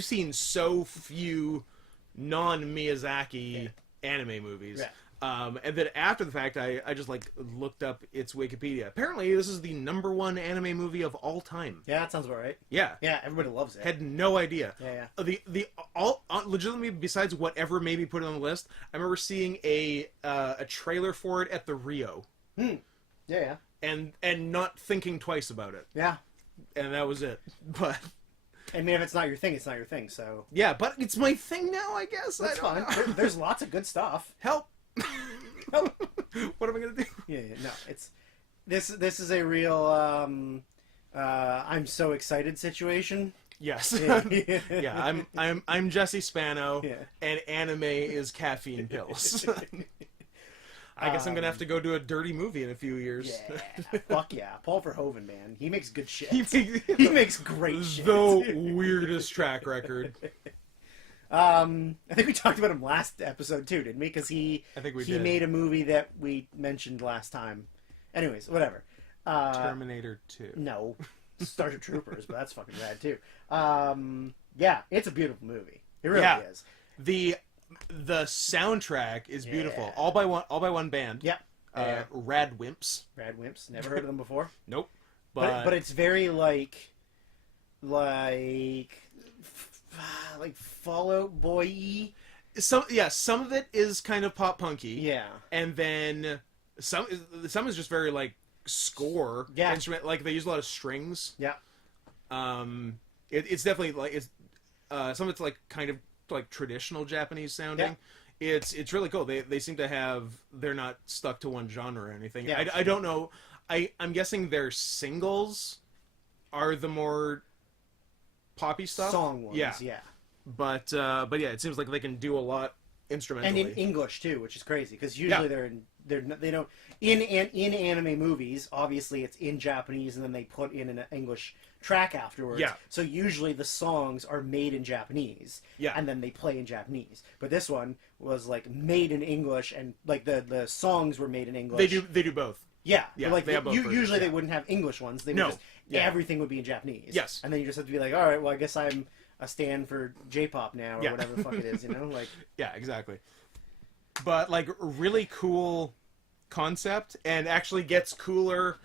seen so few non-Miyazaki anime movies. Yeah. And then after the fact, I just like looked up its Wikipedia. Apparently, this is the #1 anime movie of all time. Yeah, that sounds about right. Yeah. Yeah, everybody loves it. Had no idea. Yeah. The legitimately, besides whatever made me put it on the list, I remember seeing a trailer for it at the Rio. Yeah. And not thinking twice about it. Yeah. And that was it. But I mean, if it's not your thing, it's not your thing. So yeah, but it's my thing now, I guess. That's fine. There's lots of good stuff. Help. What am I gonna do? Yeah, no, it's this is a real I'm so excited situation. Yes. Yeah, I'm Jesse Spano, and anime is caffeine pills. I guess I'm gonna have to go do a dirty movie in a few years. Yeah, fuck yeah, Paul Verhoeven, man, he makes good shit. He makes great shit. The weirdest track record. I think we talked about him last episode too, didn't we? Because he made a movie that we mentioned last time. Anyways, whatever. Terminator 2. No, Starship Troopers, but that's fucking rad too. Yeah, it's a beautiful movie. It really is. The soundtrack is beautiful. All by one band. Yep. Rad Wimps. Rad Wimps. Never heard of them before. Nope. But it's very like Fallout Boy-y. Some of it is kind of pop punky. Yeah. And then some is just very like score instrument. Like they use a lot of strings. Yeah. It's definitely like some of it's like kind of like traditional Japanese sounding. Yeah. It's really cool. They seem to have, they're not stuck to one genre or anything. Yeah, I don't know. I'm guessing they're singles are the more poppy stuff. Song ones, Yeah. yeah. But yeah, it seems like they can do a lot instrumentally. And in English too, which is crazy because usually they don't in anime movies. Obviously, it's in Japanese, and then they put in an English track afterwards. Yeah. So usually the songs are made in Japanese. Yeah. And then they play in Japanese. But this one was like made in English, and like the songs were made in English. They do both. Yeah. Yeah, Like they have both versions, usually yeah. they wouldn't have English ones. They would No. just Yeah. everything would be in Japanese. Yes. And then you just have to be like, all right, well, I guess I'm a stand for J-pop now, or Yeah. whatever the fuck it is, you know? Like, Yeah, exactly. But like really cool concept, and actually gets cooler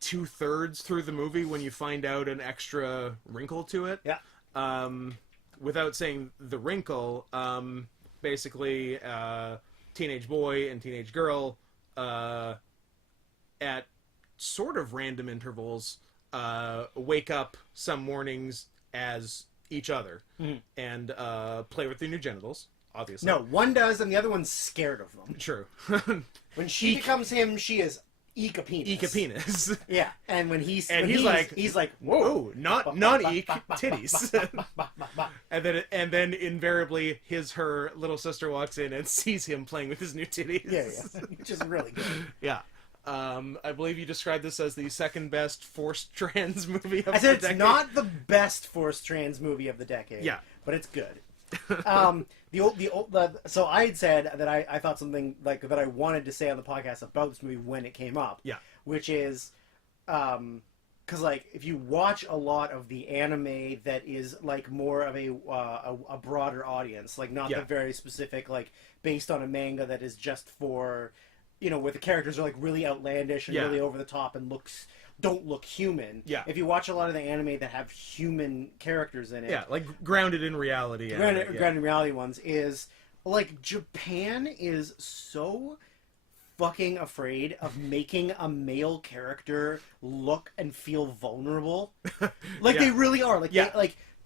2/3 through the movie when you find out an extra wrinkle to it. yeah. Without saying the wrinkle, basically, teenage boy and teenage girl, at sort of random intervals, wake up some mornings as each other and play with their new genitals. Obviously, No, one does, and the other one's scared of them. true. When she becomes him, she is eek a penis. Eek a penis. Yeah, and when he's like, whoa, whoa, not eek titties. and then invariably her little sister walks in and sees him playing with his new titties. yeah, which is really good. Yeah. I believe you described this as the second best forced trans movie of I said the it's decade. not the best forced trans movie of the decade. Yeah. but it's good. So I had said that I thought something like that I wanted to say on the podcast about this movie when it came up. Yeah. Which is, because like if you watch a lot of the anime that is like more of a broader audience, like not the very specific, like based on a manga that is just for, where the characters are like really outlandish and really over the top and don't look human. Yeah. If you watch a lot of the anime that have human characters in it. Yeah, like grounded in reality. Grounded in reality ones is like Japan is so fucking afraid of making a male character look and feel vulnerable. Like they really are. Like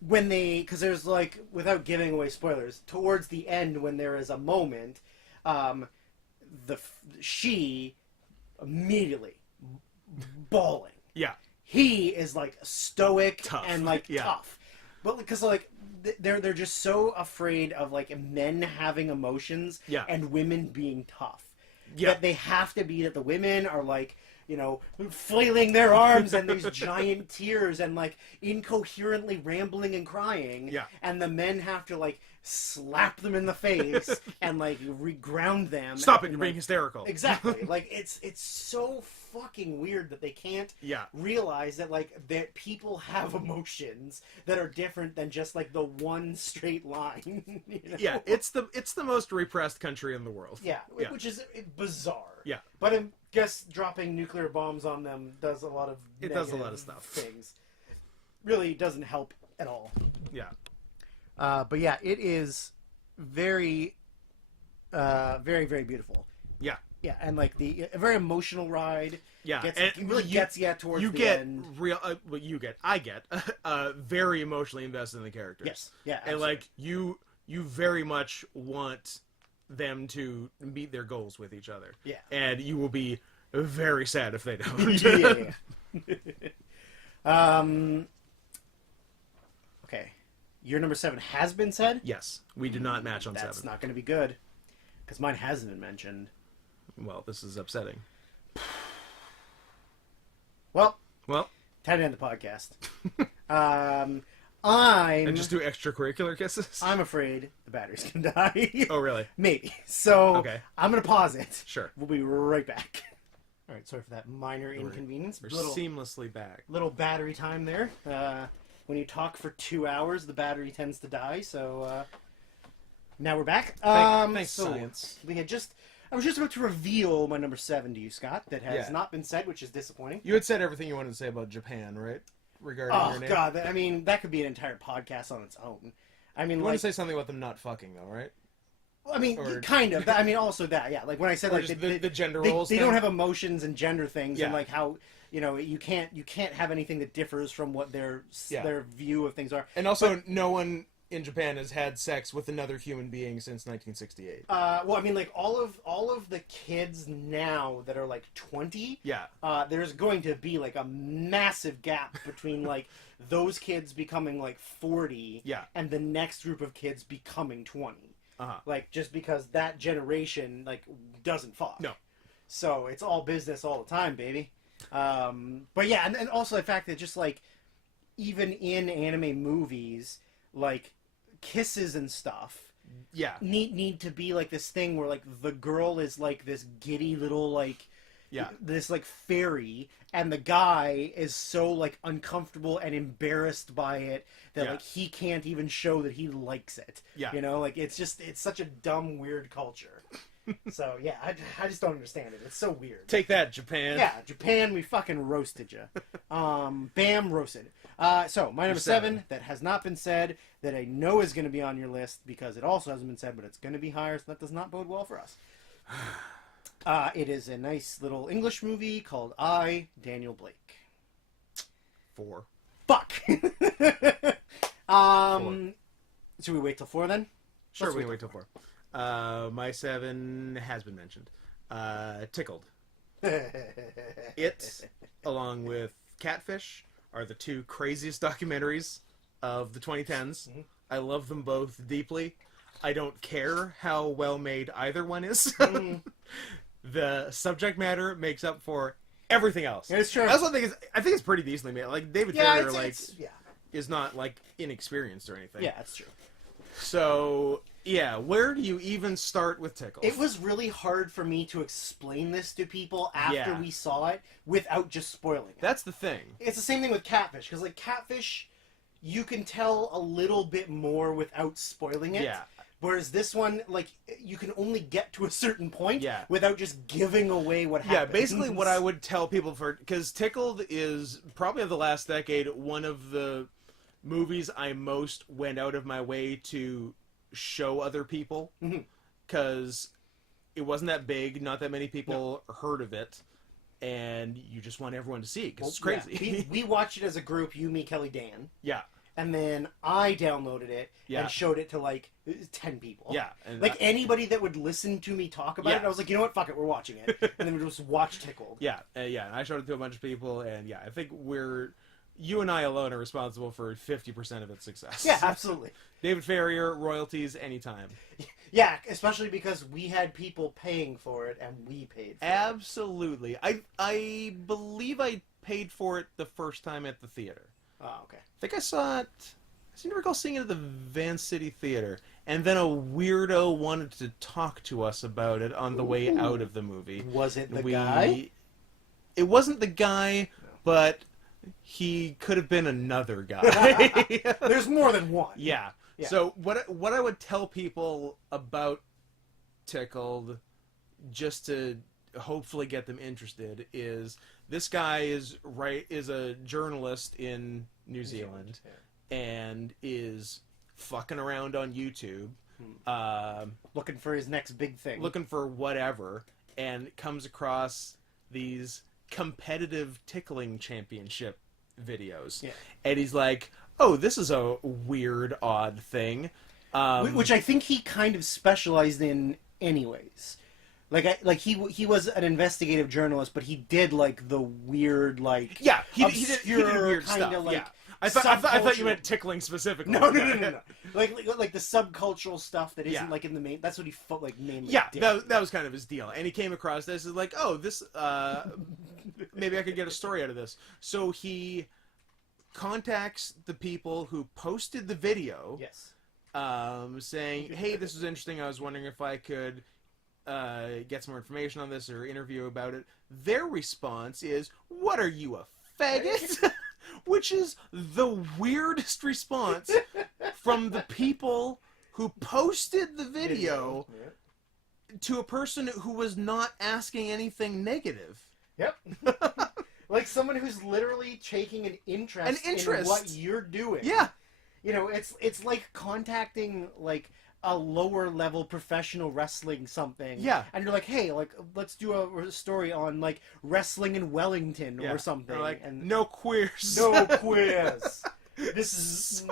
because there's like, without giving away spoilers, towards the end when there is a moment, she immedially bawling. Yeah. He is like stoic Tough. and like tough. But because like they're just so afraid of like men having emotions and women being tough. Yeah. That they have to be, that the women are like, flailing their arms and these giant tears and like incoherently rambling and crying. Yeah. And the men have to like slap them in the face and like reground them. Stop it! And, You're being hysterical. Exactly. Like it's so fucking weird that they can't realize that like that people have emotions that are different than just like the one straight line. Yeah, it's the most repressed country in the world. Yeah, which is bizarre. Yeah, but I guess dropping nuclear bombs on them does a lot of stuff. Things really doesn't help at all. Yeah. But yeah, it is very, very, very beautiful. Yeah. Yeah, and like a very emotional ride. Yeah, Gets you towards you the get end. I get very emotionally invested in the characters. Yes. Yeah. Absolutely. And like you very much want them to meet their goals with each other. Yeah. And you will be very sad if they don't. yeah. Okay. Your number 7 has been said? Yes. We did not match on 7. That's not going to be good. Because mine hasn't been mentioned. Well, this is upsetting. Well. Time to end the podcast. And just do extracurricular kisses? I'm afraid the battery's going to die. Oh, really? Maybe. So, okay. I'm going to pause it. Sure. We'll be right back. All right, sorry for that minor inconvenience. We're seamlessly back. Little battery time there. When you talk for 2 hours, the battery tends to die, so now we're back. Thanks, science. I was just about to reveal my number 7 to you, Scott, that has not been said, which is disappointing. You had said everything you wanted to say about Japan, right? Regarding your name. Oh, God, I mean, that could be an entire podcast on its own. I mean, you want to say something about them not fucking, though, right? I mean, kind of. I mean, also that, yeah. Like, when I said, like, the gender roles they don't have emotions and gender things, yeah. and, like, how... you can't have anything that differs from what their view of things are. And also, no one in Japan has had sex with another human being since 1968. Well, I mean, like all of the kids now that are like 20. Yeah. There's going to be like a massive gap between like those kids becoming like 40. Yeah. And the next group of kids becoming 20. Uh-huh. Like just because that generation like doesn't fuck. No. So it's all business all the time, baby. But yeah, and also the fact that just like even in anime movies, like kisses and stuff need to be like this thing where like the girl is like this giddy little like this like fairy, and the guy is so like uncomfortable and embarrassed by it that like he can't even show that he likes it. You know, like it's such a dumb weird culture. So yeah, I just don't understand it. It's so weird. Take that, Japan. Yeah, Japan, we fucking roasted you. Bam, roasted. So my number 7 that has not been said, that I know is going to be on your list because it also hasn't been said, but it's going to be higher, so that does not bode well for us. It is a nice little English movie called I, Daniel Blake. 4. Fuck. 4. Should we wait till 4 then? Sure, we can wait till 4. My 7 has been mentioned. Tickled. It, along with Catfish, are the 2 craziest documentaries of the 2010s. Mm-hmm. I love them both deeply. I don't care how well made either one is. Mm-hmm. The subject matter makes up for everything else. It's true. I also think it's pretty decently made. Like David Fincher, is not like inexperienced or anything. Yeah, that's true. So yeah, where do you even start with Tickles? It was really hard for me to explain this to people after we saw it without just spoiling it. That's the thing. It's the same thing with Catfish, because like Catfish, you can tell a little bit more without spoiling it. Yeah. Whereas this one, like, you can only get to a certain point without just giving away what happens. Yeah, basically what I would tell people because Tickled is probably of the last decade one of the movies I most went out of my way to show other people, because it wasn't that big, not that many people heard of it, and you just want everyone to see it because it's crazy. We watched it as a group, you, me, Kelly, Dan. Yeah. And then I downloaded it and showed it to like 10 people. Yeah. And like anybody that would listen to me talk about it, I was like, you know what, fuck it, we're watching it. And then we just watch Tickled. Yeah, and I showed it to a bunch of people, and I think you and I alone are responsible for 50% of its success. Yeah, absolutely. David Farrier, royalties, anytime. Yeah, especially because we had people paying for it and we paid for it. Absolutely. I believe I paid for it the first time at the theater. Oh, okay. I think I saw it... I seem to recall seeing it at the Van City Theater. And then a weirdo wanted to talk to us about it on the way out of the movie. Was it the guy? It wasn't the guy, but he could have been another guy. There's more than one. Yeah. So what I would tell people about Tickled, just to hopefully get them interested, is this guy is a journalist in New Zealand and is fucking around on YouTube, looking for his next big thing, looking for whatever, and comes across these competitive tickling championship videos, and he's like, oh, this is a weird, odd thing, which I think he kind of specialized in anyways. Like he was an investigative journalist, but he did like the weird, like he did weird stuff. Like, I thought you meant tickling specifically. No. Like the subcultural stuff that isn't like in the main. That's what he mainly did. That was kind of his deal, and he came across this as like, oh, this maybe I could get a story out of this. So he contacts the people who posted the video, saying, hey, this is interesting. I was wondering if I could get some more information on this or interview about it. Their response is, what are you, a faggot? Which is the weirdest response from the people who posted the video to a person who was not asking anything negative. Yep. Like someone who's literally taking an interest in what you're doing. Yeah. You know, it's like contacting like a lower level professional wrestling something. Yeah. And you're like, hey, like let's do a story on like wrestling in Wellington or something. Or like, and no queers. No queers. This is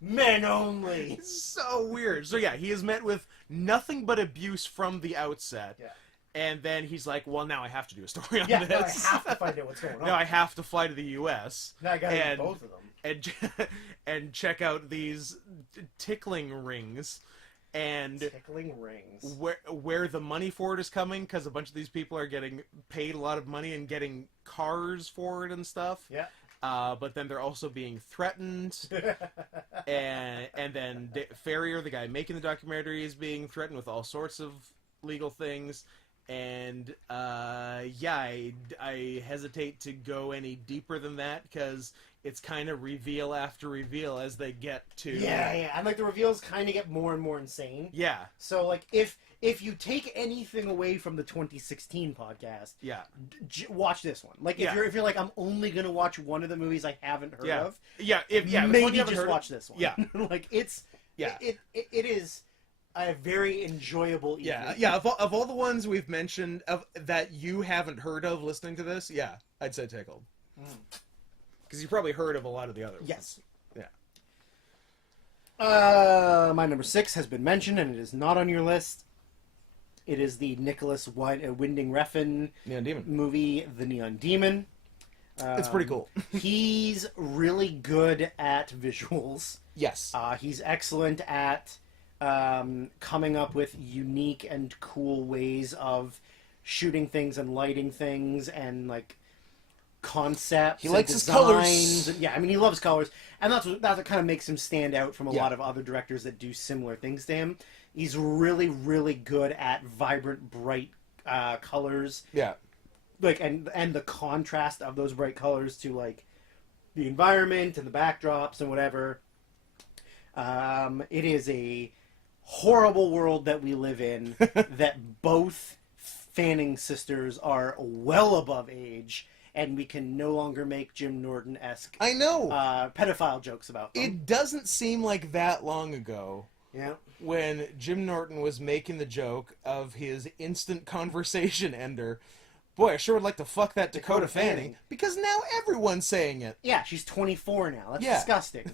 men only. It's so weird. So yeah, he is met with nothing but abuse from the outset. Yeah. And then he's like, well, now I have to do a story on Yeah, this. now I have to find out what's going on. Now I have to fly to the U.S. Now I gotta get both of them. And check out these tickling rings. And tickling rings. Where the money for it is coming, because a bunch of these people are getting paid a lot of money and getting cars for it and stuff. Yeah. But then they're also being threatened. and then Ferrier, the guy making the documentary, is being threatened with all sorts of legal things. And I hesitate to go any deeper than that because it's kind of reveal after reveal as they get to and like the reveals kind of get more and more insane. Yeah. So like if you take anything away from the 2016 podcast, watch this one. Like if you're like I'm only gonna watch one of the movies I haven't heard of, maybe just watch this one. Yeah. Like it is a very enjoyable evening. Yeah. Of all the ones we've mentioned that you haven't heard of listening to this, I'd say Tickled. Because you probably heard of a lot of the other ones. Yes. Yeah. My number 6 has been mentioned, and it is not on your list. It is the Nicholas Winding Refn movie, The Neon Demon. It's pretty cool. He's really good at visuals. Yes. He's excellent at coming up with unique and cool ways of shooting things and lighting things and like concepts. He likes his colors. He loves colors, and that's what kind of makes him stand out from a lot of other directors that do similar things to him. He's really, really good at vibrant, bright colors. Yeah, like and the contrast of those bright colors to like the environment and the backdrops and whatever. It is a horrible world that we live in that both Fanning sisters are well above age, and we can no longer make Jim Norton-esque pedophile jokes about them. It doesn't seem like that long ago when Jim Norton was making the joke of his instant conversation ender. Boy, I sure would like to fuck that Dakota Fanning. Because now everyone's saying it. Yeah, she's 24 now. That's disgusting.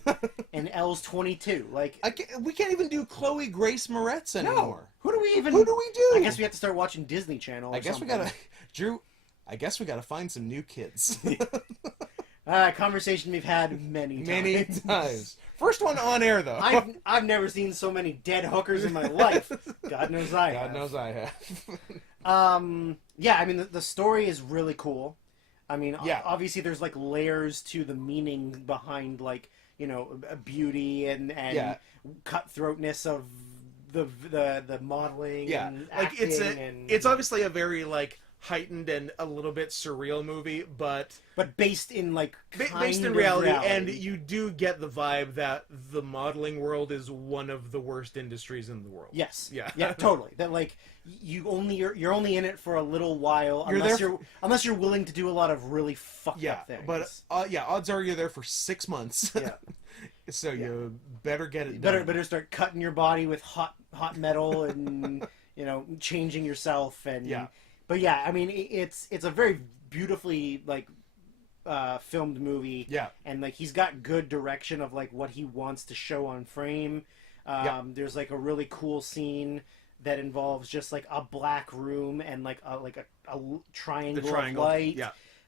And Elle's 22. Like we can't even do Chloe Grace Moretz anymore. No. Who do we do? I guess we have to start watching Disney Channel or something. Drew, I guess we gotta find some new kids. Conversation we've had many times. First one on air, though. I've never seen so many dead hookers in my life. God knows I have. God knows I have. I mean, the story is really cool. I mean, obviously there's like layers to the meaning behind like, you know, beauty and cutthroatness of the modeling and like acting it's obviously a very like heightened and a little bit surreal movie, but based in like based in reality, and you do get the vibe that the modeling world is one of the worst industries in the world. Yes. Yeah, totally. That like you're only in it for a little while unless you're willing to do a lot of really fucked up things. But odds are you're there for 6 months. Yeah. So you better get it done. Better start cutting your body with hot metal and you know, changing yourself and But I mean, it's a very beautifully like filmed movie. Yeah, and like he's got good direction of like what he wants to show on frame. There's like a really cool scene that involves just like a black room and like a triangle of light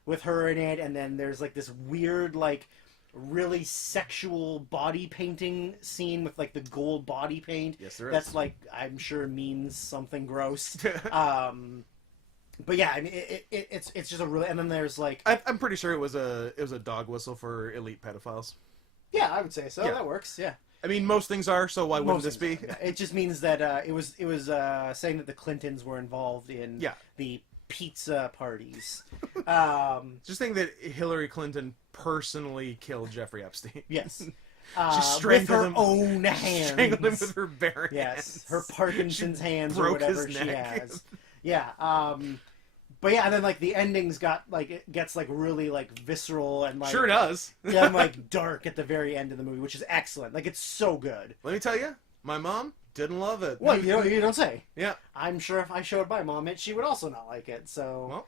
with her in it, and then there's like this weird like really sexual body painting scene with like the gold body paint. Yes, there is. That's like I'm sure means something gross. But I mean, it's just a really, and then there's like I'm pretty sure it was a dog whistle for elite pedophiles. Yeah, I would say so. That works. Yeah. I mean, most things are, so why wouldn't this be? It just means that it was saying that the Clintons were involved in the pizza parties. Just think that Hillary Clinton personally killed Jeffrey Epstein. Yes. She strangled with her own hands. Strangled him with her bare hands. Yes, her Parkinson's hands or whatever she has. Yeah. But and then like the endings it gets like really like visceral and like sure does. and like dark at the very end of the movie, which is excellent. Like it's so good. Let me tell you, my mom didn't love it. Well, you don't say. Yeah. I'm sure if I showed my mom it, she would also not like it. So. Well.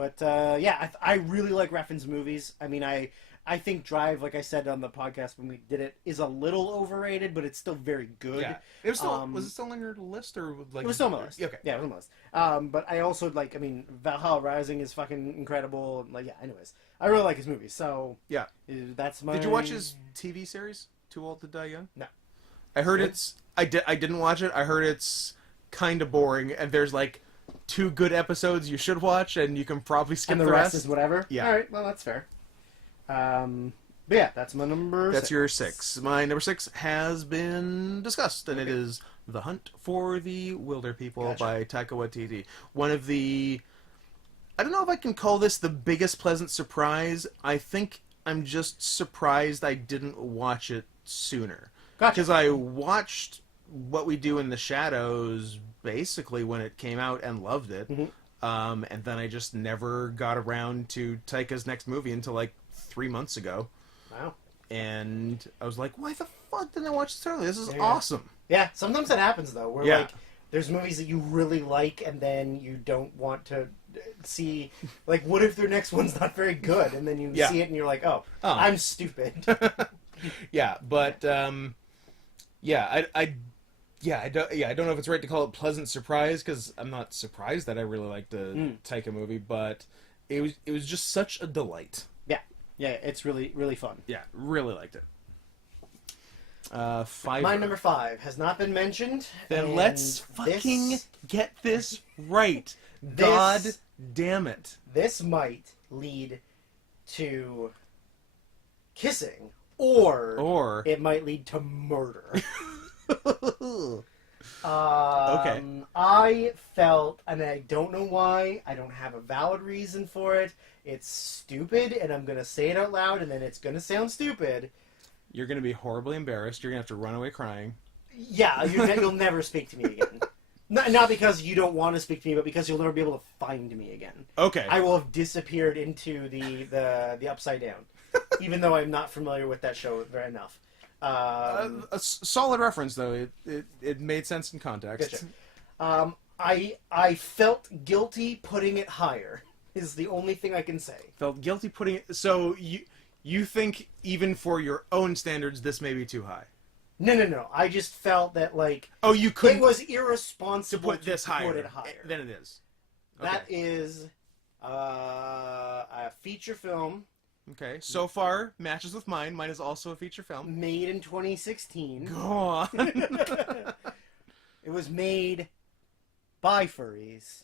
But yeah, I really like Refn's movies. I mean, I think Drive, like I said on the podcast when we did it, is a little overrated, but it's still very good. Yeah. It was still, was it still on your list, or like? It was still on my list. Okay. Yeah, it was on my list. But I also like. I mean, Valhalla Rising is fucking incredible. Like, yeah. Anyways, I really like his movies. So yeah, that's my. Did you watch his TV series, Too Old to Die Young? No. I heard it's. I didn't watch it. I heard it's kind of boring, and there's like 2 good episodes you should watch, and you can probably skip and the rest is whatever. Yeah. All right. Well, that's fair. But yeah, that's my number. That's 6. your 6. My number 6 has been discussed, and it is The Hunt for the Wilder People by Taika Waititi. One of the... I don't know if I can call this the biggest pleasant surprise. I think I'm just surprised I didn't watch it sooner. Gotcha. Because I watched What We Do in the Shadows basically when it came out and loved it. Mm-hmm. And then I just never got around to Taika's next movie until like 3 months ago. Wow. And I was like, why the fuck didn't I watch this earlier? This is awesome. Yeah, sometimes that happens, though, where, Yeah. like, there's movies that you really like, and then you don't want to see, like, what if their next one's not very good? And then you see it, and you're like, oh, I'm stupid. Yeah, but, yeah, I don't know if it's right to call it pleasant surprise, because I'm not surprised that I really liked the Taika movie, but it was just such a delight. Yeah, it's really, really fun. Yeah, really liked it. 5. My number 5 has not been mentioned. Then let's fucking get this right. God damn it. This might lead to kissing, or it might lead to murder. Okay. I felt, and I don't know why, I don't have a valid reason for it. It's stupid, and I'm going to say it out loud, and then it's going to sound stupid. You're going to be horribly embarrassed. You're going to have to run away crying. Yeah, you'll never speak to me again. Not because you don't want to speak to me, but because you'll never be able to find me again. Okay. I will have disappeared into the Upside Down, even though I'm not familiar with that show very enough. A solid reference, though. It made sense in context. Gotcha. I felt guilty putting it higher, is the only thing I can say. Felt guilty putting it... So you think, even for your own standards, this may be too high? No. I just felt that, like... Oh, you couldn't... It was irresponsible to put this higher. Put it higher. Than it is. Okay. That is a feature film. Okay, so far, matches with mine. Mine is also a feature film. Made in 2016. Go on. It was made by furries.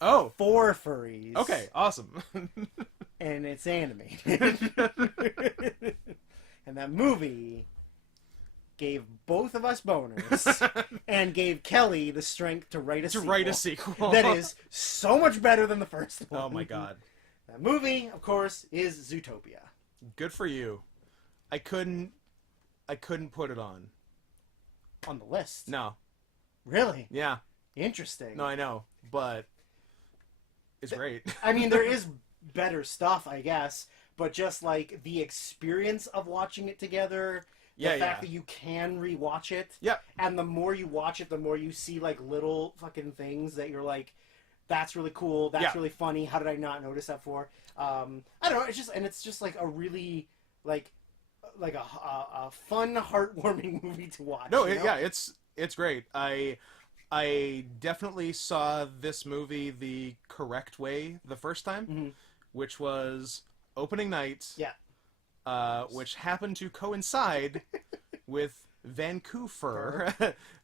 Oh. For furries. Okay, awesome. And it's animated. And that movie gave both of us boners and gave Kelly the strength to write a sequel. That is so much better than the first one. Oh my god. That movie, of course, is Zootopia. Good for you. I couldn't put it on. On the list? No. Really? Yeah. Interesting. No, I know, but it's great. I mean, there is better stuff, I guess, but just like the experience of watching it together, the fact that you can rewatch it, and the more you watch it, the more you see like little fucking things that you're like, that's really cool, that's really funny, how did I not notice that for? I don't know, it's just like a really like a fun, heartwarming movie to watch. No, you know? it's great. I definitely saw this movie the correct way the first time, which was opening night. Yeah. Which happened to coincide with Vancouver,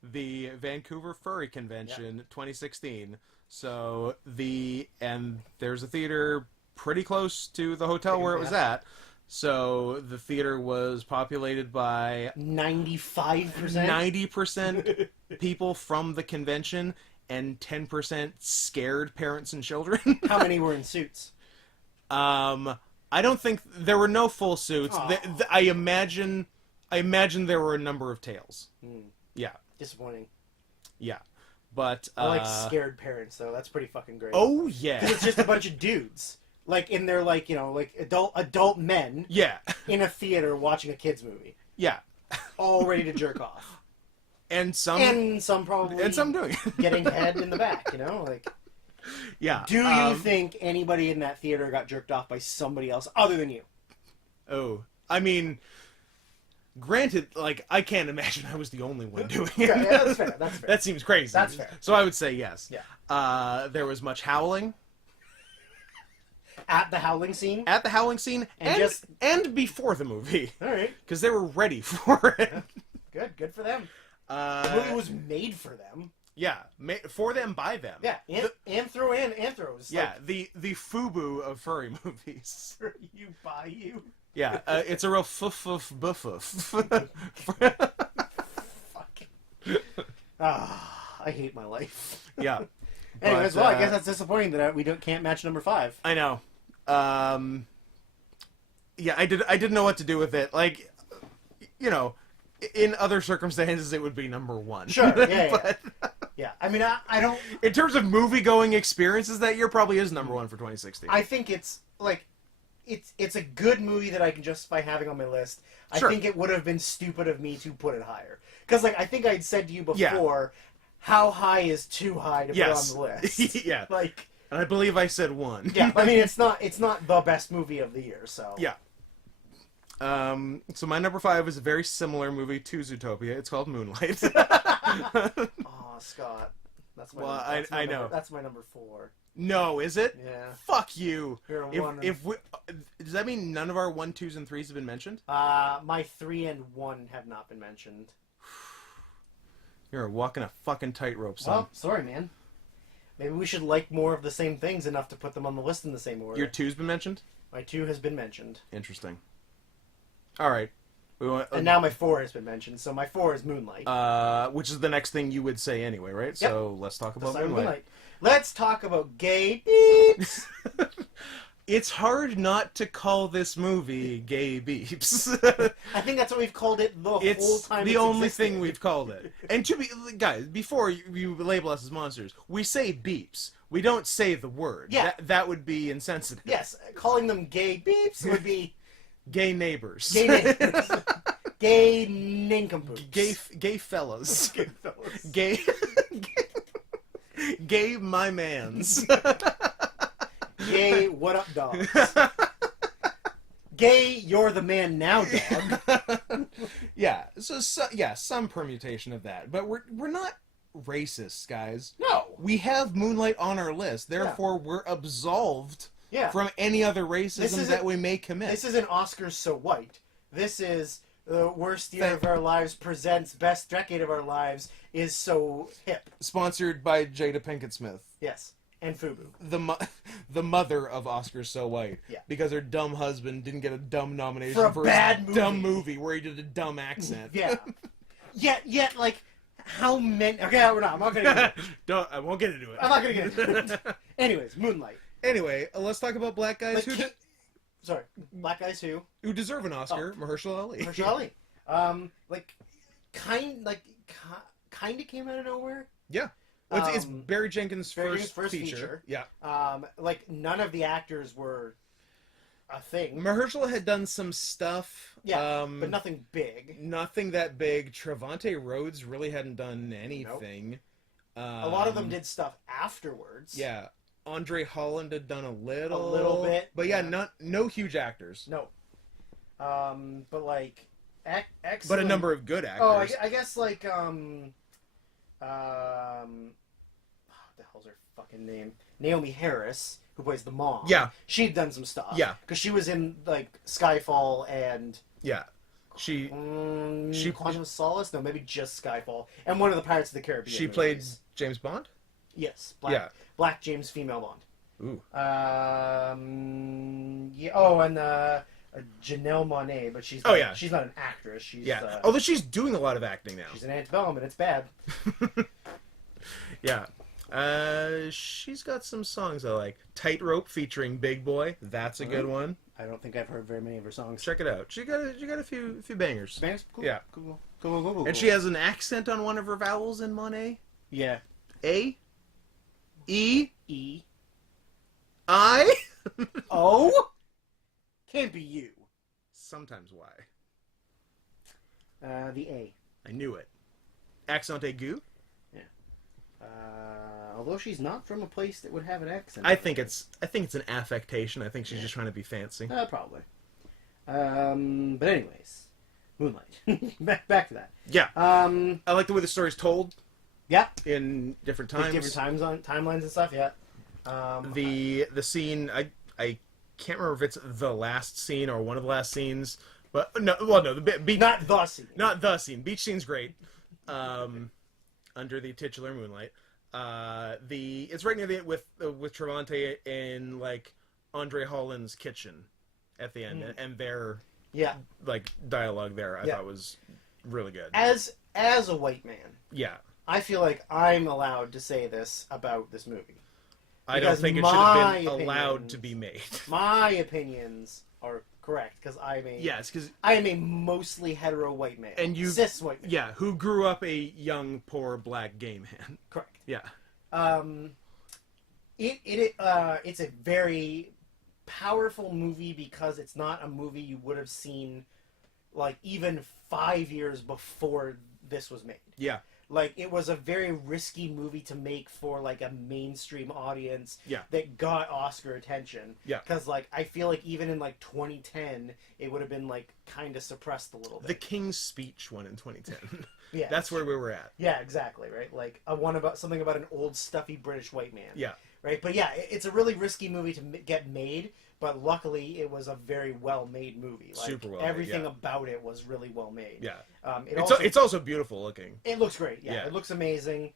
the Vancouver Furry Convention 2016. So there's a theater pretty close to the hotel where it was at. So the theater was populated by 95%? 90% people from the convention and 10% scared parents and children. How many were in suits? I don't think there were no full suits. I imagine there were a number of tails. Yeah. Disappointing. Yeah. But I like scared parents though. That's pretty fucking great. Oh yeah. It's just a bunch of dudes. Like in their like adult men. Yeah. In a theater watching a kids movie. Yeah. All ready to jerk off. And some probably doing getting head in the back, like Yeah. Do you think anybody in that theater got jerked off by somebody else other than you? Oh, I mean, granted, like, I can't imagine I was the only one doing it. Yeah, that's fair. That's fair. That seems crazy. That's fair. So I would say yes. Yeah. There was much howling. At the howling scene? At the howling scene, and before the movie. All right. Because they were ready for it. Good for them. The movie was made for them. Yeah, for them, by them. Yeah, anthros. Yeah, like, the FUBU of furry movies. You by you. Yeah, it's a real buff. Fuck. I hate my life. Yeah. Anyways, well, I guess that's disappointing that can't match number 5. I know. Yeah, I didn't know what to do with it. Like, you know, in other circumstances, it would be number 1. Sure. Yeah. Yeah. I mean, I don't. In terms of movie-going experiences that year, probably is number 1 for 2016. I think it's like, it's a good movie that I can justify having on my list. Sure. I think it would have been stupid of me to put it higher, because like I think I'd said to you before, how high is too high to put on the list? Yeah. Like, and I believe I said 1. Yeah. I mean, it's not the best movie of the year. So. Yeah. So my number 5 is a very similar movie to Zootopia. It's called Moonlight. Oh, Scott. That's my. Well, I know. That's my number 4. No, is it? Yeah. Fuck you. You're If we, does that mean none of our 1, 2s, and 3s have been mentioned? My 3 and 1 have not been mentioned. You're walking a fucking tightrope, son. Well, sorry, man. Maybe we should like more of the same things enough to put them on the list in the same order. Your 2's been mentioned? My 2 has been mentioned. Interesting. All right. And now my 4 has been mentioned, so my 4 is Moonlight. Which is the next thing you would say anyway, right? Yep. So let's talk about Moonlight. Let's talk about gay beeps. It's hard not to call this movie Gay Beeps. I think that's what we've called it the whole time. The only thing we've called it. And to be guys, before you label us as monsters, we say beeps. We don't say the word. Yeah. That would be insensitive. Yes, calling them gay beeps would be gay neighbors. Gay neighbors. Gay nincompoops. Gay fellas. Gay fellas. Gay my mans. Gay what up dogs. Gay you're the man now dog. Yeah. So some permutation of that. But we're not racists, guys. No. We have Moonlight on our list. Therefore we're absolved from any other racism that we may commit. This isn't Oscars So White. This is the worst year of our lives presents best decade of our lives is So Hip. Sponsored by Jada Pinkett Smith. Yes. And Fubu. The mother of Oscars So White. Yeah. Because her dumb husband didn't get a dumb nomination for a bad movie. Dumb movie where he did a dumb accent. Yeah. Yet, like, how many... Okay, I'm not going to get into it. I won't get into it. I'm not going to get into it. Anyways, Moonlight. Anyway, let's talk about black guys black guys who deserve an Oscar. Mahershala Ali. Mahershala Ali. Kind of came out of nowhere. Yeah. Well, it's Barry Jenkins' first feature. Yeah. None of the actors were a thing. Mahershala had done some stuff. Yeah, but nothing big. Nothing that big. Trevante Rhodes really hadn't done anything. Nope. A lot of them did stuff afterwards. Yeah. Andre Holland had done a little. A little bit. But no huge actors. No. But like, excellent. But a number of good actors. Oh, I guess like, what the hell's her fucking name? Naomi Harris, who plays the mom. Yeah. She'd done some stuff. Yeah. Because she was in, like, Skyfall and... Yeah. She Quantum of Solace? No, maybe just Skyfall. And one of the Pirates of the Caribbean She movies. played James Bond? Yes. Black James female Bond. Ooh. Yeah. Oh, and Janelle Monáe, but she's not, she's not an actress. She's although she's doing a lot of acting now. She's an antebellum, and it's bad. Yeah. She's got some songs I like. Tightrope featuring Big Boy. That's a good one. I don't think I've heard very many of her songs. Check it out. She got a few bangers. Bangers? Cool. Yeah. Cool. And she has an accent on one of her vowels in Monet. Yeah. A. E. E. I. O. Can't be you. Sometimes Y. The A. I knew it. Accent aigu. Yeah. Although she's not from a place that would have an accent. I think it's an affectation. I think she's just trying to be fancy. Probably. But anyways, Moonlight. back to that. Yeah. I like the way the story's told. Yeah. In different times. Different timelines and stuff. Yeah. The scene I can't remember if it's the last scene or one of the last scenes, but no, the beach, not the scene. Not the scene. Beach scene's great. Under the titular moonlight. It's right near the with Trevante in like Andre Holland's kitchen at the end, and their like dialogue there I thought was really good. As a white man, I feel like I'm allowed to say this about this movie. I don't think it should have been allowed to be made. My opinions are correct because I am a mostly hetero white man, and cis white man. Yeah, who grew up a young, poor black gay man. Correct. Yeah. It's a very powerful movie because it's not a movie you would have seen like even 5 years before this was made. Yeah. Like, it was a very risky movie to make for, like, a mainstream audience that got Oscar attention. Yeah. Because, like, I feel like even in, like, 2010, it would have been, like, kind of suppressed a little bit. The King's Speech one in 2010. Yeah. That's where we were at. Yeah, exactly, right? Like, something about an old, stuffy British white man. Yeah. Right? But, yeah, it's a really risky movie to get made, but luckily it was a very well-made movie. Like, super well everything about it was really well-made. Yeah. It's also beautiful looking. It looks great. Yeah. It looks amazing.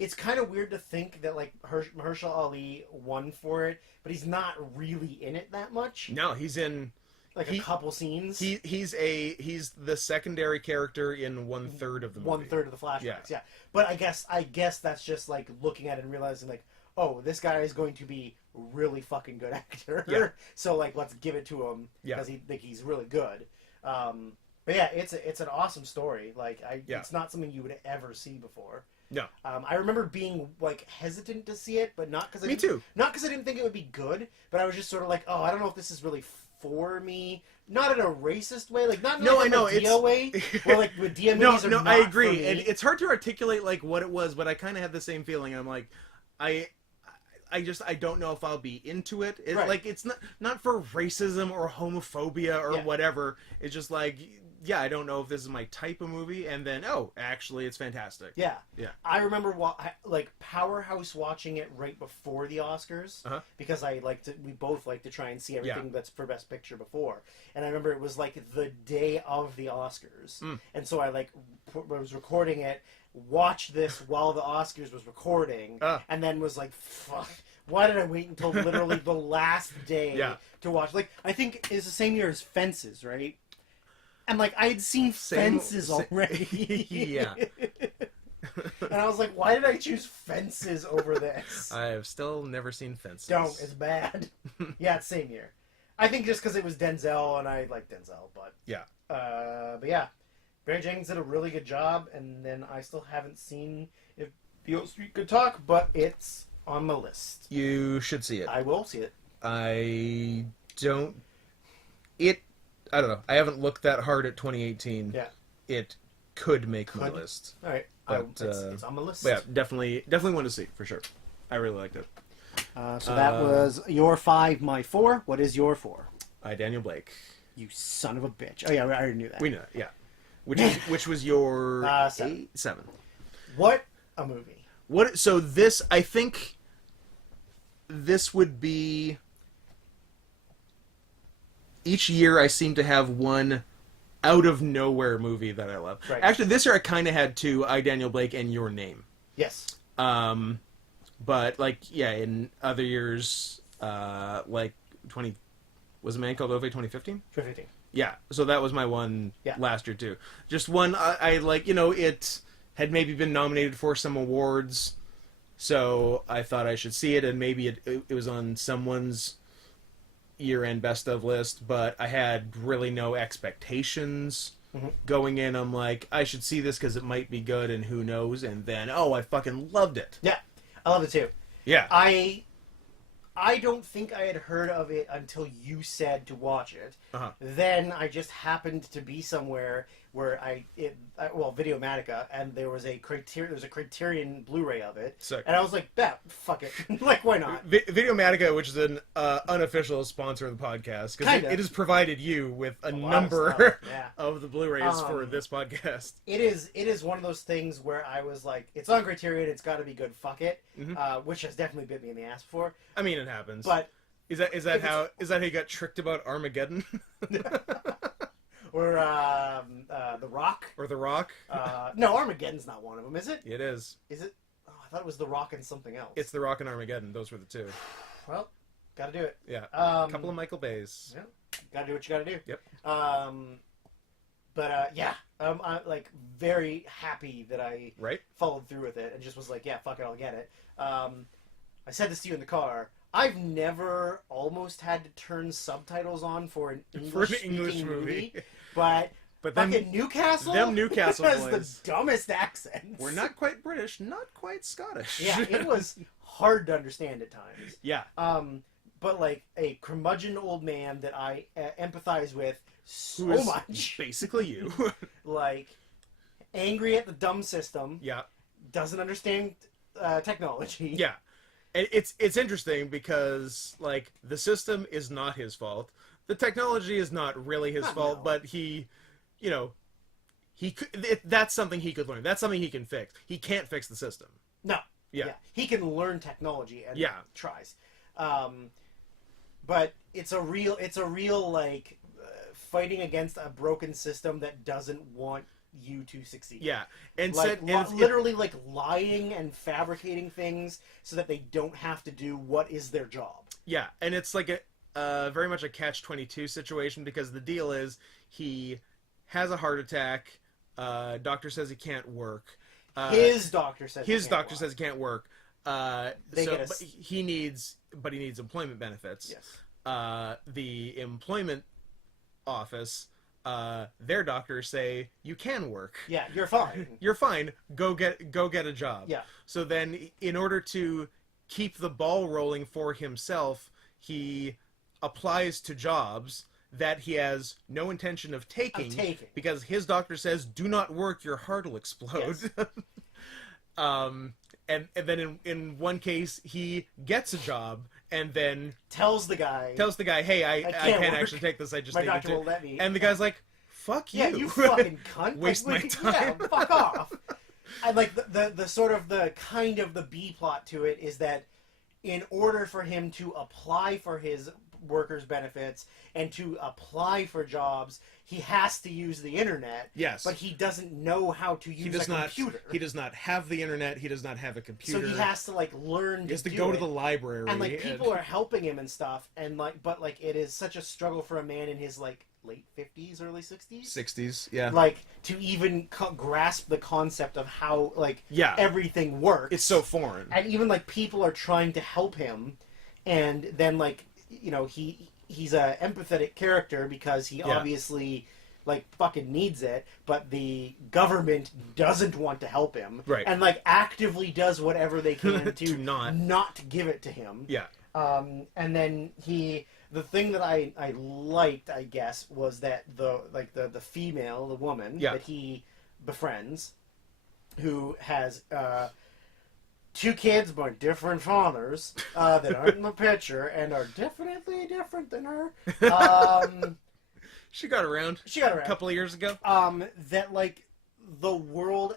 It's kind of weird to think that like Mahershala Ali won for it, but he's not really in it that much. No, he's in like a couple scenes. He's the secondary character in 1/3 of the movie. 1/3 of the flashbacks. Yeah. But I guess that's just like looking at it and realizing like, oh, this guy is going to be really fucking good actor. Yeah. So like, let's give it to him because he's really good. But yeah, it's an awesome story. Like it's not something you would ever see before. No. I remember being like hesitant to see it, but not because not because I didn't think it would be good, but I was just sort of like, oh, I don't know if this is really for me. Not in a racist way, like not in a Medea way, where like Medea movies are not I agree, for me. and it's hard to articulate like what it was, but I kind of had the same feeling. I'm like, I don't know if I'll be into it. Right. Like it's not for racism or homophobia or whatever. It's just like, I don't know if this is my type of movie. And then, actually, it's fantastic. Yeah. Yeah. I remember Powerhouse watching it right before the Oscars because we both like to try and see everything that's for Best Picture before. And I remember it was like the day of the Oscars, and so I was recording it. Watched this while the Oscars was recording, and then was like, fuck, why did I wait until literally the last day to watch? Like, I think it's the same year as Fences, right? And, like, I had seen Fences already. Yeah. And I was like, why did I choose Fences over this? I have still never seen Fences. Don't. It's bad. Yeah, it's same year. I think just because it was Denzel, and I like Denzel, but... Yeah. But yeah. Barry Jenkins did a really good job, and then I still haven't seen If Beale Street Could Talk, but it's on my list. You should see it. I will see it. I don't know. I haven't looked that hard at 2018. Yeah. It could make my list. All right. But, it's on my list. Yeah, definitely want to see, for sure. I really liked it. So that was your 5, my 4. What is your 4? Daniel Blake. You son of a bitch. Oh, yeah, I already knew that. We know that, yeah. Which was your 7. 7. What a movie! So this, I think, this would be. Each year, I seem to have one out of nowhere movie that I love. Right. Actually, this year I kind of had 2: I, Daniel Blake, and Your Name. Yes. But in other years, like 20, was A Man Called Ove 2015? 2015. Yeah, so that was my one last year, too. Just one, I like, it had maybe been nominated for some awards, so I thought I should see it, and maybe it was on someone's year-end best-of list, but I had really no expectations going in. I'm like, I should see this because it might be good, and who knows, and then, I fucking loved it. Yeah, I love it, too. Yeah. I don't think I had heard of it until you said to watch it. Then I just happened to be somewhere where Videomatica, and there's a Criterion Blu-ray of it. Sick. And I was like, fuck it. Like, why not? Videomatica, which is an unofficial sponsor of the podcast, because it has provided you with a number of the Blu-rays for this podcast. It is one of those things where I was like, it's on Criterion, it's got to be good, fuck it, which has definitely bit me in the ass before. I mean, it happens. But is that how you got tricked about Armageddon? Or The Rock. Or The Rock. No, Armageddon's not one of them, is it? It is. Is it? Oh, I thought it was The Rock and something else. It's The Rock and Armageddon. Those were the two. Well, gotta do it. Yeah. A couple of Michael Bays. Yeah. Gotta do what you gotta do. Yep. I'm like very happy that I followed through with it and just was like, yeah, fuck it, I'll get it. I said this to you in the car. I've never almost had to turn subtitles on for an English movie. But then fucking Newcastle, them Newcastle has boys, the dumbest accents. We're not quite British, not quite Scottish. Yeah, it was hard to understand at times. Yeah. But like a curmudgeon old man that I empathize with so much. Basically you. Like, angry at the dumb system. Yeah. Doesn't understand technology. Yeah. And it's interesting because, like, the system is not his fault. The technology is not really his fault, no. But he could, that's something he could learn. That's something he can fix. He can't fix the system. No. Yeah. He can learn technology and tries. But it's a real like fighting against a broken system that doesn't want you to succeed. Yeah. And like literally like lying and fabricating things so that they don't have to do what is their job. Yeah, and it's like a very much a catch-22 situation because the deal is he has a heart attack. Doctor says he can't work. His doctor says he can't work. He needs employment benefits. Yes. The employment office, their doctors say you can work. Yeah, you're fine. You're fine. Go get a job. Yeah. So then, in order to keep the ball rolling for himself, he applies to jobs that he has no intention of taking. Because his doctor says, "Do not work. Your heart will explode." Yes. And then in one case he gets a job and then tells the guy, "Hey, I can't actually take this. I just my need doctor to." won't let me. And the guy's like, "Fuck you! Yeah, you fucking cunt! Waste my time. Yeah, fuck off." And like the sort of the kind of the B plot to it is that in order for him to apply for his workers' benefits and to apply for jobs, he has to use the internet. Yes. But he doesn't know how to use a computer. He does not have the internet. He does not have a computer. So he has to like learn. He has to go to the library. And like people are helping him and stuff. And like, but like it is such a struggle for a man in his like late 50s, early 60s. 60s, yeah. Like to even grasp the concept of how like everything works. It's so foreign. And even like people are trying to help him, and then like he's a empathetic character because he obviously like fucking needs it, but the government doesn't want to help him, right? And like actively does whatever they can to not give it to him. Yeah. And then the thing that I liked, I guess, was that the female, the woman that he befriends, who has 2 kids by different fathers that aren't in the picture and are definitely different than her. She got around. A couple of years ago. That like the world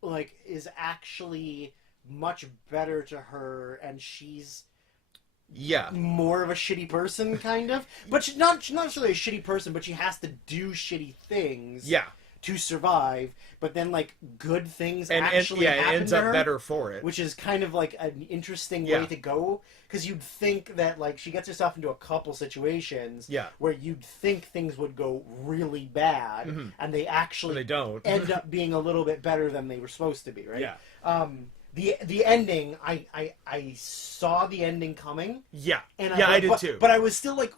like is actually much better to her, and she's more of a shitty person, kind of. But she's not necessarily a shitty person, but she has to do shitty things. Yeah. To survive, but then like good things happen it ends up her, better for it, which is kind of like an interesting way to go, because you'd think that like she gets herself into a couple situations where you'd think things would go really bad, and they actually don't end up being a little bit better than they were supposed to be, right? The ending, I saw the ending coming, and I did too, but I was still like,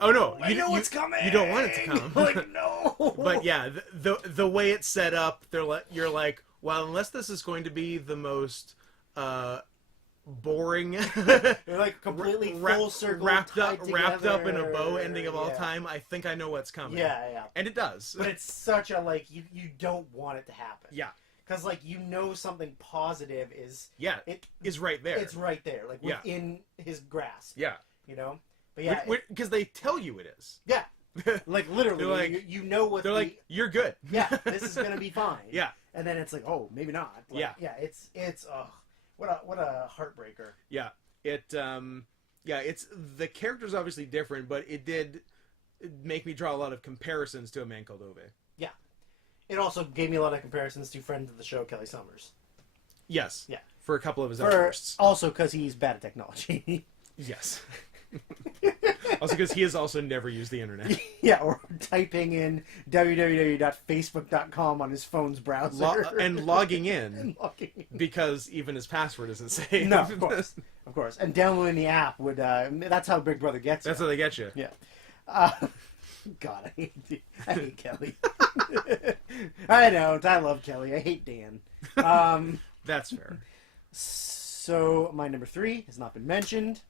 oh no! I know it's coming. You don't want it to come. Like no. But yeah, the way it's set up, you're like, well, unless this is going to be the most boring, They're like completely full circle, wrapped up together. in a bow ending of all time. I think I know what's coming. Yeah. And it does. But it's such a, like, you don't want it to happen. Yeah. Because, like, you know something positive is... Yeah, it is right there. It's right there, like, within his grasp. Yeah. You know? But yeah... Because they tell you it is. Yeah. Like, literally, like, you know what they're like, you're good. Yeah, this is going to be fine. Yeah. And then it's like, oh, maybe not. Like, yeah, it's what a heartbreaker. Yeah. It's the character's obviously different, but it did make me draw a lot of comparisons to A Man Called Ove. Yeah. It also gave me a lot of comparisons to friend of the show, Kelly Summers. Yes. Yeah. For a couple of his outbursts. Also because he's bad at technology. Yes. Also because he has also never used the internet. Yeah, or typing in www.facebook.com on his phone's browser. And logging in. And logging in. Because even his password isn't safe. No, of course. Of course. And downloading the app would... that's how Big Brother gets you. That's how they get you. Yeah. God, I hate Kelly. I don't. I love Kelly. I hate Dan. That's fair. So, my number 3 has not been mentioned.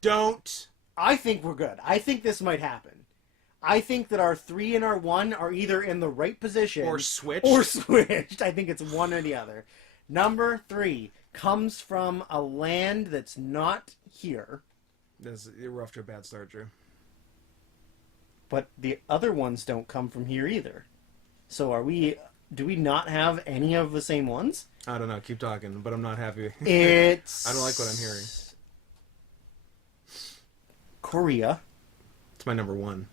Don't. I think we're good. I think this might happen. I think that our 3 and our 1 are either in the right position... Or switched. Or switched. I think it's one or the other. Number 3 comes from a land that's not here. We're off to a bad start, Drew. But the other ones don't come from here either. So do we not have any of the same ones? I don't know. Keep talking, but I'm not happy. It's... I don't like what I'm hearing. Korea. It's my number 1.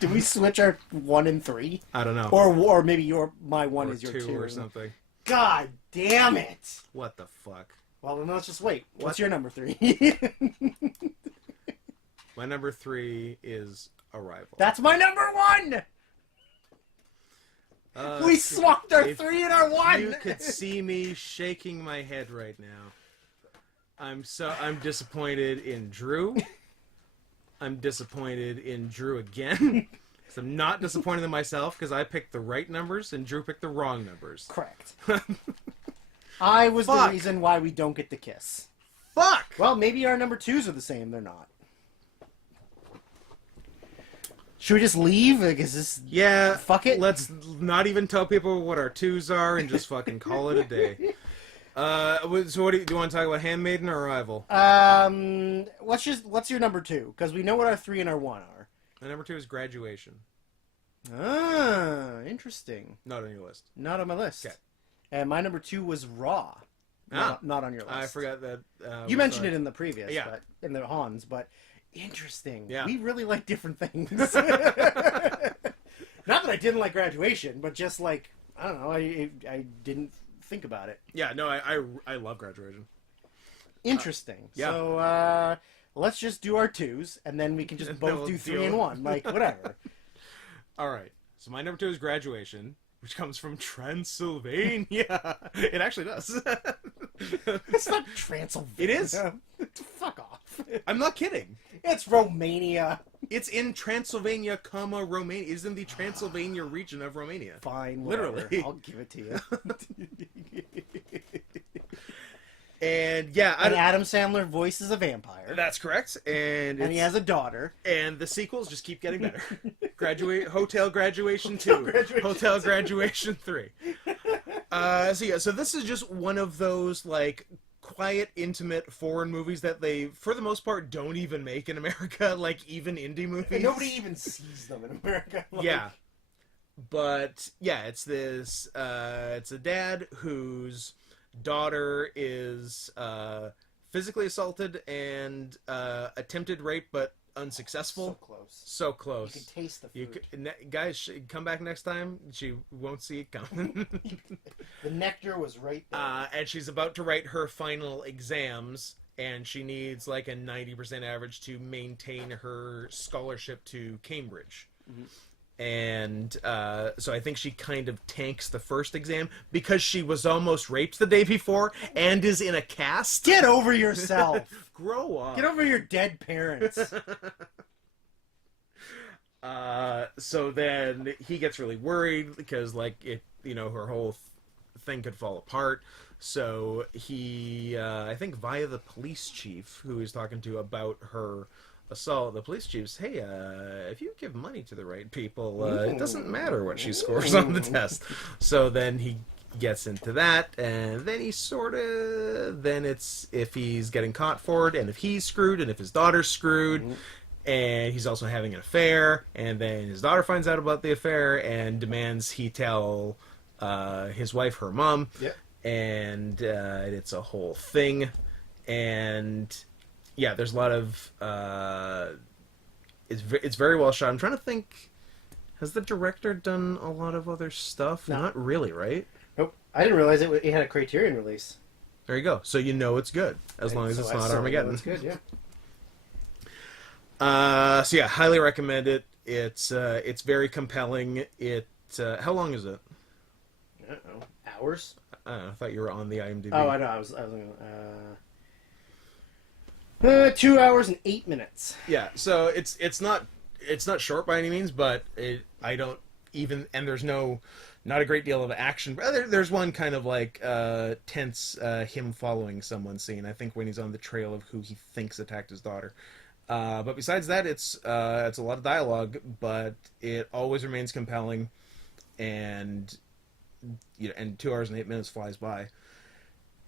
Do we switch our 1 and 3? I don't know. Or maybe my 1 or is your 2 2 or something. God damn it! What the fuck? Well, then let's just wait. What's your number 3? My number 3 is Arrival. That's my number 1! We swapped our 3 and our 1! You could see me shaking my head right now. I'm disappointed in Drew. I'm disappointed in Drew again. So I'm not disappointed in myself because I picked the right numbers and Drew picked the wrong numbers. Correct. I was the reason why we don't get the kiss. Fuck! Well, maybe our number 2s are the same. They're not. Should we just leave? Is this... Yeah. Fuck it. Let's not even tell people what our 2s are and just fucking call it a day. So what do you want to talk about? Handmaiden or Arrival? What's your number 2? Because we know what our 3 and our 1 are. My number 2 is Graduation. Ah, interesting. Not on your list. Not on my list. Okay. And my number 2 was Raw. Not on your list. I forgot that. You mentioned it in the previous, yeah. but in the Hans, but interesting. Yeah. We really like different things. Not that I didn't like Graduation, but just like, I don't know, I didn't think about it. Yeah, no, I love Graduation. Interesting. Yeah. So, let's just do our 2s, and then we can just both do 3 and 1. Like, whatever. All right. So my number 2 is Graduation, which comes from Transylvania. It actually does. It's not Transylvania. It is. Fuck off. I'm not kidding. It's Romania. It's in Transylvania, Romania. It's in the Transylvania region of Romania. Fine, literally. whatever. I'll give it to you. And yeah, and Adam Sandler voices a vampire. That's correct. And he has a daughter. And the sequels just keep getting better. Hotel Graduation 2. Hotel Graduation 3. So this is just one of those like quiet, intimate foreign movies that they, for the most part, don't even make in America. Like even indie movies. And nobody even sees them in America. Like... Yeah. But yeah, it's this. It's a dad whose daughter is physically assaulted and attempted rape, but unsuccessful. So close. So close. You can taste the food. Guys, come back next time. She won't see it coming. The nectar was right there. And she's about to write her final exams, and she needs like a 90% average to maintain her scholarship to Cambridge. Mm-hmm. And so I think she kind of tanks the first exam because she was almost raped the day before and is in a cast. Get over yourself. Grow up. Get over your dead parents. So then he gets really worried because, like, her whole thing could fall apart. So he, I think via the police chief who he's talking to about her assault, the police chief says, hey, if you give money to the right people, it doesn't matter what she scores on the test. So then he gets into that, and then he then it's if he's getting caught for it, and if he's screwed, and if his daughter's screwed, and he's also having an affair, and then his daughter finds out about the affair and demands he tell his wife, her mom, and it's a whole thing, and yeah, there's a lot of it's very well shot. I'm trying to think, has the director done a lot of other stuff? No. Not really, right? Nope. I didn't realize it had a Criterion release. There you go. So you know it's good, as long as it's not Armageddon. It's good, yeah. So yeah, highly recommend it. It's very compelling. How long is it? I don't know. Hours? I don't know, I thought you were on the IMDb. Oh, I know. I was 2 hours and 8 minutes. Yeah, so it's not short by any means, but there's not a great deal of action. There's one kind of like tense him following someone scene, I think, when he's on the trail of who he thinks attacked his daughter. But besides that, it's a lot of dialogue, but it always remains compelling, and 2 hours and 8 minutes flies by.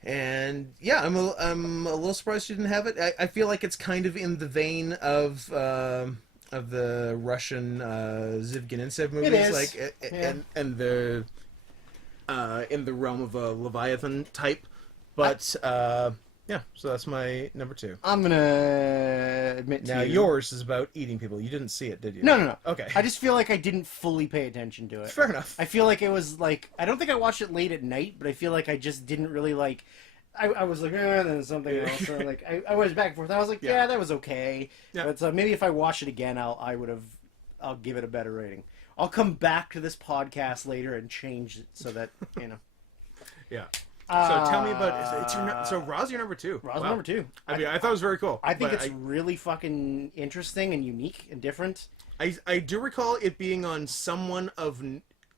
And yeah, I'm a little surprised you didn't have it. I feel like it's kind of in the vein of the Russian Zivgin-Intsev movies, It is. like and the in the realm of a Leviathan type. But yeah, so that's my number 2. I'm gonna admit to Now you. yours is about eating people. You didn't see it, did you? No. Okay. I just feel like I didn't fully pay attention to it. Fair enough. I feel like it was like, I don't think I watched it late at night, but I feel like I just didn't really like. I was like, and then something else. Or like I was back and forth. I was like, yeah, that was okay. Yeah. But maybe if I watch it again, I'll give it a better rating. I'll come back to this podcast later and change it so that Yeah. So tell me about so Ra's your number 2. Ra's number 2. I mean, I thought it was very cool. I think it's really fucking interesting and unique and different. I do recall it being on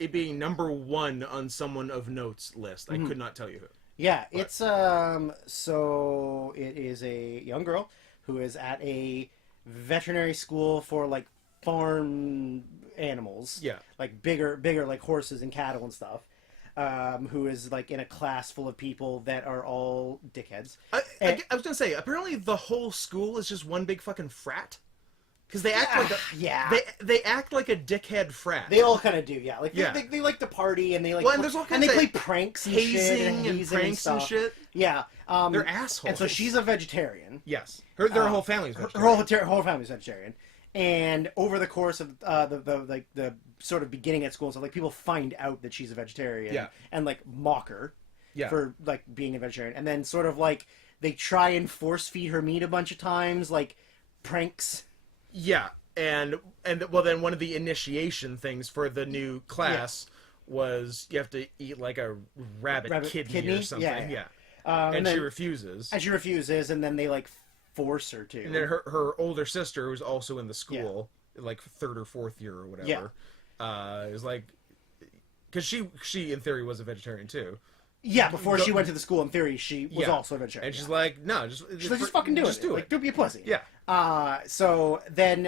it being number 1 on someone of note's list. I could not tell you who. Yeah, it's so it is a young girl who is at a veterinary school for like farm animals. Yeah. Like bigger like horses and cattle and stuff. Who is like in a class full of people that are all dickheads. I was gonna say, apparently the whole school is just one big fucking frat. Because they act they act like a dickhead frat. They all kind of do, yeah. Like they like to party and they like and there's all kinds they of play pranks and hazing shit and pranks and shit. Yeah, they're assholes. And so she's a vegetarian. Yes, their whole family's Her vegetarian. whole family's vegetarian. And over the course of the sort of beginning at school, so like people find out that she's a vegetarian, and like mock her, for like being a vegetarian, and then sort of like they try and force feed her meat a bunch of times, like pranks. Yeah, and well, then one of the initiation things for the new class was you have to eat like a rabbit kidney or something. Yeah. And she refuses. And then they like force her to. And then her older sister, who's also in the school, like 3rd or 4th year or whatever, is like, because she in theory was a vegetarian too. Yeah, before she went to the school, in theory, she was also a vegetarian. And she's like, no, just fucking do it. Just do it. Like, don't be a pussy. Yeah. So then,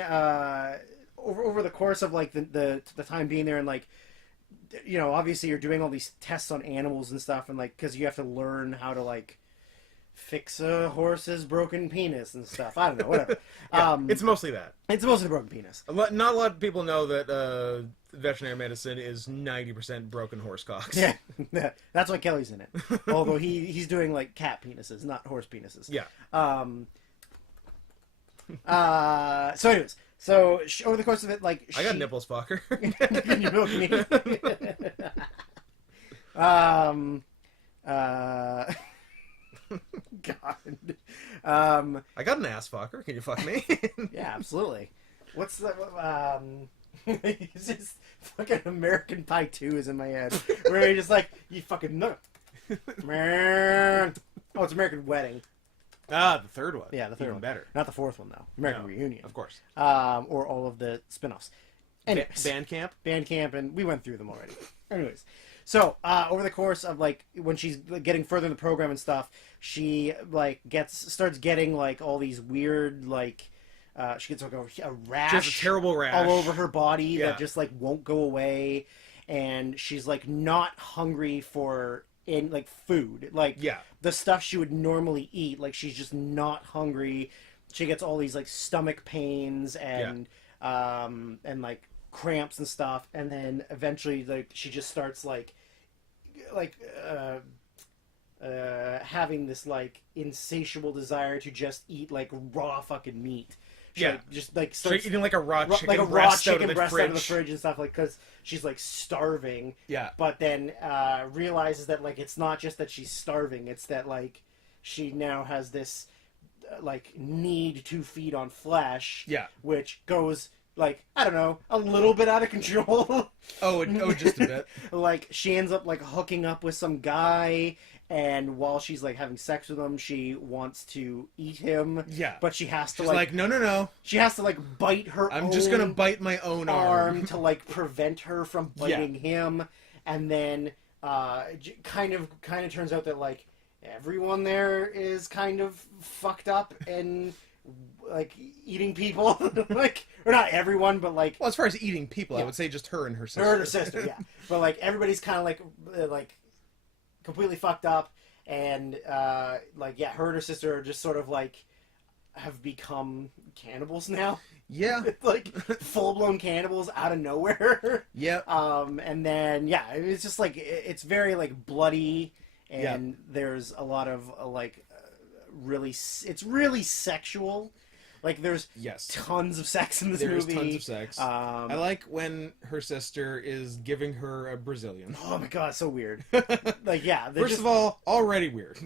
over the course of like the time being there, and like, obviously you're doing all these tests on animals and stuff, and like, because you have to learn how to like fix a horse's broken penis and stuff. I don't know, whatever. It's mostly that. It's mostly the broken penis. Not a lot of people know that veterinary medicine is 90% broken horse cocks. Yeah, that's why Kelly's in it. Although he's doing like cat penises, not horse penises. Yeah. So anyways, over the course of it, like I got nipples, fucker. You milking me. God. I got an ass fucker. Can you fuck me? Yeah, absolutely. What's the it's just fucking American Pie 2 is in my head. Where you're just like, you fucking nut. Oh, it's American Wedding. Ah, the 3rd one. Yeah, the 3rd Even one. better. Not the 4th one, though. American Reunion. Of course. Or all of the spin-offs. Anyways. Bandcamp? Bandcamp, and we went through them already. Anyways. So over the course of like when she's getting further in the program and stuff, she like starts getting like all these weird like she gets like a rash, She has a terrible rash all over her body Yeah. that just like won't go away, and she's like not hungry for like food, like Yeah. the stuff she would normally eat. Like she's just not hungry. She gets all these like stomach pains and like cramps and stuff, and then eventually like she just starts like having this like insatiable desire to just eat like raw fucking meat. She, Yeah. like, just like So starts eating like a raw chicken like a raw breast chicken out breast of the out of the fridge. fridge and stuff, like because she's like starving. Yeah. But then realizes that like it's not just that she's starving; it's that like she now has this like need to feed on flesh. Yeah. Which goes like I don't know, a little bit out of control. Oh, just a bit. Like she ends up like hooking up with some guy, and while she's like having sex with him, she wants to eat him. Yeah. But she has to She's like, no. she has to like bite her I'm own just gonna bite my own arm. to like prevent her from biting him. And then kind of turns out that like everyone there is kind of fucked up and like eating people. Like, or not everyone, but like Well, as far as eating people, I Yeah. would say just her and her sister. her and her sister, yeah. But like everybody's kind of like completely fucked up, and like yeah, her and her sister are just sort of like have become cannibals now. Yeah. Like full blown cannibals out of nowhere. Yeah. And then yeah, it's just like it's very like bloody, and there's a lot of it's really sexual. Like there's Yes. tons of sex in this There's movie. tons of sex. I like when her sister is giving her a Brazilian. Oh my god, so weird. Like yeah, First of all, already weird.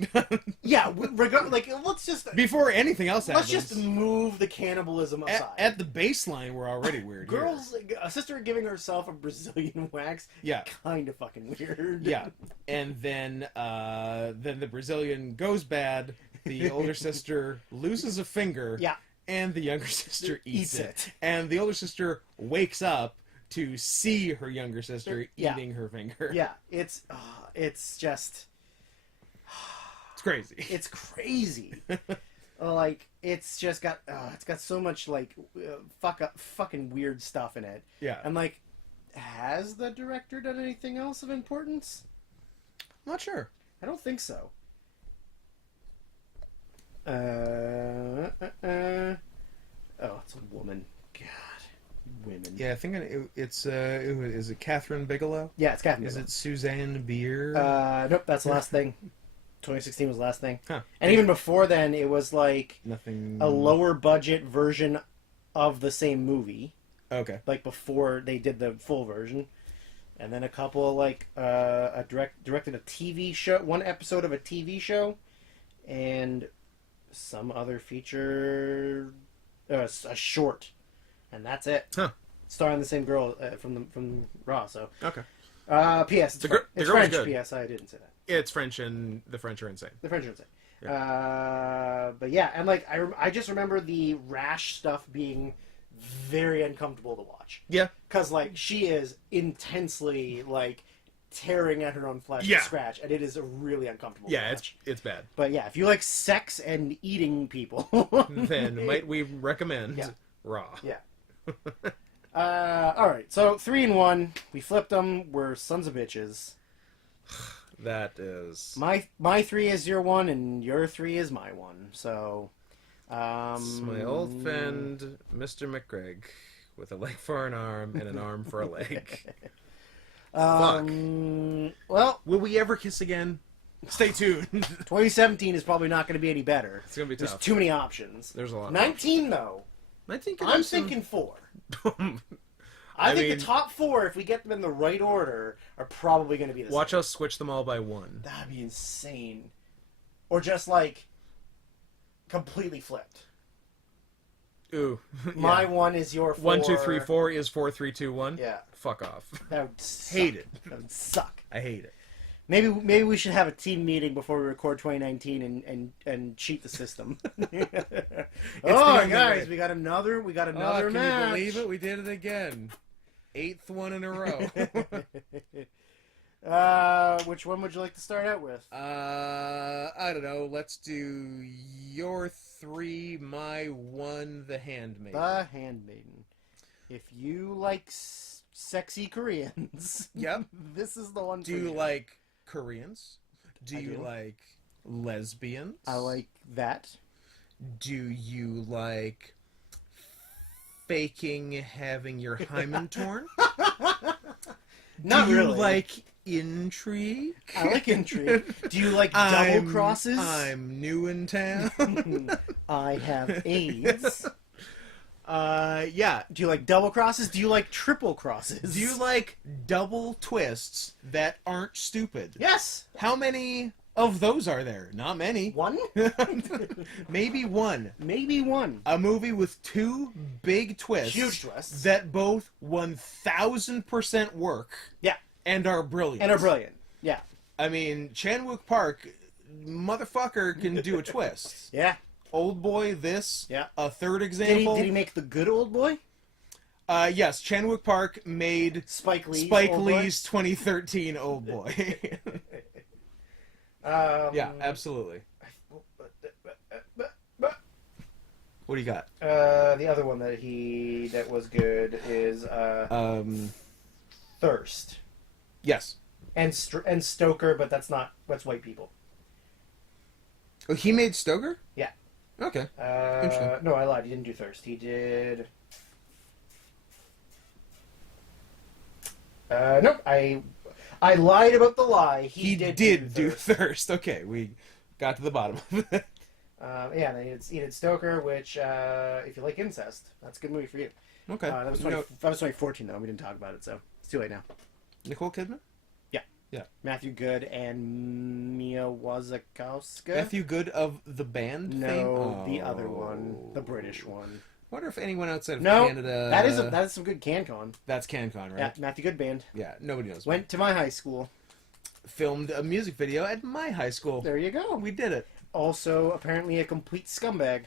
yeah, like let's just Before anything else happens. let's just move the cannibalism aside. at the baseline, we're already weird. here. Girls, a sister giving herself a Brazilian wax, Yeah. kind of fucking weird. Yeah, and then the Brazilian goes bad. The older sister loses a finger. Yeah. And the younger sister eats Eats it. it. And the older sister wakes up to see her younger sister Yeah. eating her finger. Yeah, it's just It's crazy. it's crazy. Like it's just got it's got so much like fucking weird stuff in it. Yeah. And like, has the director done anything else of importance? I'm not sure. I don't think so. Oh, it's a woman. God, women. Yeah, I think it's is it Catherine Bigelow? Yeah, it's Catherine. Is Bigelow. it Suzanne Beer? Nope, that's the last thing. 2016 was the last thing. Huh. And even before then, it was like Nothing. a lower budget version of the same movie. Okay. Like before they did the full version. And then a couple like directed a TV show, one episode of a TV show, and some other feature, a short, and that's it. Huh. Starring the same girl from Raw. So Okay. P.S. The girl was French. good. P.S. I didn't say that. It's French, and the French are insane. The French are insane. But yeah, and like I just remember the rash stuff being very uncomfortable to watch. Yeah. Because like she is intensely like tearing at her own flesh Yeah. to scratch, and it is really uncomfortable. Yeah, to watch. it's bad. But yeah, if you like sex and eating people, Then might we recommend Yeah. Raw? Yeah. All right, so 3 and 1, we flipped them. We're sons of bitches. That is My 3 is your 1, and your 3 is my 1. So, it's my old friend Mr. McGregor with a leg for an arm and an arm for a leg. Well, Will we ever kiss again? Stay tuned. 2017 is probably not going to be any better. It's gonna be There's tough. too many options. There's a lot. 19 though. 19 could I'm have some- thinking 4. I I think mean- the top 4, if we get them in the right order, are probably going to be the Watch same. us switch them all by one. That'd be insane. Or just like completely flipped. Ooh. My Yeah. 1 is your 4. 1, 2, 3, 4 is 4, 3, 2, 1. Yeah, Fuck off. that would suck. Hate it. That would suck. I hate it. Maybe we should have a team meeting before we record 2019 and cheat the system. Oh, the only guys, way. we got another Can match. you believe it? We did it again. 8th one in a row. Which one would you like to start out with? I don't know. Let's do your 3, my 1, The Handmaid. The Handmaiden. If you like sexy Koreans, Yep. This is the one. Do you like Koreans? Do you like lesbians? I like that. Do you like faking having your hymen torn? Not Do you really. like intrigue? I like intrigue. Do you like double crosses? I'm new in town. I have AIDS. Yeah. Do you like double crosses? Do you like triple crosses? Do you like double twists that aren't stupid? Yes. How many of those are there? Not many. One? Maybe one. Maybe one. A movie with 2 big twists. Huge twists. That both 1000% work. Yeah. And are brilliant. Yeah. I mean, Chan-wook Park, motherfucker, can do a twist. Yeah. Old Boy, this. Yeah. A third example. Did he make The Good Old Boy? Yes, Chan-wook Park made Spike Lee's 2013 Old Boy. Yeah, absolutely. What do you got? The other one that was good is Thirst. Yes. And Stoker, but that's white people. Oh, he made Stoker? Yeah. Okay. Interesting. No, I lied. He didn't do Thirst. He did. Nope. I lied about the lie. He did do Thirst. Okay, we got to the bottom of it. Yeah, and he did Stoker, which, if you like incest, that's a good movie for you. Okay. That was 2014, though. We didn't talk about it, so it's too late now. Nicole Kidman? Yeah. Yeah. Matthew Good and Mia Wasikowska. Matthew Good of the band? No, the other one, the British one. I wonder if anyone outside of No, Canada... that is some good CanCon. That's CanCon, right? Yeah, Matthew Good band. Yeah, nobody knows. Went to my high school. Filmed a music video at my high school. There you go. We did it. Also, apparently a complete scumbag.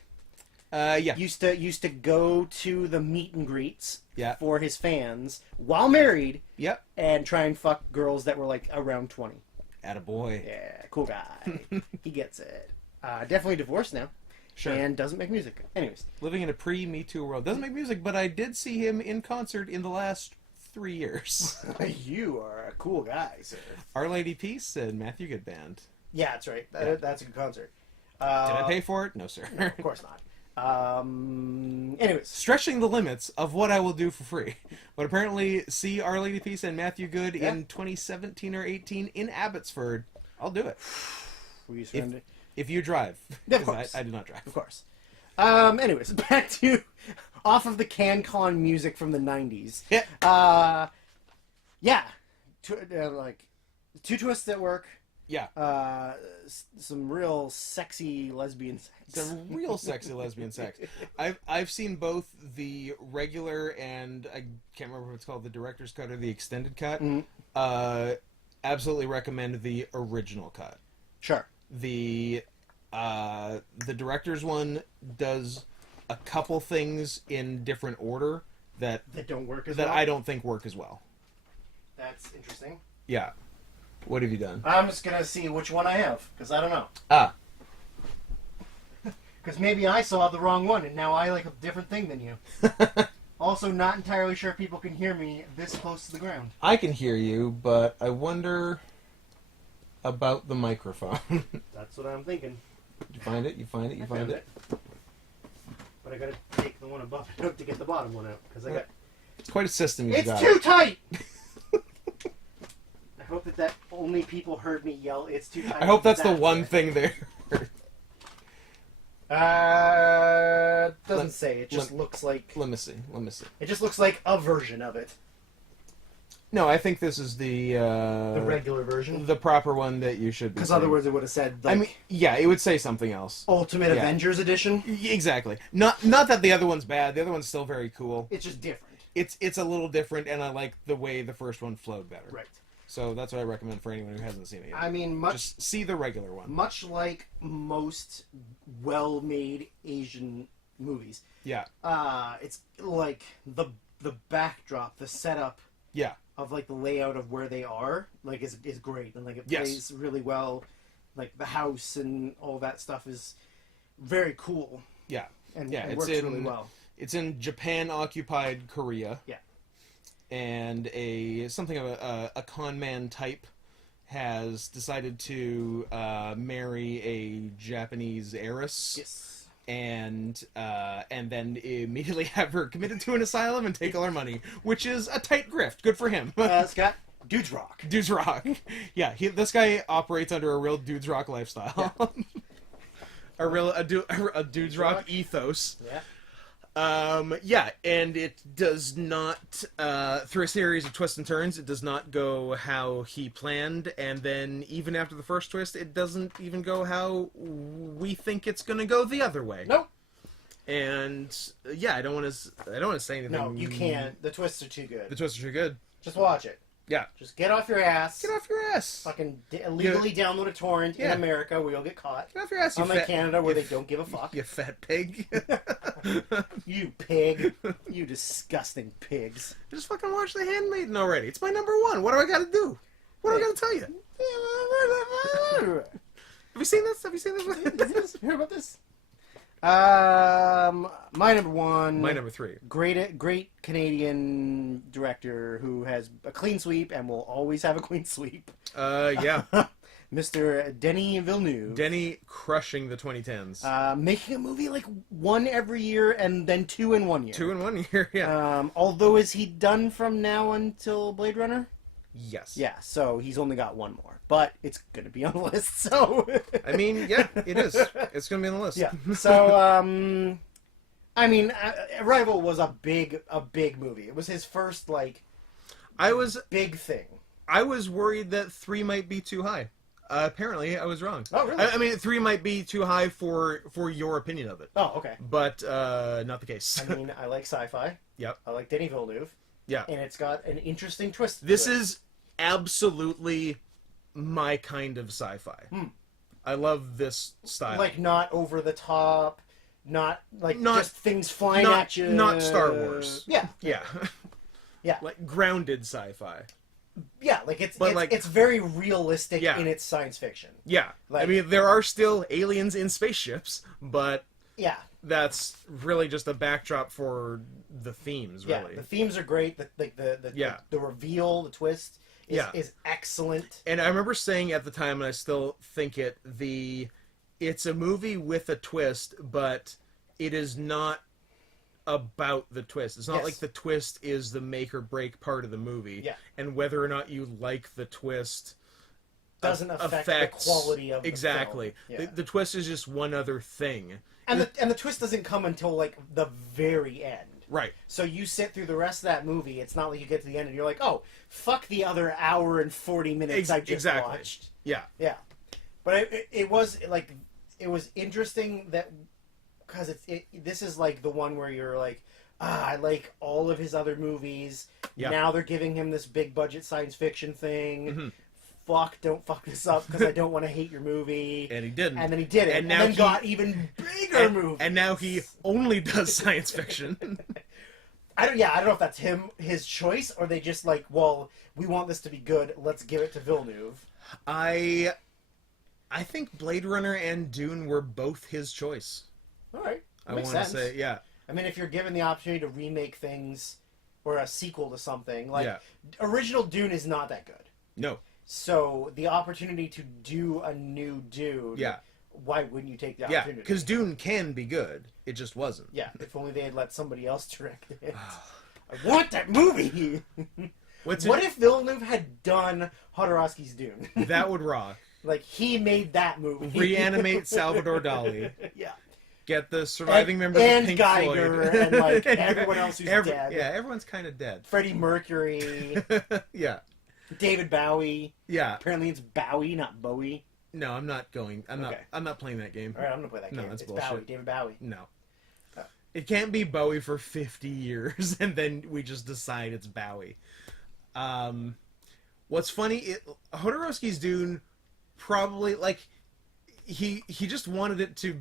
Yeah. Used to go to the meet and greets Yeah. for his fans while married. Yep. And try and fuck girls that were like around 20. Attaboy. Yeah, cool guy. He gets it. Definitely divorced now. Sure. And doesn't make music. Anyways. Living in a pre-Me Too world. Doesn't make music, but I did see him in concert in the last 3 years. You are a cool guy, sir. Our Lady Peace and Matthew Good Band. Yeah, that's right. That's a good concert. Did I pay for it? No, sir. No, of course not. Anyways. Stretching the limits of what I will do for free. But apparently, see Our Lady Peace and Matthew Good in 2017 or 18 in Abbotsford. I'll do it. If you drive. Yeah, of course. I do not drive. Of course. Anyways, back to off of the CanCon music from the 90s. Yeah. Yeah. Like, 2 twists at work. Yeah. Some real sexy lesbian sex. Some real sexy lesbian sex. I've seen both the regular and I can't remember what it's called, the director's cut or the extended cut. Mm-hmm. Absolutely recommend the original cut. Sure. The director's one does a couple things in different order that don't work as well. I don't think work as well. That's interesting. Yeah. What have you done? I'm just gonna see which one I have because I don't know. Because maybe I saw the wrong one and now I like a different thing than you. Also, not entirely sure people can hear me this close to the ground. I can hear you, but I wonder about the microphone. That's what I'm thinking. You find it? You find it? You find it? But I gotta take the one above it to get the bottom one out because I got. It's quite a system you got. It's too tight. I hope that only people heard me yell. It's too tight. I hope that's the one thing there. Doesn't say. It just looks like. Let me see. It just looks like a version of it. No, I think this is the regular version, the proper one that you should be. Because otherwise, it would have said. Like, I mean, yeah, it would say something else. Ultimate Avengers Edition. Exactly. Not that the other one's bad. The other one's still very cool. It's just different. It's a little different, and I like the way the first one flowed better. Right. So that's what I recommend for anyone who hasn't seen it yet. I mean, just see the regular one. Much like most well-made Asian movies. Yeah. It's like the backdrop, the setup. Yeah. like the layout of where they are like is great, and like it Yes. plays really well. Like the house and all that stuff is very cool. Yeah. And Yeah, it it's works in- really well. It's in Japan-occupied Korea. Yeah. And something of a con man type has decided to marry a Japanese heiress. Yes. And then immediately have her committed to an asylum and take all her money, which is a tight grift. Good for him. Scott, dudes rock. Dudes rock. Yeah, this guy operates under a real dudes rock lifestyle. a dudes rock ethos. Yeah. Yeah, and it does not, through a series of twists and turns, it does not go how he planned, and then even after the first twist, it doesn't even go how we think it's going to go the other way. Nope. And yeah, I don't want to say anything. No, you can't. The twists are too good. The twists are too good. Just watch it. Yeah. Just get off your ass. Get off your ass. Fucking illegally download a torrent in Yeah. America where you'll get caught. Get off your ass, you Unlike fat... Canada where they don't give a fuck. You fat pig. You pig. You disgusting pigs. Just fucking watch The Handmaiden already. It's my number one. What do I gotta do? What do I gotta tell you? Have you seen this? Hear about this? My number one. My number three. Great Canadian director who has a clean sweep and will always have a clean sweep. Yeah. Mr. Denis Villeneuve. Denny crushing the 2010s. Making a movie like one every year and then two in 1 year. 2 in 1 year, yeah. Although, is he done from now until Blade Runner? Yes. Yeah, so he's only got one more. But it's going to be on the list, so... I mean, yeah, it is. It's going to be on the list. Yeah, so, I mean, Arrival was a big movie. It was his first, like, big thing. I was worried that 3 might be too high. Apparently, I was wrong. Oh, really? I mean, 3 might be too high for your opinion of it. Oh, okay. But not the case. I mean, I like sci-fi. Yep. I like Denis Villeneuve. Yeah. And it's got an interesting twist to This it. is absolutely my kind of sci-fi. I love this style. Like, not over the top, not Not- just things flying not- at you. not Star Wars. Yeah. Yeah. Yeah. Like grounded sci-fi. Yeah, like But, like- it's very realistic Yeah. in its science fiction. Yeah. Like- I mean, there are still aliens in spaceships, but Yeah. that's really just a backdrop for the themes, Yeah, really. the themes are great. Yeah. The reveal, the twist is, Yeah. is excellent. And I remember saying at the time, and I still think it, it's a movie with a twist, but it is not about the twist. It's not Yes. like the twist is the make or break part of the movie. Yeah. And whether or not you like the twist Doesn't affect affects the quality of the exactly. film. Yeah. The twist is just one other thing. And the twist doesn't come until like the very end. Right. So you sit through the rest of that movie. It's not like you get to the end and you're like, oh, fuck the other hour and 40 minutes I just exactly. watched. Yeah. Yeah, but it was like it was interesting that because this is like the one where you're like, I like all of his other movies. Yeah. Now they're giving him this big budget science fiction thing. Mhm. Fuck, don't fuck this up because I don't want to hate your movie. And he didn't. And then he did it, And and, now then got even bigger movies. And now he only does science fiction. I don't know if that's his choice, or they just like, well, we want this to be good, let's give it to Villeneuve. I think Blade Runner and Dune were both his choice. All right, I makes want to sense. say, yeah. I mean, if you're given the opportunity to remake things or a sequel to something, like Yeah. original Dune is not that good. No. So the opportunity to do a new Dune, Yeah. why wouldn't you take the Yeah, opportunity? because Dune can be good. It just wasn't. Yeah, if only they had let somebody else direct it. I want that movie! What if Villeneuve had done Jodorowsky's Dune? That would rock. Like, he made that movie. Reanimate Salvador Dali. Yeah. Get the surviving members and of Pink Geiger Floyd. and, like, everyone else who's dead. Yeah, everyone's kind of dead. Freddie Mercury, Yeah. David Bowie. Yeah. Apparently it's Bowie, not Bowie. No, I'm not going. I'm Okay. not playing that game. All right, I'm gonna play that No, game. that's It's bullshit. Bowie, David Bowie. No. Oh. It can't be Bowie for 50 years and then we just decide it's Bowie. What's funny, Jodorowsky's Dune probably, like, he just wanted it to...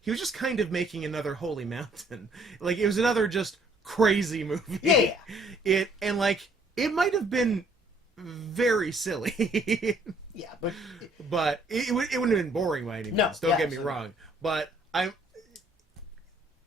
He was just kind of making another Holy Mountain. Like, it was another just crazy movie. Yeah. And, like, It might have been very silly. Yeah, but but it wouldn't have been boring by any means. No, Don't yeah, get me absolutely. wrong. But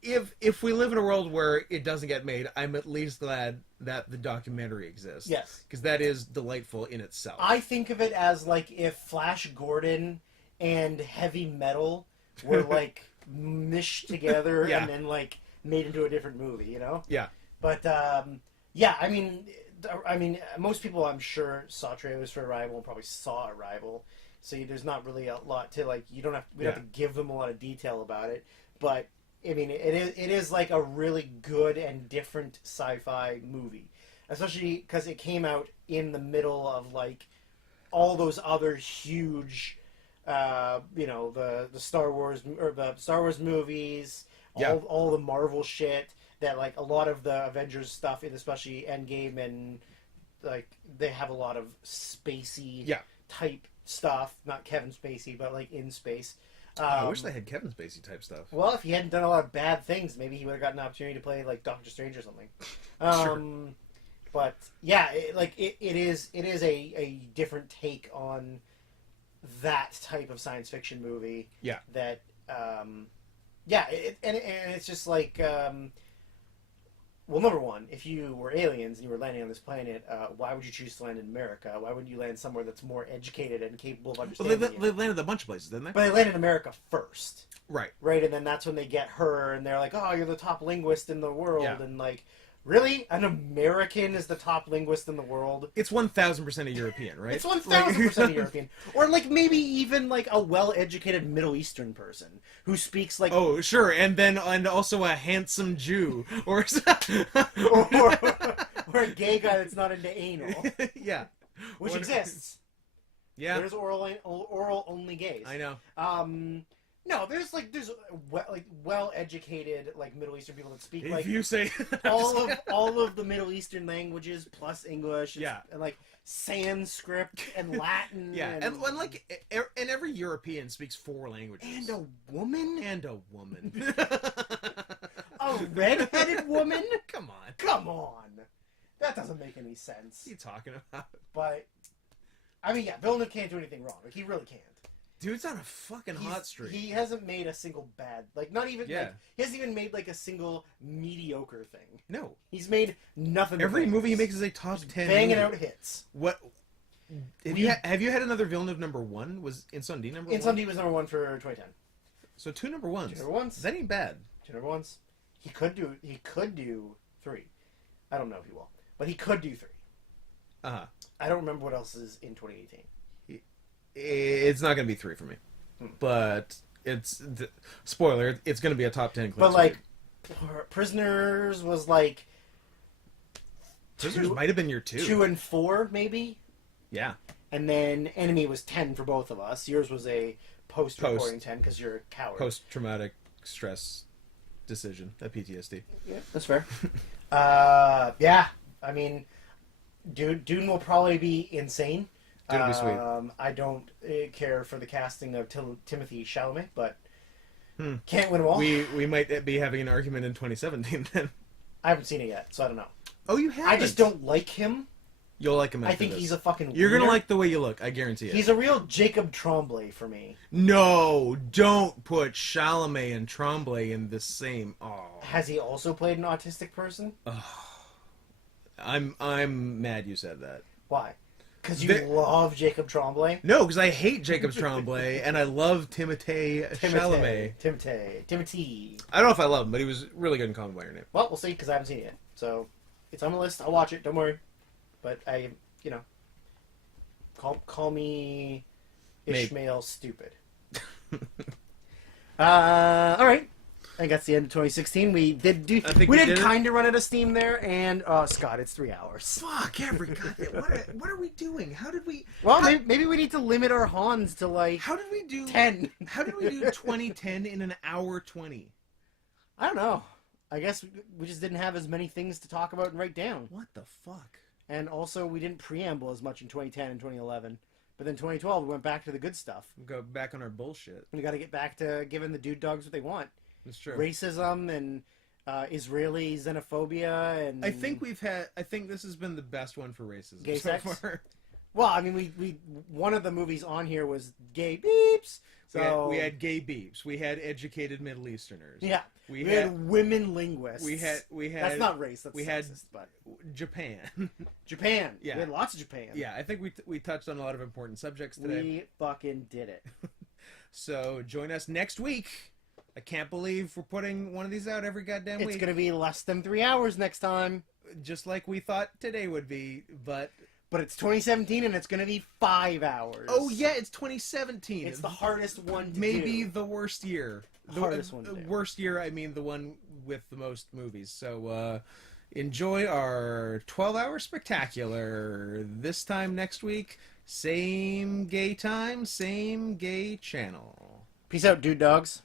if we live in a world where it doesn't get made, I'm at least glad that the documentary exists. Yes. Because that is delightful in itself. I think of it as like if Flash Gordon and heavy metal were like mished together Yeah. and then like made into a different movie, you know? Yeah. But yeah, I mean, most people I'm sure saw trailers for Arrival and probably saw Arrival, so there's not really a lot to like. You don't have we don't have to give them a lot of detail about it, but I mean, it is like a really good and different sci-fi movie, especially because it came out in the middle of like all those other huge, you know, the Star Wars or the Star Wars movies, all the Marvel shit. That like a lot of the Avengers stuff, and especially Endgame, and like they have a lot of spacey type stuff. Not Kevin Spacey, but like in space. I wish they had Kevin Spacey type stuff. Well, if he hadn't done a lot of bad things, maybe he would have gotten an opportunity to play like Doctor Strange or something. Sure. But yeah, it is a different take on that type of science fiction movie. Yeah. That and it's just like. Well, number one, if you were aliens and you were landing on this planet, why would you choose to land in America? Why wouldn't you land somewhere that's more educated and capable of understanding Well, you? they landed a bunch of places, didn't they? But they landed in America first. Right. Right, and then that's when they get her, and they're like, oh, you're the top linguist in the world. Yeah. And like, really? An American is the top linguist in the world? It's 1,000% a European, right? It's 1,000% European. Or like maybe even like a well-educated Middle Eastern person who speaks like... Oh, sure, and also a handsome Jew. Or or a gay guy that's not into anal. Yeah. Which exists. Yeah. There's oral only gays. I know. No, there's well-educated like Middle Eastern people that speak If like you say all of the Middle Eastern languages plus English, and like Sanskrit and Latin, and like and every European speaks 4 languages. and a woman, a red-headed woman. Come on, that doesn't make any sense. what are you talking about? But I mean, yeah, Villeneuve can't do anything wrong. Like he really can't. Dude's on a fucking hot streak. He hasn't made a single bad, like not even like he hasn't even made like a single mediocre thing. No, He's made nothing. every movie he makes is a top 10. Banging out hits. What? Have you had another Villeneuve number 1? Was Incendie number 1? Incendie was number 1 for 2010. So 2 number 1s. 2 number 1s. That ain't bad. 2 number 1s. He could do 3. I don't know if he will, but he could do 3. Uh-huh. I don't remember what else is in 2018. It's not going to be 3 for me. But spoiler, it's going to be a top 10 But like Prisoners was like Prisoners might have been your 2. 2 and 4 maybe. Yeah. And then Enemy was 10 for both of us. Yours was a post-recording 10 because you're a coward. Post-traumatic stress decision, a PTSD. Yeah, that's fair. Yeah, I mean, Dune will probably be insane. Dune will be sweet. I don't care for the casting of Timothy Chalamet, but can't win them all. We might be having an argument in 2017 then. I haven't seen it yet, so I don't know. Oh, you haven't? I just don't like him. You'll like him after I think this. he's a fucking You're wiener. gonna like the way you look, I guarantee it. He's a real Jacob Tremblay for me. No, don't put Chalamet and Tremblay in the same... Oh. Has he also played an autistic person? I'm mad you said that. Why? Because you love Jacob Tremblay? No, because I hate Jacob Tremblay, and I love Timothée Chalamet. Timothy. I don't know if I love him, but he was really good in Call Me by Your Name. Well, we'll see, because I haven't seen it yet. So, it's on the list. I'll watch it. Don't worry. But call me Ishmael stupid. All right. I think that's the end of 2016. We did kind of run out of steam there, and Scott, it's 3 hours. Fuck every goddamn. What are we doing? How did we? Well, maybe we need to limit our Hans to like. How did we do 10? How did we do 2010 in an hour 20? I don't know. I guess we just didn't have as many things to talk about and write down. What the fuck? And also, we didn't preamble as much in 2010 and 2011. But then 2012, we went back to the good stuff. We go back on our bullshit. We got to get back to giving the dude dogs what they want. That's true. Racism and Israeli xenophobia, and I think this has been the best one for racism Gay so sex? far. Well, I mean, we one of the movies on here was gay beeps. So We had gay beeps. We had educated Middle Easterners. yeah, We we had had women linguists. we had That's not race. That's we sexist, had but Japan. Japan. Yeah. We had lots of Japan. Yeah, I think we touched on a lot of important subjects today. We fucking did it. So join us next week. I can't believe we're putting one of these out every goddamn It's week. gonna be less than 3 hours next time. Just like we thought today would be, but But it's 2017 and it's gonna be 5 hours. oh yeah, it's 2017. It's the hardest one to Maybe do. the worst year. Hardest one to do. Worst year, I mean the one with the most movies. So enjoy our 12-hour spectacular. This time next week, same gay time, same gay channel. Peace out, dude dogs.